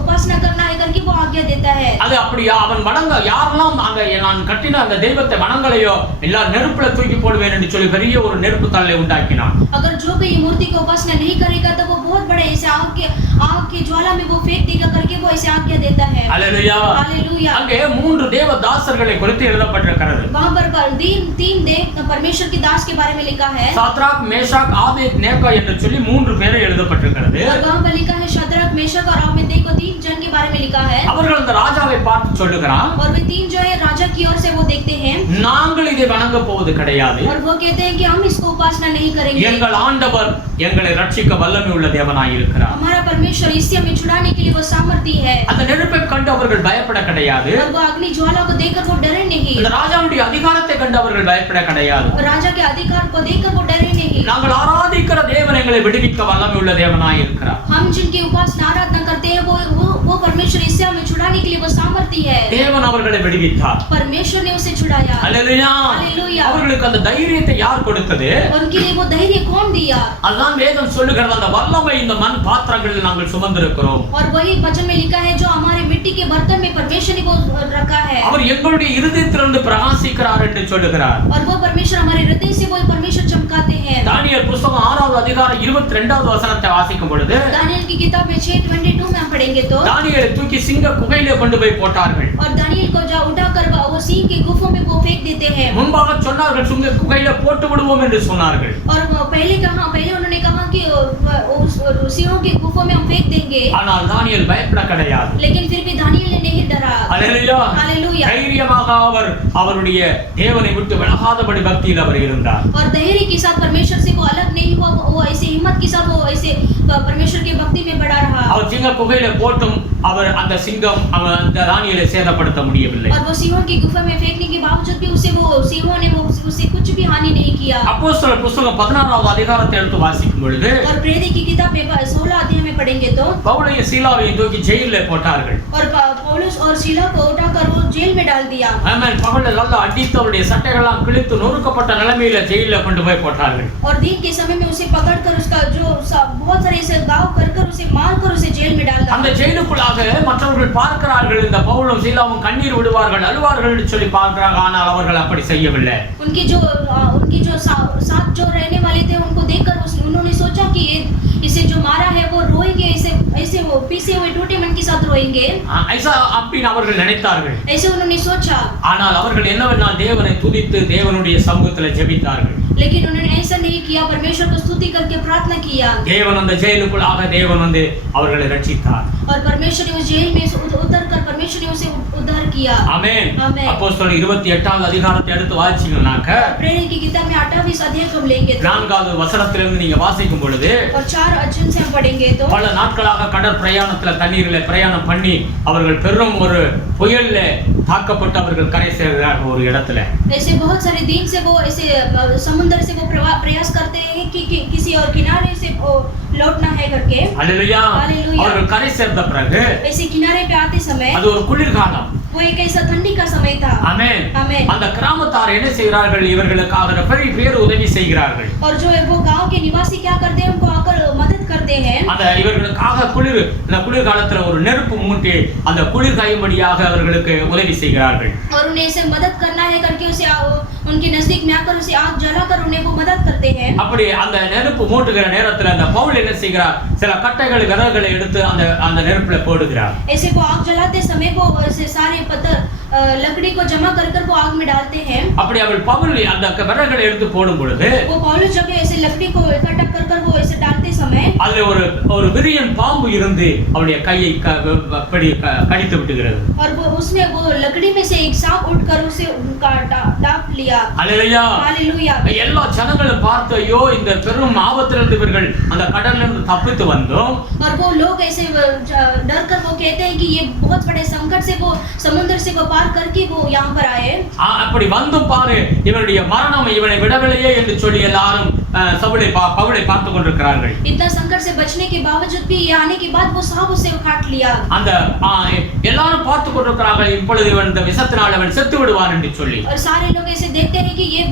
उपासना करना है करके वो आज्ञा देता है. அது அப்படியா அவன் வணங்க யாரெல்லாம் அந்த நான் கட்டின அந்த தெய்வத்தை வணங்கலையோ எல்லா நெருப்புல தூக்கி போடுவேன் என்று சொல்லி பெரிய ஒரு நெருப்பு தள்ளை உண்டாக்கினான். अगर जो भी ये मूर्ति को उपासना नहीं करेगा तो वो बहुत बड़े ऐसे आग के ज्वाला में वो फेंक देगा करके वो ऐसे आज्ञा देता है. हालेलुया. हालेलुया. அங்கே மூன்று தேவதாசர்களை குறித்து எழுதப்பட்டிருக்கிறது. वहां पर तीन देव परमेश्वर के दास के बारे में लिखा है. சாத்ராக் மேஷாக் ஆபேத்நேகோ என்று சொல்லி மூன்று பேரை எழுதப்பட்டிருக்கிறது. और वहां पर लिखा है शद्रक मेशक और अबेदनेगो तीन जन के बारे में लिखा है. அவர்கள் அந்த ராஜாவை பார்த்து சொல்லுகிறான். और वे तीन जो है राजा की ओर से वो देखते हैं. நாங்கள் இதை வணங்க போவது கிடையாது. और वो कहते हैं कि हम इसको उपासना नहीं करेंगे. எங்கள் ஆண்டவர் எங்களை ரட்சிக்க வல்லமை உள்ள தேவனாய் இருக்கிறார். हमारा परमेश्वर इससे हमें छुड़ाने के लिए वो सामर्थ्य है. அந்த நெருப்பை கண்டு அவர்கள் பயப்பட கிடையாது. और वो अग्नि ज्वाला को देखकर वो डरे नहीं. அந்த ராஜாவுடைய அதிகாரத்தை கண்டு அவர்கள் பயப்பட கிடையாது. और राजा के अधिकार को देखकर वो डरे नहीं. நாங்கள் ஆராதிக்கிற தேவன் எங்களை விடுவிக்க வல்லமை உள்ள தேவனாய் இருக்கிறார். हम जिनकी उपासना आराधना करते हैं वो परमेश्वर इससे हमें छुड़ाने के लिए वो सामर्थ्य है. தேவன் அவர்களை விடுவித்தார். परमेश्वर ने उसे छुड़ाया. ஹalleluya. हालेलुया. அவர்களுக்கு அந்த தைரியத்தை யார் கொடுத்தது? उनके लिए वो धैर्य कौन दिया? அதுதான் வேதம் சொல்லுகிறது அந்த வல்லமை இந்த மண் பாத்திரங்களில் நாங்கள் சுமந்திருக்கிறோம். और वही वचन में लिखा है जो हमारे मिट्टी के बर्तन में परमेश्वर ने वो रखा है. அவர் எங்களுடைய இருதயத்திலிருந்து பிரகாசிக்கிறார் என்று சொல்லுகிறார். और वो परमेश्वर हमारे हृदय से वो परमेश्वर चमकाते हैं. தானியேல் புத்தகம் 6வது அதிகாரம் 22வது வசனத்தை வாசிக்கும் பொழுது दानियेल की किताब में 6:22 में हम पढ़ेंगे तो தானியேலை தூக்கி சிங்க குகையிலே கொண்டு போய் போட்டார்கள். और दानियेल को जा उठाकर वो सिंह के गुफा में वो फेंक देते हैं. முன்பாக சொன்னார்கள் சிங்க குகையில போட்டு விடுவோம் என்று சொன்னார்கள். और पहले उन्होंने कहा कि सिंहों के गुफा में हम फेंक देंगे. ஆனால் தானியேல் பயப்பட கிடையாது. लेकिन फिर भी दानियेल ने नहीं डरा. ஹalleluya. हालेलुया. தைரியமாக அவர் அவருடைய தேவனை விட்டு விலகாதபடி பக்தியில் அவர் இருந்தார். और धैर्य के साथ परमेश्वर से वो अलग नहीं हुआ. वो ऐसे हिम्मत के साथ वो ऐसे परमेश्वर की भक्ति में बढ़ा रहा. அவர் சிங்க குகையில போட்டும் அவர் அந்த சிங்கம் அந்த தானியேலை சேதப்படுத்த முடியவில்லை. और वो सिंहों की गुफा में फेंकने के बावजूद भी सिंहों ने उसे कुछ भी हानि नहीं किया. அப்போஸ்தலர் புத்தகம் 16வது அதிகாரத்தை எடுத்து வாசிக்கும் பொழுது और प्रेरित की किताब में 16 अध्याय में पढ़ेंगे तो பவுலையும் சீலாவையும் தூக்கி ஜெயிலிலே போட்டார்கள். और पौलुस और शीला को उठाकर वो जेल में डाल दिया. ஆமென். பவுலை நல்லா அடித்து அவருடைய சட்டைகளெல்லாம் கிழித்து நொறுக்கப்பட்ட நிலைமையில ஜெயிலில கொண்டு போய் போட்டார்கள். और दिन के समय में उसे पकड़कर उसका जो बहुत सारे ऐसे घाव कर उसे मारकर उसे जेल में डाल दिया. அந்த ஜெயிலுக்குள்ளாக மற்றவர்கள் பார்க்கிறார்கள் இந்த பவுலும் சீலாவும் கண்ணீர் விடுவார்கள் அழுவார்கள் என்று சொல்லி பார்க்கிறார்கள். ஆனால் அவர்கள் அப்படி செய்யவில்லை. उनकी जो साथ जो रहने वाले थे उनको देखकर उन्होंने सोचा कि इसे जो मारा है वो रोएंगे. ऐसे वो पीसे हुए टूटे मन के साथ रोएंगे. ஐசா அப்படின்னு அவர்கள் நினைத்தார்கள். ऐसे उन्होंने सोचा. ஆனால் அவர்கள் என்னவென்றால் தேவனை துதித்து தேவனுடைய சமூகத்தில் ஜெபித்தார்கள். लेकिन उन्होंने ऐसा नहीं किया. परमेश्वर को स्तुति करके प्रार्थना किया. தேவன் அந்த ஜெயிலுக்குள்ளாக தேவன் வந்து அவர்களை ரட்சித்தார். और परमेश्वर ने उस जेल में उतरकर परमेश्वर ने उसे उद्धार किया. ஆமென். आमेन. அப்போஸ்தலர் 28வது அதிகாரத்தை எடுத்து வாசிச்சீங்கன்னாக்க प्रेरित की किताब में 28 अध्याय को हम लेंगे तो 4வது வசனத்திலிருந்து நீங்க வாசிக்கும் பொழுது और 4 वचन से हम पढ़ेंगे तो பல நாட்களாக கடற் பிரயாணத்துல தண்ணீரில பிரயாணம் பண்ணி அவர்கள் பெரும் ஒரு புயல்ல தாக்கப்பட்டு அவர்கள் கரை சேர்கிறார்கள் ஒரு இடத்துல. ऐसे बहुत सारे दिन से वो ऐसे समुद्र से वो प्रयास करते हैं कि किसी और किनारे से वो लौटना है करके. ஹalleluya. हालेलुया. அவர்கள் கரை சேர்ந்த பிறகு ऐसे किनारे पे आते समय அது ஒரு குளிர்காலம். वो एक ऐसा ठंडी का समय था. ஆமென். आमेन. அந்த கிராமத்தார் என்ன செய்கிறார்கள் இவர்களுக்காக பெரிய பேர் உதவி செய்கிறார்கள். और जो है वो गांव के निवासी क्या करते हैं उनको आकर मदद करते हैं. அந்த இவர்களுக்காக இந்த குளிர்காலத்துல ஒரு நெருப்பு மூட்டி அந்த குளிர் காயும்படியாக அவர்களுக்கு உதவி செய்கிறார்கள். और उन्हें ऐसे मदद करना है करके उसे उनके नजदीक में आकर उसे आग जलाकर उन्हें वो मदद करते हैं. அப்படி அந்த நெருப்பு மூட்டுகிற நேரத்துல அந்த பவுல் என்ன செய்கிறார் சில கட்டைகள் விறகுகளை எடுத்து அந்த நெருப்புல போடுகிறார். ऐसे वो आग जलाते समय वो ऐसे सारे पत्थर लकड़ी को जमा कर वो आग में डालते हैं. அப்படி அவள் பவுல் அந்த விறகுகளை எடுத்து போடும் பொழுது वो पौलुस जब ऐसे लकड़ी को इकट्ठा कर वो ऐसे डालते समय அதுல ஒரு விரியன் பாம்பு இருந்து அவளுடைய கையை கடித்து விட்டுகிறது. और वो उसमें वो लकड़ी में से एक सांप उठकर उसे उनका डाप लिया. हालेलुया. हालेलुया. எல்லா ஜனங்களும் பார்த்து ஐயோ இந்த பெரும் ஆபத்திலிருந்து இவர்கள் அந்த கடல்ல இருந்து தப்பித்து வந்தோம். और वो लोग ऐसे डर कर वो कहते हैं कि ये बहुत बड़े संकट से वो समुद्र से वो पार पार करके वो यहाँ पर आए। அப்படி வந்தும் பாரு இவனுடைய மரணம் இவனை விடவில்லையே என்று சொல்லி எல்லாரும் பவுலை பார்த்து கொண்டிருக்கிறார்கள். इतना संकट से बचने के बावजूद भी ये आने के बाद वो साहब उसे काट लिया। அந்த எல்லாரும் பார்த்து கொண்டிருக்கிறார்கள் இப்பொழுது இவன் இந்த விஷத்தினால் அவன் செத்து விடுவான் என்று சொல்லி. और सारे लोग ऐसे देखते हैं कि ये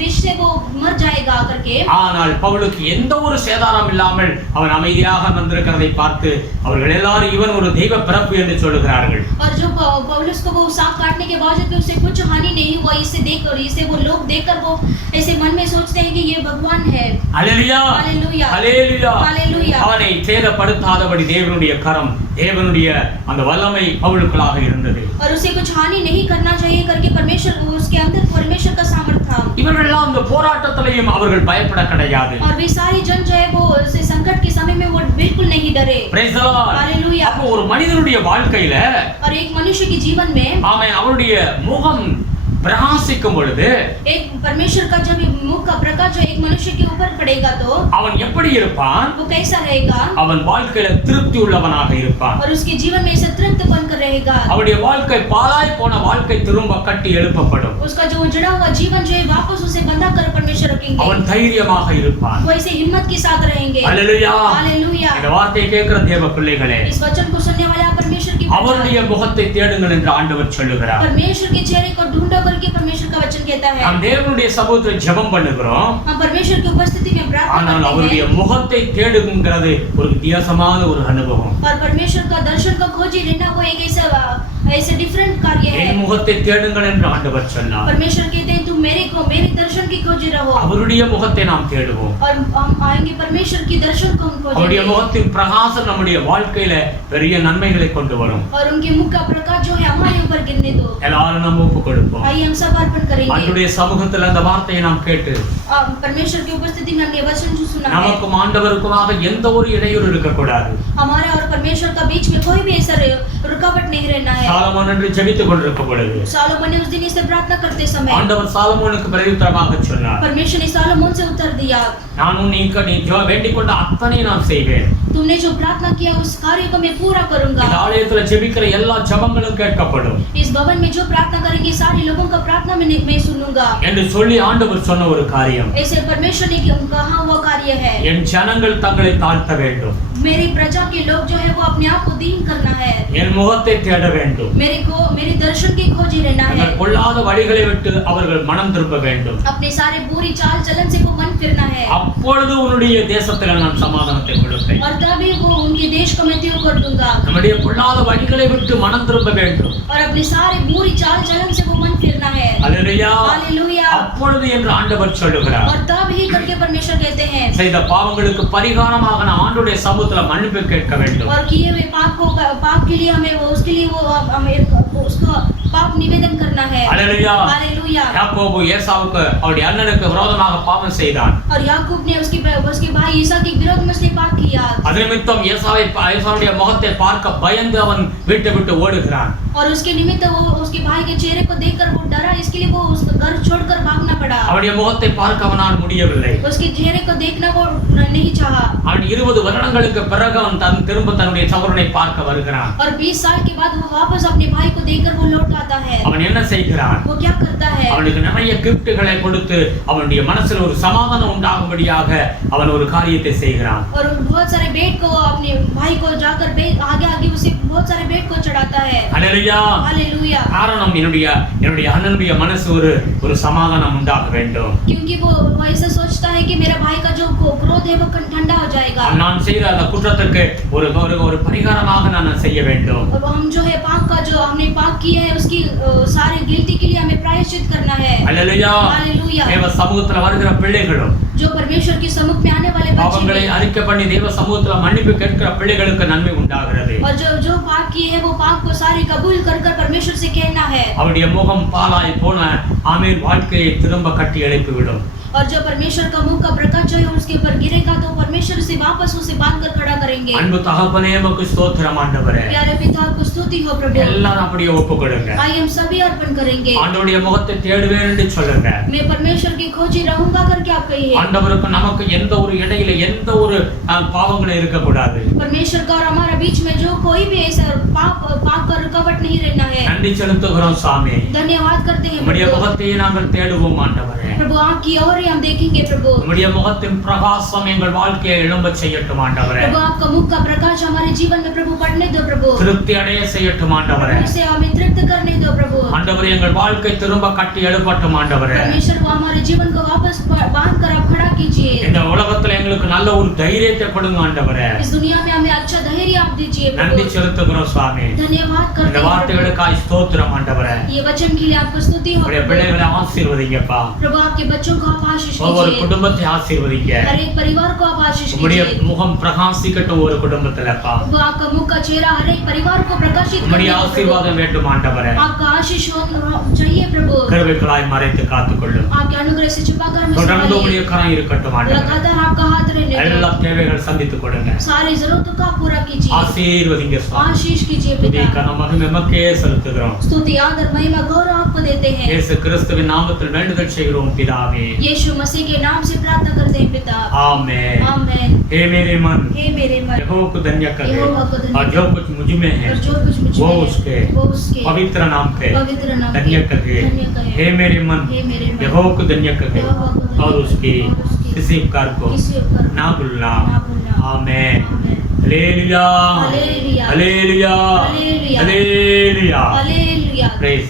विष से वो मर जाएगा करके। ஆனால் பவுலுக்கு எந்த ஒரு சேதாரம் இல்லாமல் அவன் அமைதியாக வந்திருக்கிறதை பார்த்து அவர்கள் எல்லாரும் இவன் ஒரு தெய்வ பிறப்பு என்று சொல்லுகிறார்கள். और जो पौलुस को वो सांप काटने के बावजूद भी उसे कुछ हानि नहीं हुआ। इसे वो लोग देखकर वो ऐसे मन में सोचते हैं कि ये भगवान है। Hallelujah hallelujah hallelujah hallelujah. அவனை சேதப்படுத்தாதபடி தேவனுடைய கரம் தேவனுடைய அந்த வல்லமை பவுலுக்குள்ளாக இருந்தது. और उसे कुछ हानि नहीं करना चाहिए करके उसके अंदर परमेश्वर का सामर्थ था। இவர்கள் எல்லாம் அந்த போராட்டத்திலேயும் அவர்கள் பயப்பட கிடையாது. और वे सारी जन जो है वो संकट के समय में वो बिल्कुल नहीं डरे। Praise the Lord hallelujah. அப்போ ஒரு மனிதனுடைய வாழ்க்கையில और एक मनुष्य के जीवन में ஆமென் அவருடைய முகம் பிரகாசிக்கும் பொழுது एक परमेश्वर का जब मुख का प्रकाश जो एक मनुष्य के ऊपर पड़ेगा तो அவன் எப்படி இருப்பான்? वो कैसा रहेगा? அவன் வாழ்க்கையில திருப்தி உள்ளவனாக இருப்பான். और उसके जीवन में ऐसा तृप्त बनकर रहेगा। அவருடைய வாழ்க்கை பாழாய் போன வாழ்க்கை திரும்ப கட்டி எழுப்பப்படும். उसका जो उजड़ा हुआ जीवन जो है वापस उसे बंधा कर परमेश्वर रखेंगे। அவன் தைரியமாக இருப்பான். वो ऐसे हिम्मत के साथ रहेंगे। Hallelujah hallelujah. இந்த வார்த்தையை கேட்கிற தேவ பிள்ளைகளே इस वचन को सुनने वाले आप परमेश्वर की அவருடைய முகத்தை தேடுங்கள் என்று ஆண்டவர் சொல்லுகிறார். परमेश्वर के चेहरे को ढूंढो करके परमेश्वर का वचन कहता है। நாம் தேவனுடைய சமூகத்தில் ஜெபம் பண்ணுகிறோம். हम परमेश्वर की उपस्थिति में प्रार्थना ஆனால் करते அவருடைய हैं। முகத்தை தேடுங்கிறது ஒரு வித்தியாசமான ஒரு அனுபவம். और परमेश्वर का दर्शन को खोजी रहना वो एक ऐसा डिफरेंट कार्य है। என் முகத்தை தேடுங்கள் என்று ஆண்டவர் சொன்னார். परमेश्वर कहते हैं तुम मेरे दर्शन की खोजी रहो। அவருடைய முகத்தை நாம் தேடுவோம். और हम आएंगे परमेश्वर की दर्शन को हम அவருடைய खोजेंगे। முகத்தின் பிரகாசம் நம்முடைய வாழ்க்கையில பெரிய நன்மைகளை கொண்டு வரும். और उनके मुख का प्रकाश जो है हमारे ऊपर गिरने दो। எல்லாரும் நம்ம ஒப்பு கொடுப்போம். आइए हम सब अर्पण करेंगे। ஆண்டவருடைய சமூகத்தில் அந்த வார்த்தையை நாம் கேட்டு परमेश्वर की उपस्थिति में हमने वचन जो सुना है நமக்கும் ஆண்டவருக்குமாக எந்த ஒரு இடையூறு இருக்கக்கூடாது. हमारे और परमेश्वर का बीच में कोई भी ऐसा रुकावट नहीं रहना है। சாலமோன் என்று ஜெபித்துக் கொண்டிருக்கும் பொழுது सालोमोन ने उस दिन इसे प्रार्थना करते समय ஆண்டவர் சாலமோனுக்கு பிரதியுத்தரமாக சொன்னார், परमेश्वर ने सालोमोन से उत्तर दिया, நானும் நீ வேண்டிக் கொண்ட அத்தனை நான் செய்வேன். तुमने जो प्रार्थना किया उस कार्य को मैं पूरा இந்த करूंगा। ஆலயத்துல ஜெபிக்கிற எல்லா ஜெபங்களும் கேட்கப்படும் इस भवन में जो प्रार्थना करेंगे सारे लोगों का प्रार्थना मैं सुनूंगा என்று சொல்லி ஆண்டவர் சொன்ன ஒரு காரியம். ऐसे परमेश्वर ने कहा हुआ कार्य है। என் ஜனங்கள் தங்களை தாழ்த்த வேண்டும், मेरी प्रजा के लोग जो है वो अपने आप को दीन करना है, என் முகத்தை தேட வேண்டும், मेरे दर्शन की खोजी रहना है, தங்கள் பொல்லாத வழிகளை விட்டு அவர்கள் மனம் திரும்ப வேண்டும். अपने सारे बुरी चाल चलन से वो मन फिरना है। அப்பொழுது உன்னுடைய தேசத்துல நான் சமாதானத்தை கொடுப்பேன். और तभी वो उनके देश को मैं तीर कर दूंगा। நம்முடைய பொல்லாத வழிகளை விட்டு மனம் திரும்ப வேண்டும். और अपने सारे बुरी चाल चलन से वो मन फिरना है। அல்லேலூயா हालेलुया। அப்பொழுது என்று ஆண்டவர் சொல்லுகிறார். और तब ही करके परमेश्वर कहते हैं செய்த பாவங்களுக்கு பரிகாரமாக நான் ஆண்டவருடைய சமூகத்துல மன்னிப்பு கேட்க வேண்டும். और किए हुए पाप के लिए हमें उसको पाप निवेदन करना है। அல்லேலூயா हालेलुया। யாக்கோபு ஏசாவுக்கு அவருடைய அண்ணனுக்கு விரோதமாக பாவம் செய்தான். और याकूब ने उसके भाई ईसा के विरोध में उसने पाप किया। அது நிமித்தம் ஏசாவுடைய முகத்தை பார்க்க பயந்து அவன் வீட்டை விட்டு ஓடுகிறான். और उसके निमित्त वो उसके भाई के चेहरे को देखकर वो डरा, इसके लिए वो उस घर छोड़कर भागना पड़ा। அவருடைய முகத்தை பார்க்க அவனால் முடியவில்லை. उसके चेहरे को देखना वो नहीं चाहा। அவன் 20 வருடங்களுக்கு பிறகு அவன் திரும்ப தன்னுடைய சகோதரனை பார்க்க வருகிறான். और 20 साल के बाद वो वापस अपने भाई को देखकर वो लौट आता है। அவன் என்ன செய்கிறான்? वो क्या करता है? அவனுக்கு நிறைய கிஃப்ட்களை கொடுத்து அவனுடைய மனசுல ஒரு சமாதானம் உண்டாகும்படியாக அவன் ஒரு காரியத்தை செய்கிறான். और बहुत सारे बेट को अपने भाई को जाकर आगे उसे बहुत सारे बेट को चढ़ाता है। Hallelujah hallelujah. காரணம் என்னுடைய அண்ணனுடைய மனசு ஒரு சமாதானம் உண்டாக வேண்டும். क्योंकि वो ऐसा सोचता है कि मेरा भाई का जो क्रोध है वो ठंडा हो जाएगा। நான் செய்த அந்த குற்றத்துக்கு ஒரு பரிகாரமாக நான் செய்ய வேண்டும். और हम जो है पाप का जो हमने पाप किया है उसकी सारी गिल्टी के लिए हमें प्रायश्चित करना है। हालेलुया। हालेलुया। தேவ சமூகத்துல வருகிற பிள்ளைகளும் जो परमेश्वर की सम्मुख में आने वाले பாவங்களை बच्चे அறிக்கை பண்ணி தேவ சமூகத்துல மன்னிப்பு கேட்கிற பிள்ளைகளுக்கு நன்மை உண்டாகிறது. और जो पाप किए हैं वो पाप को सारे कबूल कर परमेश्वर से कहना है। அவருடைய முகம் பாலாய் போன ஆமீன் வாழ்க்கையை திரும்ப கட்டி எழுப்பிவிடும். और जब परमेश्वर का मुख का प्रकाश जो है उसके ऊपर गिरेगा तो परमेश्वर से वापस उसे बांध कर खड़ा करेंगे। அன்பு தகப்பனே உமக்கு ஸ்தோத்திரம் ஆண்டவரே. प्यारे पिता को स्तुति हो प्रभु। எல்லாரும் அப்படியே ஒப்புக்கொடுங்க. आइए हम सभी अर्पण करेंगे। ஆண்டவருடைய முகத்தை தேடுவேன் என்று சொல்லுங்க. मैं परमेश्वर की खोजी रहूंगा करके आप कहिए। ஆண்டவருக்கு நமக்கு எந்த ஒரு இடையில எந்த ஒரு பாவங்களும் இருக்க கூடாது. परमेश्वर का और हमारे बीच में जो कोई भी ऐसा पाप का रुकावट नहीं रहना है। நன்றி செலுத்துகிறோம் சாமி. धन्यवाद करते हैं உம்முடைய முகத்தை நாங்கள் தேடுவோம் ஆண்டவரே. प्रभु आपकी ओर ही हम देखेंगे प्रभु। உம்முடைய முகத்தின் பிரகாசம் எங்கள் வாழ்க்கையை எழும்பச் செய்யட்டும் ஆண்டவரே. प्रभु आपका मुख का प्रकाश हमारे जीवन में प्रभु पड़ने दो प्रभु। திருப்தி அடைய செய்யட்டும் ஆண்டவரே. उसे हमें तृप्त करने दो प्रभु। ஆண்டவரே எங்கள் வாழ்க்கை திரும்ப கட்டி எழுப்பட்டும் ஆண்டவரே. परमेश्वर को हमारे जीवन को वापस बांध कर आप खड़ा कीजिए। இந்த உலகத்துல எங்களுக்கு நல்ல ஒரு தைரியத்தை கொடுங்க ஆண்டவரே. इस दुनिया में हमें अच्छा धैर्य आप दीजिए நன்றி प्रभु। செலுத்துகிறோம் சுவாமி. धन्यवाद இந்த करते हैं வார்த்தைகளுக்காக ஸ்தோத்திரம் ஆண்டவரே. ये वचन के लिए आपको स्तुति हो உம்முடைய பிள்ளைகளை ஆசீர்வதிங்கப்பா. प्रभु। आपके बच्चों को आप आशीष ஒவ்வொரு कीजिए। குடும்பத்தை ஆசீர்வதிங்க. हर एक परिवार को आप आशीष உம்முடைய कीजिए। முகம் பிரகாசிக்கட்டும் ஒரு குடும்பத்திலப்பா. प्रभु आपका मुख का चेहरा हर एक परिवार को प्रकाशित உம்முடைய करे प्रभु। ஆசீர்வாதம் வேண்டும் ஆண்டவரே. आपका आशीष चाहिए प्रभु। கிருபைகளாய் மறைத்து காத்துக்கொள்ளும். आपके अनुग्रह से छुपा कर தொடர்ந்து உம்முடைய கரம் இருக்கட்டும் ஆண்டவரே. लगातार आपका हाथ रहने दो। எல்லா தேவைகள் சந்தித்து கொடுங்க. सारी जरूरतों का पूरा कीजिए। ஆசீர்வதிங்க சுவாமி. आशीष कीजिए துதி पिता। கனம் மகிமை எமக்கே செலுத்துகிறோம். स्तुति आदर महिमा गौरव आपको देते हैं। இயேசு கிறிஸ்துவின் நாமத்தில் வேண்டுதல் செய்கிறோம் பிதாவே. यीशु मसीह के नाम से प्रार्थना करते हैं पिता। आमेन। आमेन। हे मेरे मन हे मेरे मन यहोवा को धन्य कर दे यहोवा को धन्य और जो कुछ मुझ में है और जो कुछ मुझ वो में है, उसके वो उसके पवित्र नाम पे पवित्र नाम पे धन्य कर दे। धन्य करे। हे मेरे मन हे मेरे मन यहोवा को धन्य कर दे यहोवा को धन्य और उसकी और उसकी किसी उपकार को किसी उपकार को ना भूलना। ना भूलना। Amen. Amen. Hallelujah hallelujah hallelujah hallelujah hallelujah hallelujah. Praise